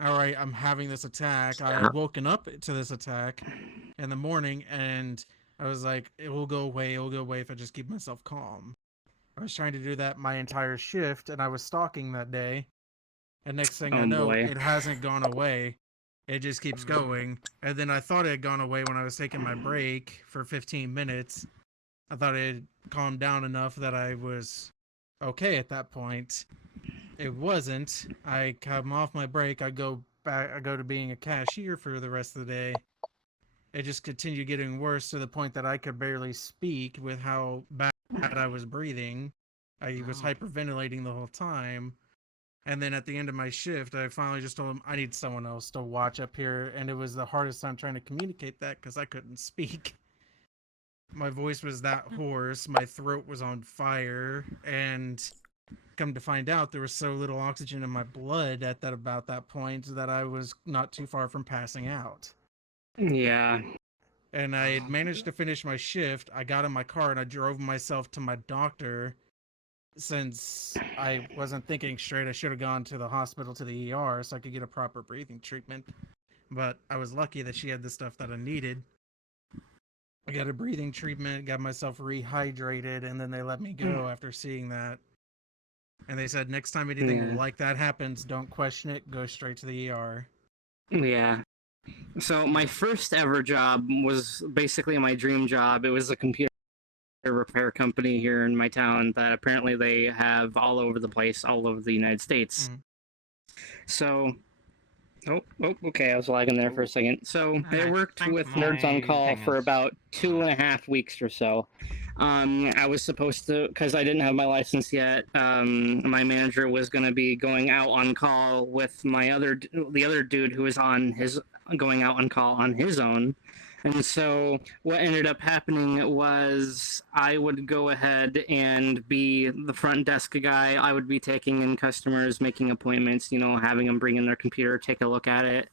all right, I'm having this attack. I had woken up to this attack in the morning, and I was like, it will go away if I just keep myself calm. I was trying to do that my entire shift, and I was stalking that day. And next thing I know, it hasn't gone away. It just keeps going. And then I thought it had gone away when I was taking my break for 15 minutes. I thought it had calmed down enough that I was okay at that point. It wasn't. I come off my break. I go to being a cashier for the rest of the day. It just continued getting worse to the point that I could barely speak with how bad I was breathing. I was hyperventilating the whole time. And then at the end of my shift, I finally just told him I need someone else to watch up here. And it was the hardest time trying to communicate that because I couldn't speak. My voice was that hoarse. My throat was on fire. And come to find out, there was so little oxygen in my blood at about that point that I was not too far from passing out. Yeah. And I had managed to finish my shift. I got in my car and I drove myself to my doctor. Since I wasn't thinking straight, I should have gone to the hospital, to the ER, so I could get a proper breathing treatment. But I was lucky that she had the stuff that I needed. I got a breathing treatment, got myself rehydrated, and then they let me go after seeing that. And they said, next time anything like that happens, don't question it, go straight to the ER. Yeah. So my first ever job was basically my dream job. It was a computer repair company here in my town that apparently they have all over the place, all over the United States. So, okay, I was lagging there for a second. So I worked with Nerds on Call for about 2.5 weeks or so. I was supposed to, because I didn't have my license yet, my manager was going to be going out on call with the other dude who was going out on call on his own. And so what ended up happening was I would go ahead and be the front desk guy. I would be taking in customers, making appointments, having them bring in their computer, take a look at it,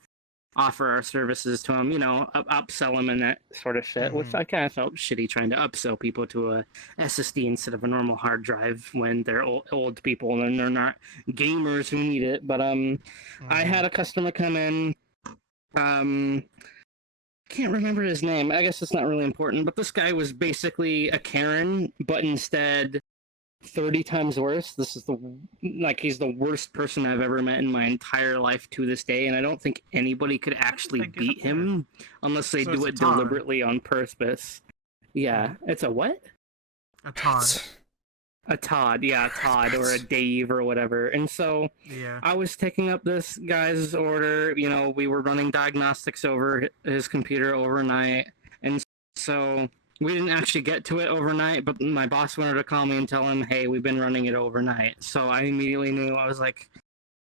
offer our services to them, upsell them and that sort of shit, which I kind of felt shitty trying to upsell people to a SSD instead of a normal hard drive when they're old people and they're not gamers who need it. But I had a customer come in, can't remember his name. I guess it's not really important, but this guy was basically a Karen, but instead 30 times worse. He's the worst person I've ever met in my entire life to this day, and I don't think anybody could actually beat him unless they do it deliberately on purpose. Yeah, it's a what? A Todd. A Todd, yeah, Todd, or a Dave or whatever. And so I was taking up this guy's order. We were running diagnostics over his computer overnight. And so we didn't actually get to it overnight, but my boss wanted to call me and tell him, hey, we've been running it overnight. So I immediately knew. I was like,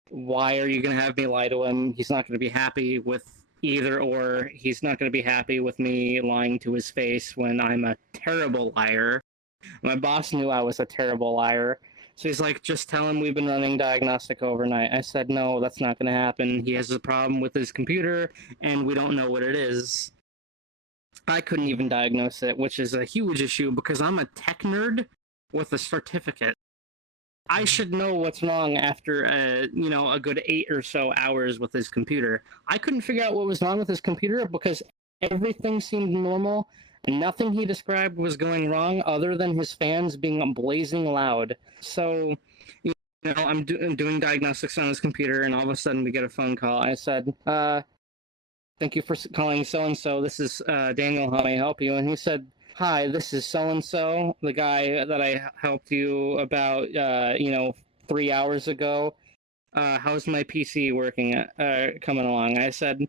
why are you going to have me lie to him? He's not going to be happy with either or. He's not going to be happy with me lying to his face when I'm a terrible liar. My boss knew I was a terrible liar. So he's like, just tell him we've been running diagnostic overnight. I said, no, that's not going to happen. He has a problem with his computer, and we don't know what it is. I couldn't even diagnose it, which is a huge issue because I'm a tech nerd with a certificate. I should know what's wrong after a good 8 or so hours with his computer. I couldn't figure out what was wrong with his computer because everything seemed normal. Nothing he described was going wrong other than his fans being blazing loud. So, I'm doing diagnostics on his computer, and all of a sudden we get a phone call. I said, thank you for calling so-and-so. This is Daniel. How may I help you? And he said, hi, this is so-and-so, the guy that I helped you about, 3 hours ago. how's my PC working, coming along? I said,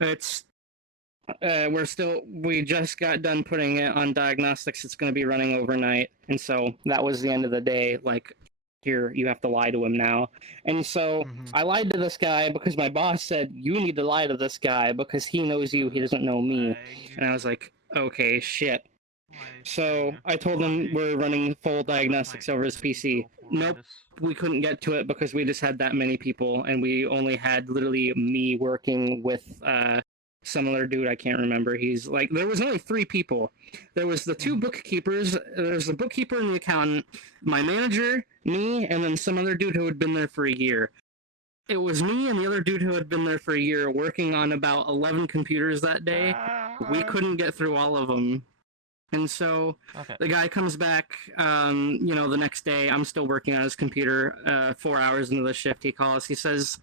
it's, we just got done putting it on diagnostics. It's going to be running overnight. And so that was the end of the day. Like, here, you have to lie to him now. And so I lied to this guy because my boss said, you need to lie to this guy because he knows you, he doesn't know me. And I was like, okay, shit. So I told him we're running full diagnostics over his PC. Nope, we couldn't get to it because we just had that many people, and we only had literally me working with some other dude I can't remember. He's like, there was only 3 people. There was the 2 bookkeepers, there's the bookkeeper and the accountant, my manager, me, and then some other dude who had been there for a year. It was me and the other dude who had been there for a year working on about 11 computers that day. We couldn't get through all of them. And so the guy comes back, the next day. I'm still working on his computer. 4 hours into the shift, he calls. He says,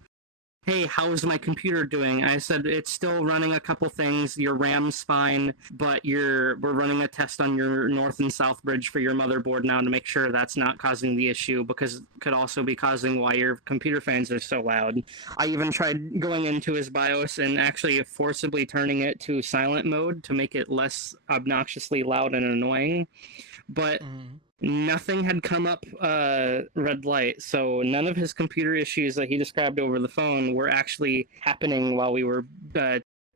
hey, how's my computer doing? I said, it's still running a couple things. Your RAM's fine, but we're running a test on your north and south bridge for your motherboard now to make sure that's not causing the issue, because it could also be causing why your computer fans are so loud. I even tried going into his BIOS and actually forcibly turning it to silent mode to make it less obnoxiously loud and annoying, but nothing had come up red light, so none of his computer issues that he described over the phone were actually happening while we were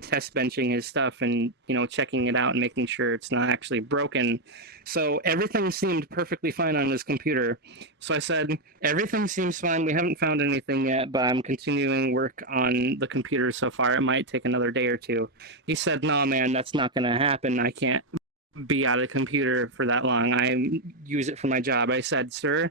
test benching his stuff and checking it out and making sure it's not actually broken. So everything seemed perfectly fine on his computer. So I said, everything seems fine, we haven't found anything yet, but I'm continuing work on the computer so far. It might take another day or 2. He said, nah man, that's not gonna happen. I can't be out of the computer for that long. I use it for my job. I said, sir,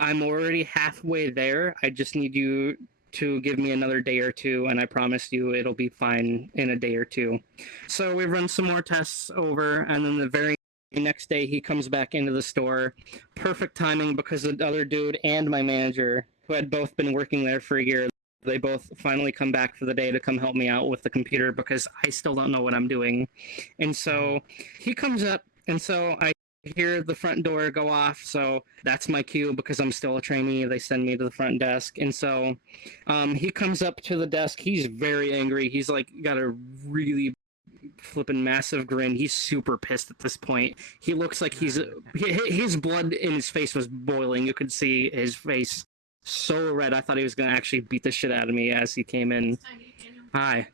I'm already halfway there. I just need you to give me another day or 2, and I promise you it'll be fine in a day or 2. So we run some more tests over, and then the very next day he comes back into the store. Perfect timing, because the other dude and my manager, who had both been working there for a year, they both finally come back for the day to come help me out with the computer because I still don't know what I'm doing. And so he comes up, and so I hear the front door go off, so that's my cue because I'm still a trainee. They send me to the front desk. And so he comes up to the desk. He's very angry. He's like got a really flipping massive grin. He's super pissed at this point. He looks like his blood in his face was boiling. You could see his face so red. I thought he was going to actually beat the shit out of me as he came in. Hi.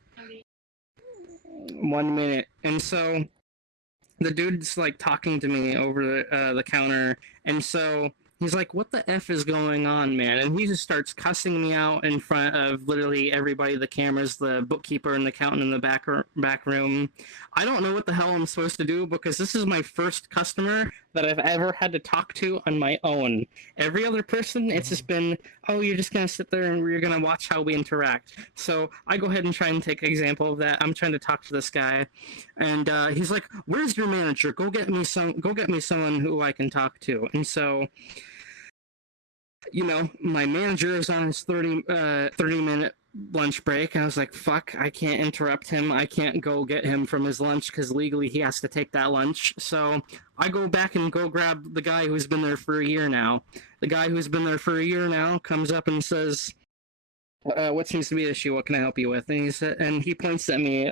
1 minute. And so the dude's like talking to me over the counter, and so he's like, what the F is going on, man? And he just starts cussing me out in front of literally everybody, the cameras, the bookkeeper and the accountant in the back room. I don't know what the hell I'm supposed to do because this is my first customer that I've ever had to talk to on my own. Every other person, it's just been, oh, you're just going to sit there and we're going to watch how we interact. So I go ahead and try and take an example of that. I'm trying to talk to this guy, and he's like, where's your manager? Go get me someone who I can talk to. And so, my manager is on his 30-minute lunch break. I was like, fuck, I can't interrupt him. I can't go get him from his lunch because legally he has to take that lunch. So I go back and go grab the guy who's been there for a year now. The guy who's been there for a year now comes up and says, what seems to be the issue? What can I help you with? And he points at me.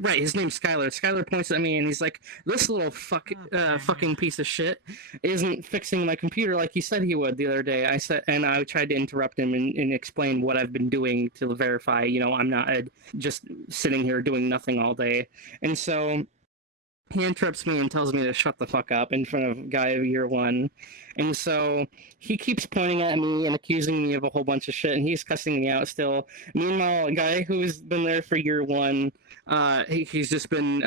Right, his name's Skylar. Skylar points at me and he's like, this little fucking piece of shit isn't fixing my computer like he said he would the other day. I tried to interrupt him and explain what I've been doing to verify, I'm not just sitting here doing nothing all day. And so he interrupts me and tells me to shut the fuck up in front of guy of year 1. And so he keeps pointing at me and accusing me of a whole bunch of shit, and he's cussing me out still. Meanwhile, a guy who's been there for year 1, he's just been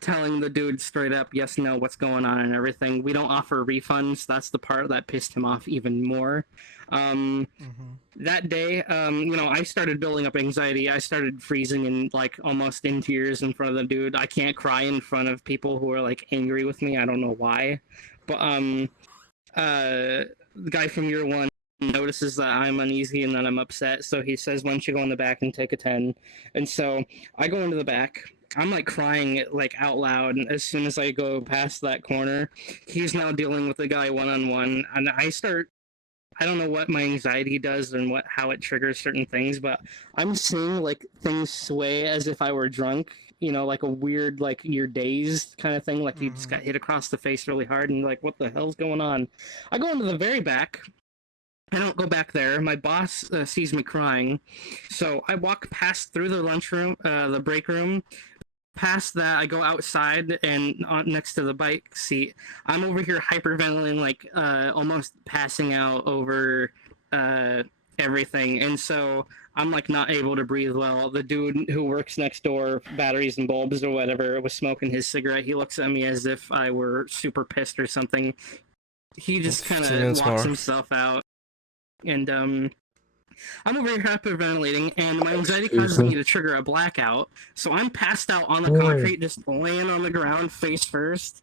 telling the dude straight up, yes, no, what's going on and everything. We don't offer refunds. That's the part that pissed him off even more. That day, I started building up anxiety. I started freezing and like almost in tears in front of the dude. I can't cry in front of people who are like angry with me. I don't know why. But the guy from year 1 notices that I'm uneasy and that I'm upset, so he says, why don't you go in the back and take a 10? And so I go into the back. I'm like crying like out loud, and as soon as I go past that corner, he's now dealing with the guy one-on-one, and I start I don't know what my anxiety does and how it triggers certain things, but I'm seeing like things sway as if I were drunk. You know, like a weird, like you're dazed kind of thing, like you just got hit across the face really hard, and you're like, what the hell's going on? I go into the very back. I don't go back there. My boss sees me crying, so I walk past through the lunchroom, the break room. Past that, I go outside and next to the bike seat. I'm over here hyperventilating, like almost passing out over everything, and so I'm like not able to breathe well. The dude who works next door, batteries and bulbs or whatever, was smoking his cigarette. He looks at me as if I were super pissed or something. He just kind of walks himself out. And I'm over here hyperventilating, and my anxiety causes me to trigger a blackout. So I'm passed out on the concrete, just laying on the ground, face first,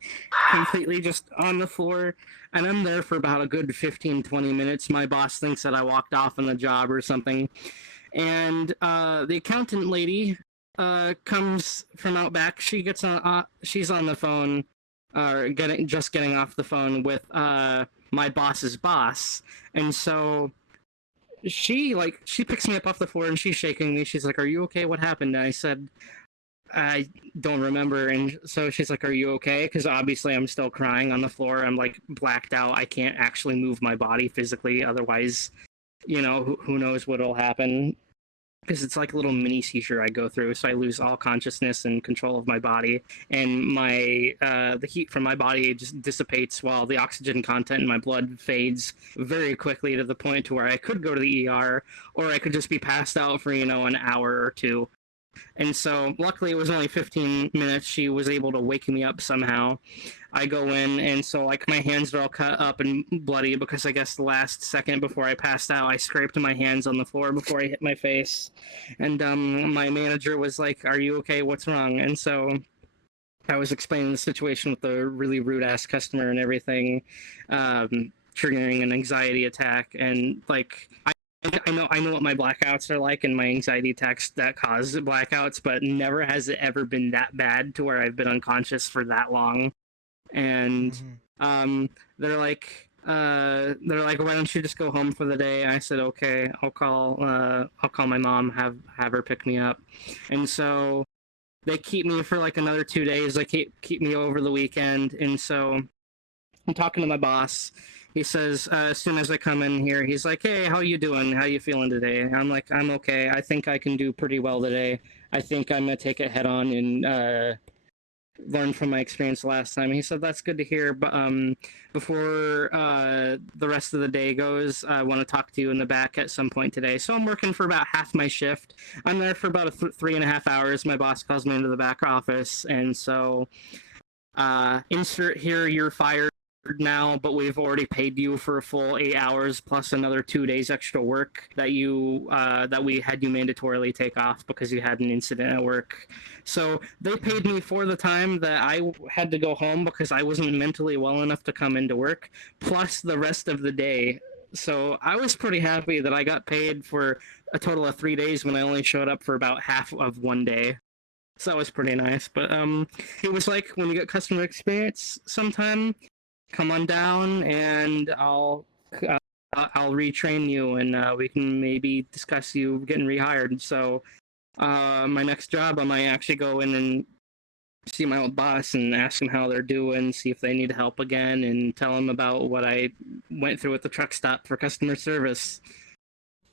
completely just on the floor. And I'm there for about a good 15-20 minutes. My boss thinks that I walked off on the job or something. And the accountant lady comes from out back. She gets on. She's on the phone, getting off the phone with my boss's boss, and so she picks me up off the floor and she's shaking me. She's like, "Are you okay? What happened?" And I said, "I don't remember." And so she's like, "Are you okay?" Because obviously I'm still crying on the floor. I'm like blacked out. I can't actually move my body physically. Otherwise, you know, who knows what'll happen. Because it's like a little mini seizure I go through, so I lose all consciousness and control of my body, and my the heat from my body just dissipates while the oxygen content in my blood fades very quickly to the point to where I could go to the ER, or I could just be passed out for, you know, an hour or two. And so, luckily, it was only 15 minutes. She was able to wake me up somehow. I go in, and so, like, my hands are all cut up and bloody because I guess the last second before I passed out, I scraped my hands on the floor before I hit my face. And my manager was like, "Are you okay? What's wrong?" And so I was explaining the situation with the really rude-ass customer and everything, triggering an anxiety attack. And, like, I know what my blackouts are like and my anxiety attacks that cause blackouts, but never has it ever been that bad to where I've been unconscious for that long. And they're like, "Why don't you just go home for the day?" I said, "Okay, I'll call my mom, have her pick me up." And so they keep me for like another 2 days. They keep me over the weekend. And so I'm talking to my boss. He says, as soon as I come in here, he's like, "Hey, how you doing? How you feeling today?" And I'm like, "I'm okay. I think I can do pretty well today. I think I'm going to take it head on and learn from my experience last time." And he said, "That's good to hear. But before the rest of the day goes, I want to talk to you in the back at some point today." So I'm working for about half my shift. I'm there for about 3.5 hours. My boss calls me into the back office. And so insert here, "You're fired now, but we've already paid you for a full 8 hours plus another 2 days extra work that we had you mandatorily take off because you had an incident at work." So they paid me for the time that I had to go home because I wasn't mentally well enough to come into work, plus the rest of the day. So I was pretty happy that I got paid for a total of 3 days when I only showed up for about half of 1 day. So that was pretty nice. But it was like, when you get customer experience sometime, come on down and I'll retrain you, and we can maybe discuss you getting rehired. So my next job, I might actually go in and see my old boss and ask them how they're doing, see if they need help again, and tell them about what I went through at the truck stop for customer service.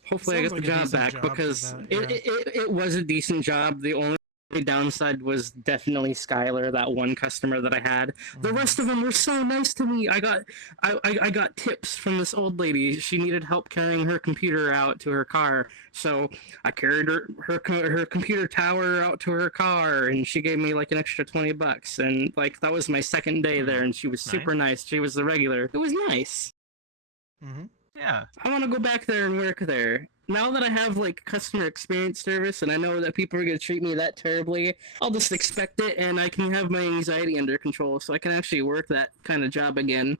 Hopefully I get the job back, because it was a decent job. The only downside was definitely Skylar, that one customer that I had. The rest of them were so nice to me. I got tips from this old lady. She needed help carrying her computer out to her car, so I carried her computer tower out to her car, and she gave me like an extra $20. And like, that was my second day there, and she was super nice. She was the regular. It was nice. Yeah. I want to go back there and work there. Now that I have like customer experience service and I know that people are going to treat me that terribly, I'll just expect it, and I can have my anxiety under control so I can actually work that kind of job again.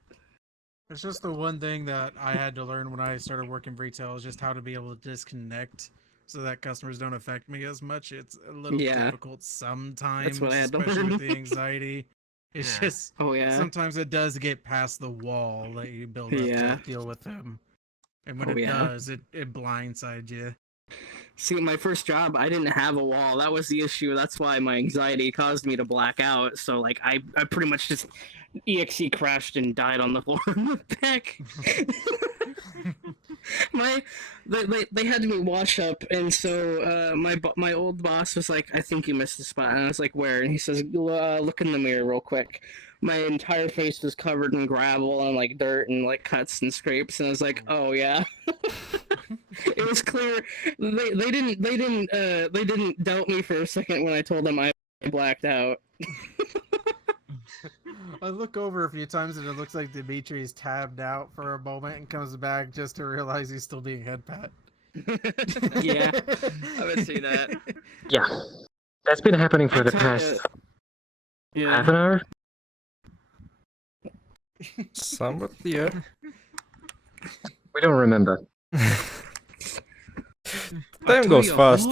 It's just the one thing that I had to learn when I started working retail, is just how to be able to disconnect so that customers don't affect me as much. It's a little difficult sometimes, That's what I had to especially learn. with the anxiety. It's just, Oh yeah, sometimes it does get past the wall that you build up to deal with them. And when it does, it blindsides you. See, my first job, I didn't have a wall. That was the issue. That's why my anxiety caused me to black out. So, like, I pretty much just EXE crashed and died on the floor in the back. They had me wash up, and so my old boss was like, "I think you missed a spot," and I was like, "Where?" And he says, "Look in the mirror real quick." My entire face was covered in gravel and like dirt and like cuts and scrapes, and I was like, "Oh yeah." It was clear they didn't doubt me for a second when I told them I blacked out. I look over a few times and it looks like Dimitri's tabbed out for a moment and comes back just to realize he's still being headpat. Yeah, I would see that. Yeah, that's been happening for the past half an hour. Somewhat, yeah. We don't remember. Time goes fast.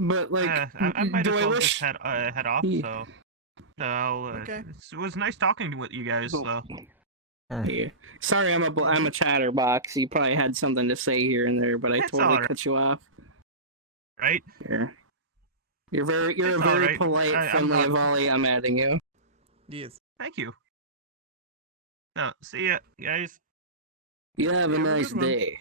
But like, I might as do I well wish? just head off. So, Okay. it was nice talking with you guys. So, Yeah. Sorry, I'm a chatterbox. You probably had something to say here and there, but I It's totally alright. cut you off. right? You're a It's very alright. polite, I'm friendly not- Avali. I'm adding you. Yes. Thank you. No, see ya, guys. You have a nice good one. day.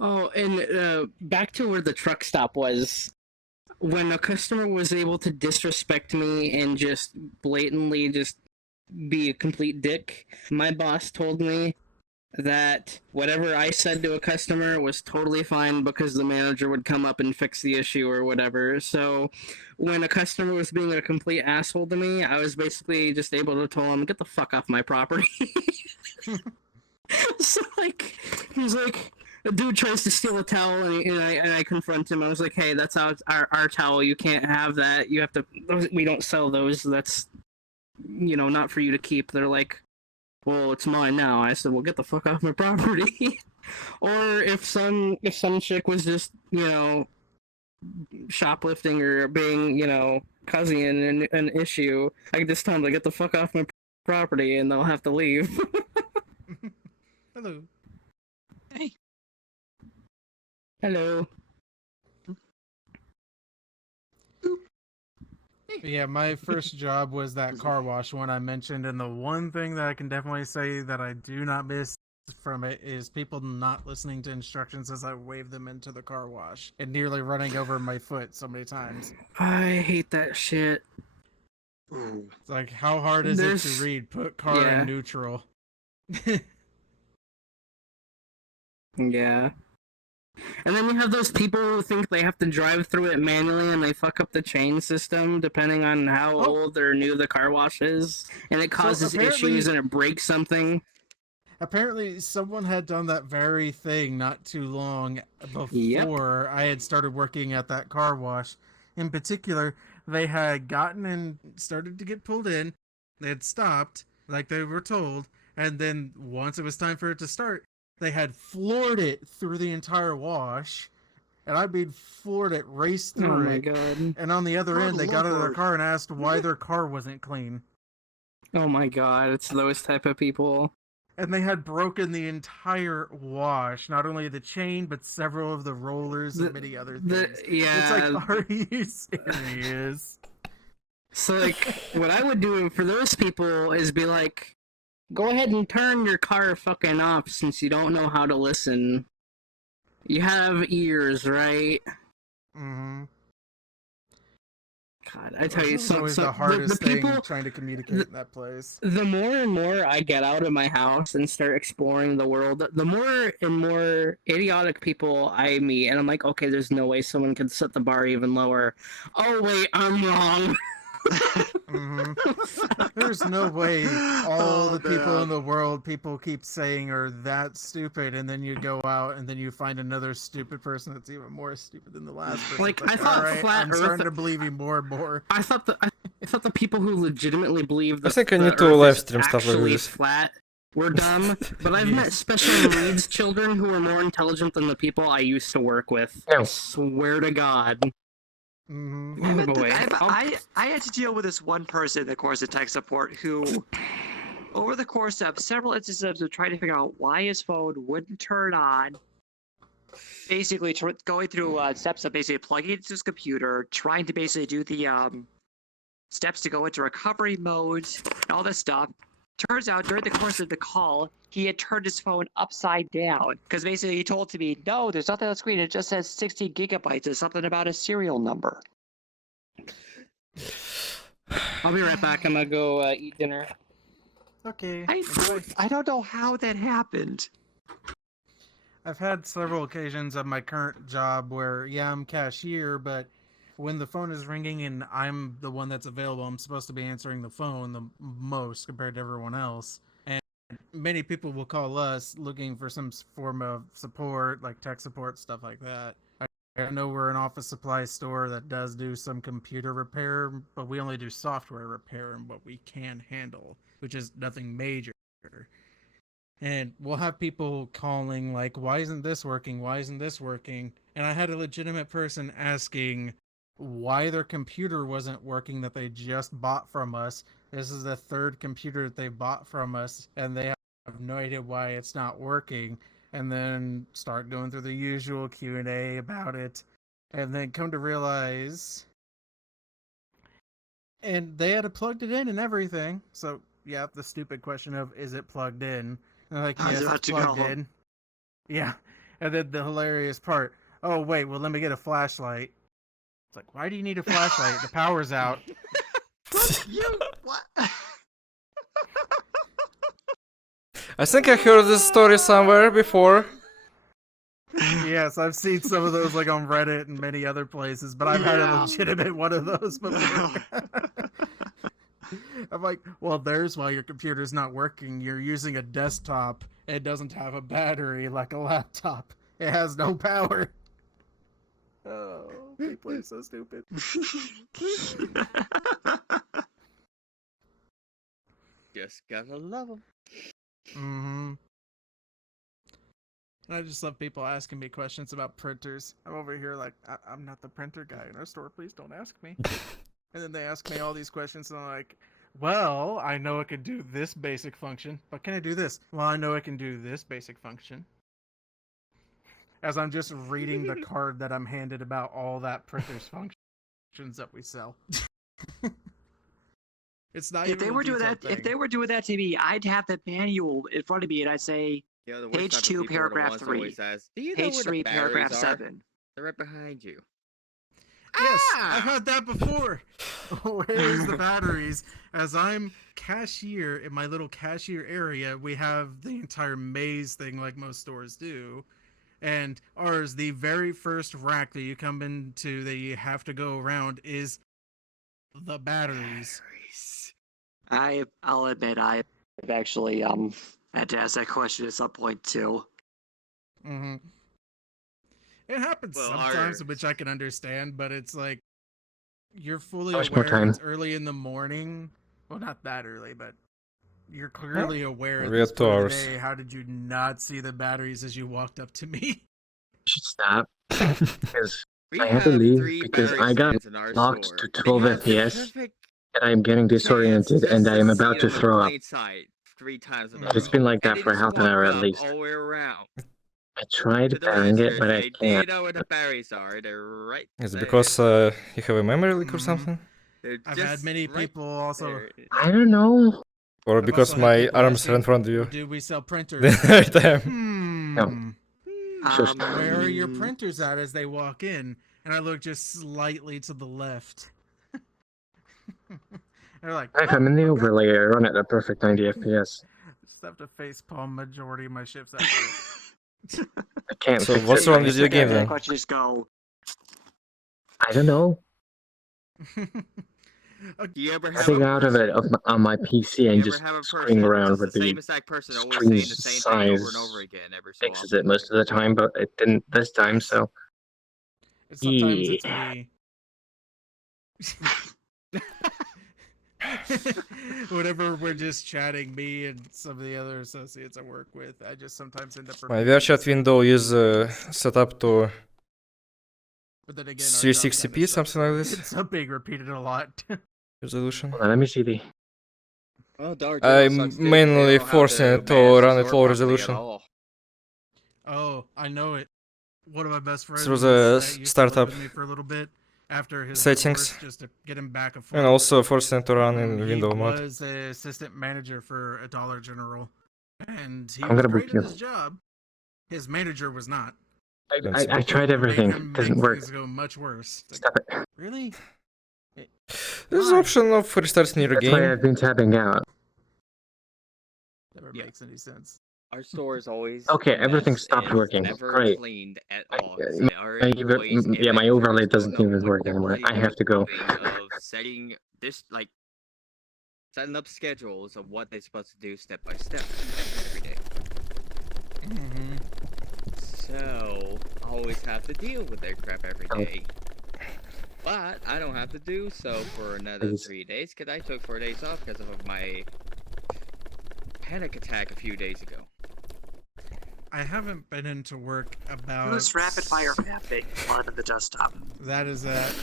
Oh, and back to where the truck stop was. When a customer was able to disrespect me and just blatantly just be a complete dick, my boss told me that whatever I said to a customer was totally fine because the manager would come up and fix the issue or whatever. So when a customer was being a complete asshole to me, I was basically just able to tell him, get the fuck off my property. So like, he's like, a dude tries to steal a towel and I confront him. I was like, hey, that's our towel. You can't have that. You have to, we don't sell those. That's, not for you to keep. They're like, well, it's mine now. I said, well, get the fuck off my property. Or if some chick was just, shoplifting or being, causing an issue, I could just tell them to get the fuck off my property and they'll have to leave. Hello. Hey. Hello. Yeah, my first job was that car wash one I mentioned, and the one thing that I can definitely say that I do not miss from it is people not listening to instructions as I wave them into the car wash and nearly running over my foot so many times. I hate that shit. It's like, how hard is it to read? Put car in neutral. Yeah. And then you have those people who think they have to drive through it manually and they fuck up the chain system depending on how old or new the car wash is. And it causes issues and it breaks something. Apparently, someone had done that very thing not too long before I had started working at that car wash. In particular, they had gotten and started to get pulled in. They had stopped, like they were told. And then once it was time for it to start, they had floored it through the entire wash, and I mean floored it, raced through Oh my it. God. And on the other end, they got out of their car and asked why their car wasn't clean. Oh my God, it's those type of people. And they had broken the entire wash, not only the chain, but several of the rollers and many other things. It's like, are you serious? So like, what I would do for those people is be like, go ahead and turn your car fucking off since you don't know how to listen. You have ears, right? Mm-hmm. God, I tell you, It's always the hardest the people, thing trying to communicate in that place. The more and more I get out of my house and start exploring the world, the more and more idiotic people I meet, and I'm like, okay, there's no way someone could set the bar even lower. Oh wait, I'm wrong. Mm-hmm. There's no way all the people in the world people keep saying are that stupid, and then you go out and then you find another stupid person that's even more stupid than the last person. Like, It's I thought alright, flat I'm Earth. starting to believe you more and more. I thought the people who legitimately believe that I think I the need to Earth live is stream stuff like actually this. flat were dumb. But I've met special needs children who are more intelligent than the people I used to work with. I swear to God. Mm-hmm. Oh boy. I had to deal with this one person in the course of tech support who, over the course of several instances of trying to figure out why his phone wouldn't turn on, basically going through steps of basically plugging it into his computer, trying to basically do the steps to go into recovery mode, and all this stuff. Turns out during the course of the call, he had turned his phone upside down because basically he told to me, "No, there's nothing on the screen. It just says 16 gigabytes. There's something about a serial number." I'll be right back. I'm gonna go eat dinner. Okay. I don't know how that happened. I've had several occasions at my current job where, yeah, I'm cashier, but when the phone is ringing and I'm the one that's available, I'm supposed to be answering the phone the most compared to everyone else. And many people will call us looking for some form of support, like tech support, stuff like that. I know we're an office supply store that does do some computer repair, but we only do software repair and what we can handle, which is nothing major. And we'll have people calling like, why isn't this working? Why isn't this working? And I had a legitimate person asking why their computer wasn't working that they just bought from us. This is the third computer that they bought from us, and they have no idea why it's not working. And then start going through the usual Q&A about it. And then come to realize... And they had plugged it in and everything. So, yeah, the stupid question of, is it plugged in? And like, yes, it's plugged in. Yeah. And then the hilarious part, oh, wait, well, let me get a flashlight. It's like, why do you need a flashlight? The power's out. What? I think I heard this story somewhere before. Yes, I've seen some of those like on Reddit and many other places, but I've had a legitimate one of those before. I'm like, well, there's why your computer's not working. You're using a desktop. It doesn't have a battery like a laptop. It has no power. Oh, people are so stupid. Just gotta love them. Mm-hmm. And I just love people asking me questions about printers. I'm over here like, I'm not the printer guy in our store. Please don't ask me. And then they ask me all these questions, and I'm like, well, I know it can do this basic function, but can I do this? Well, I know it can do this basic function. As I'm just reading the card that I'm handed about all that printer's functions that we sell. It's not if they were doing that, if they were doing that to me, I'd have the manual in front of me, and I'd say, page 2, paragraph 3, page 3, paragraph 7. They're right behind you. Yes, I've had that before. Where's the batteries? As I'm cashier in my little cashier area, we have the entire maze thing like most stores do. And ours, the very first rack that you come into that you have to go around is the batteries. I'll admit I've actually had to ask that question at some point too. Mm-hmm. It happens sometimes, which I can understand, but it's like you're fully aware it's early in the morning. Well, not that early, but you're clearly aware. Real tours. How did you not see the batteries as you walked up to me? You should stop. Because I had to leave because I got locked to 12 FPS. And I'm getting disoriented, and I am about to throw up. It's been like that for half an hour at least. All the way around. I tried banging it, but I can't. They know where the berries are. They're right. Is it because you have a memory leak or something? I've had many people also. I don't know. Or because my arms are in front of you. Do we sell printers? No. Where are your printers at as they walk in? And I look just slightly to the left. They're like, if I'm in the overlay, I run at a perfect 90 FPS. Just have to facepalm majority of my shifts after. I can't. So what's wrong with your game then? Just go. I don't know. You ever I think out of it on my PC and just screwing around with the screen size fixes it most of the time, but it didn't this time, so. Sometimes it's me. Whenever we're just chatting, me and some of the other associates I work with, I just sometimes end up. My VRChat window is set up to But then again, 360p, something like this. It's a being repeated a lot. Resolution. Hold on, let me see the. Well, Dollar I'm General sucks too. mainly They don't have forcing to it to manage the run at store low properly at resolution. all. Oh, I know it. One of my best friends Through the that used startup to live with me for a little bit after his settings. divorce, just to get him back and And also forcing it to run in window he mode. was an assistant manager for a Dollar General, and he I'm was gonna great book at you. his job. His manager was not. I tried everything. Made him It doesn't make work. things go much worse. Like, Stop it. really? There's an option of restarting your That's why game. I've been tapping out. Never makes any sense. Our store is always Okay, a mess, everything and stopped it's working. Never Great. cleaned at all. 'Cause our My employees and yeah, my managers overlay don't doesn't know even what work they're anymore. bloody I have to go. doing of setting this like setting up schedules of what they're supposed to do step by step every day. So I always have to deal with their crap every day. But I don't have to do so for another 3 days because I took 4 days off because of my panic attack a few days ago. I haven't been into work about. Who's rapid fire mapping on the desktop? That is That's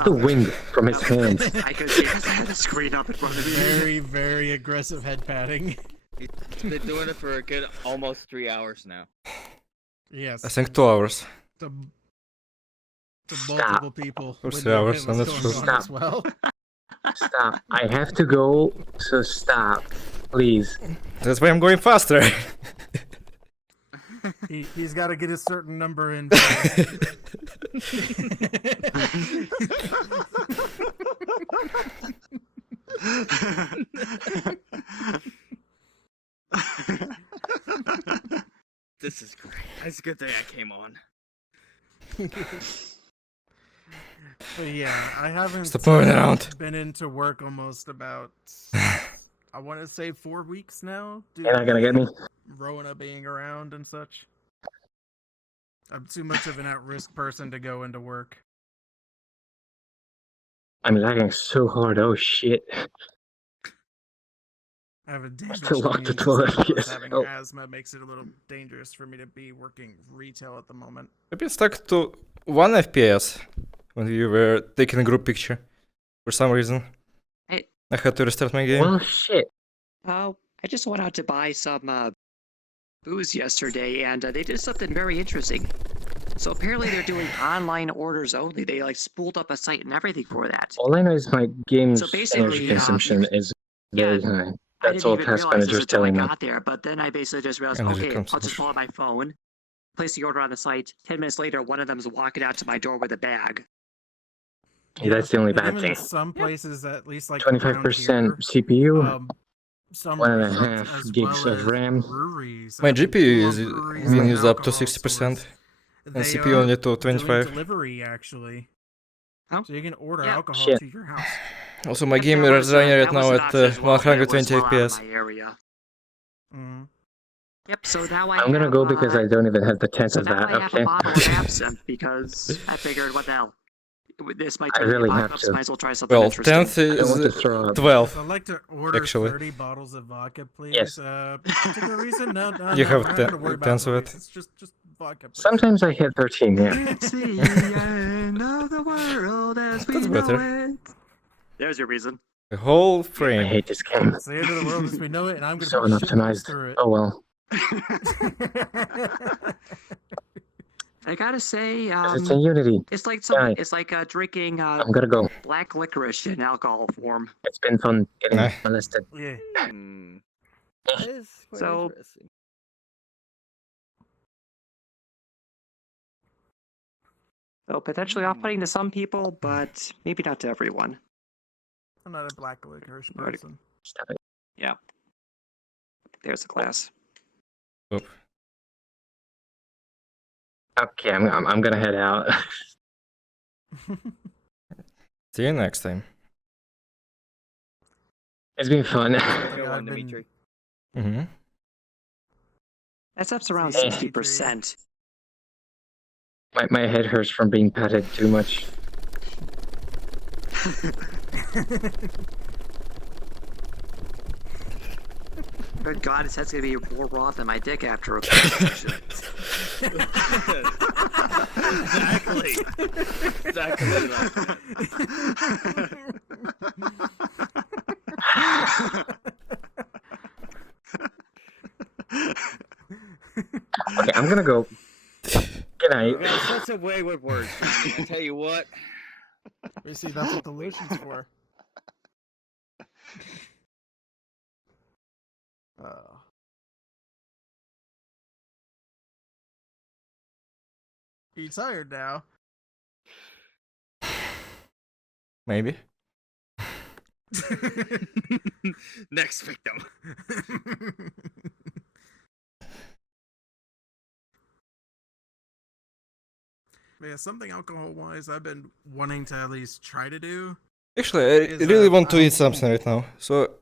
the wind from his hands. I could see because I had the screen up in front of me. very, very aggressive head patting. He's been doing it for a good almost 3 hours now. Yes. I think 2 hours. To multiple people. Or when 3 they hours, get I'm what's not going sure. on as well. Stop. I have to go, so stop. Please. That's why I'm going faster. He's got to get a certain number in. This is great. It's a good thing I came on. But yeah, I haven't Stop moving around. been into work almost about, I want to say 4 weeks now. You're not gonna get me. Rona being around and such. I'm too much of an at-risk person to go into work. I'm lagging so hard. Oh shit. I have a Still damaged locked to immune 12 system, plus FPS. having Oh. asthma makes it a little dangerous for me to be working retail at the moment. Maybe stuck to 1 FPS when you were taking a group picture. For some reason. Hey. I had to restart my game. Well, shit. Oh, I just went out to buy some booze yesterday, and they did something very interesting. So apparently they're doing online orders only. They like spooled up a site and everything for that. All I know is my game's So basically, energy consumption is very high. I That's didn't all even Task realize this Manager's until I telling me. got there, but then I basically just realized, Energy okay, I'll consumption. just pull out my phone, place the order on the site. 10 minutes later, one of them's walking out to my door with a bag. Yeah, that's the only And bad even thing. some places, at least like 25% around CPU, here, some 1.5 restaurants as gigs well of as RAM. breweries, My GPU is breweries being and used up to alcohol 60%. stores, And they CPU are only to doing 25. delivery actually. So you can order Yeah. alcohol Shit. to your house. Also, my Yep, game that is was, running right that now was an at option as well, but it was 120 well out of FPS. my area. Mm. Yep, so now I I'm gonna have, go because I don't even have the chance so of now that, I have okay? a bottle of absinthe because I figured, what the hell? This might I turn into really have apocalypse, to. might as well try something Well, interesting. 10th I don't want to is throw up. 12. I'd like to order Actually. 30 bottles of vodka, please. Yes. Particular reason? No, You no, have we're not gonna worry about 10 of the it. reasons. Just vodka, please. Sometimes I hit 13, yeah. It's the end of the world as we That's know better. it. There's your reason. The whole I frame. hate this game. It's the end of the world as we know it, and I'm gonna So put shit unoptimized. through it. Oh well. I gotta say, 'Cause it's in Unity. it's like some, Yeah. it's like drinking I'm gonna go. black licorice in alcohol form. It's been fun getting Nah. molested. Yeah. That is quite So- interesting. So potentially off-putting to some people, but maybe not to everyone. I'm not a black licorice Alright. person. Stop it. Yeah. There's the class. Oop. Okay, I'm gonna head out. See you next time. It's been fun. Go I've on, been- Dimitri. Mm-hmm. That's up to around See, 60%. My head hurts from being patted too much. Good God, his head's gonna be more raw than my dick after a conversation. Exactly. Exactly that. Okay, I'm gonna go. Good night. You got such a way with words, Johnny. I tell you what. You see, that's what the lotion's for. You tired now? Maybe. Next victim. Yeah, something alcohol-wise I've been wanting to at least try to do. Actually, I really want to eat something right now. So,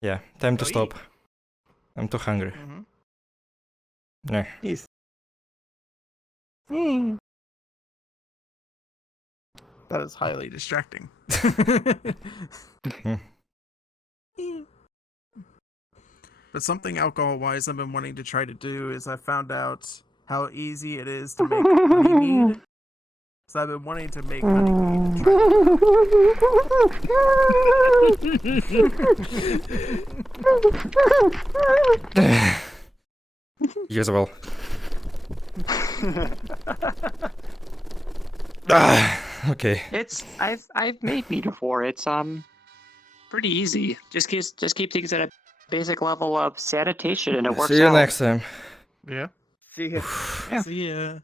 yeah, time to stop. I'm too hungry. Yeah. Yes. That is highly distracting. But something alcohol-wise I've been wanting to try to do is I found out how easy it is to make honey mead. So I've been wanting to make honey mead. You as well. Okay. It's I've made mead before. It's pretty easy. Just keep things at a basic level of sanitation and it works out. See you next time. Yeah. See ya. See ya.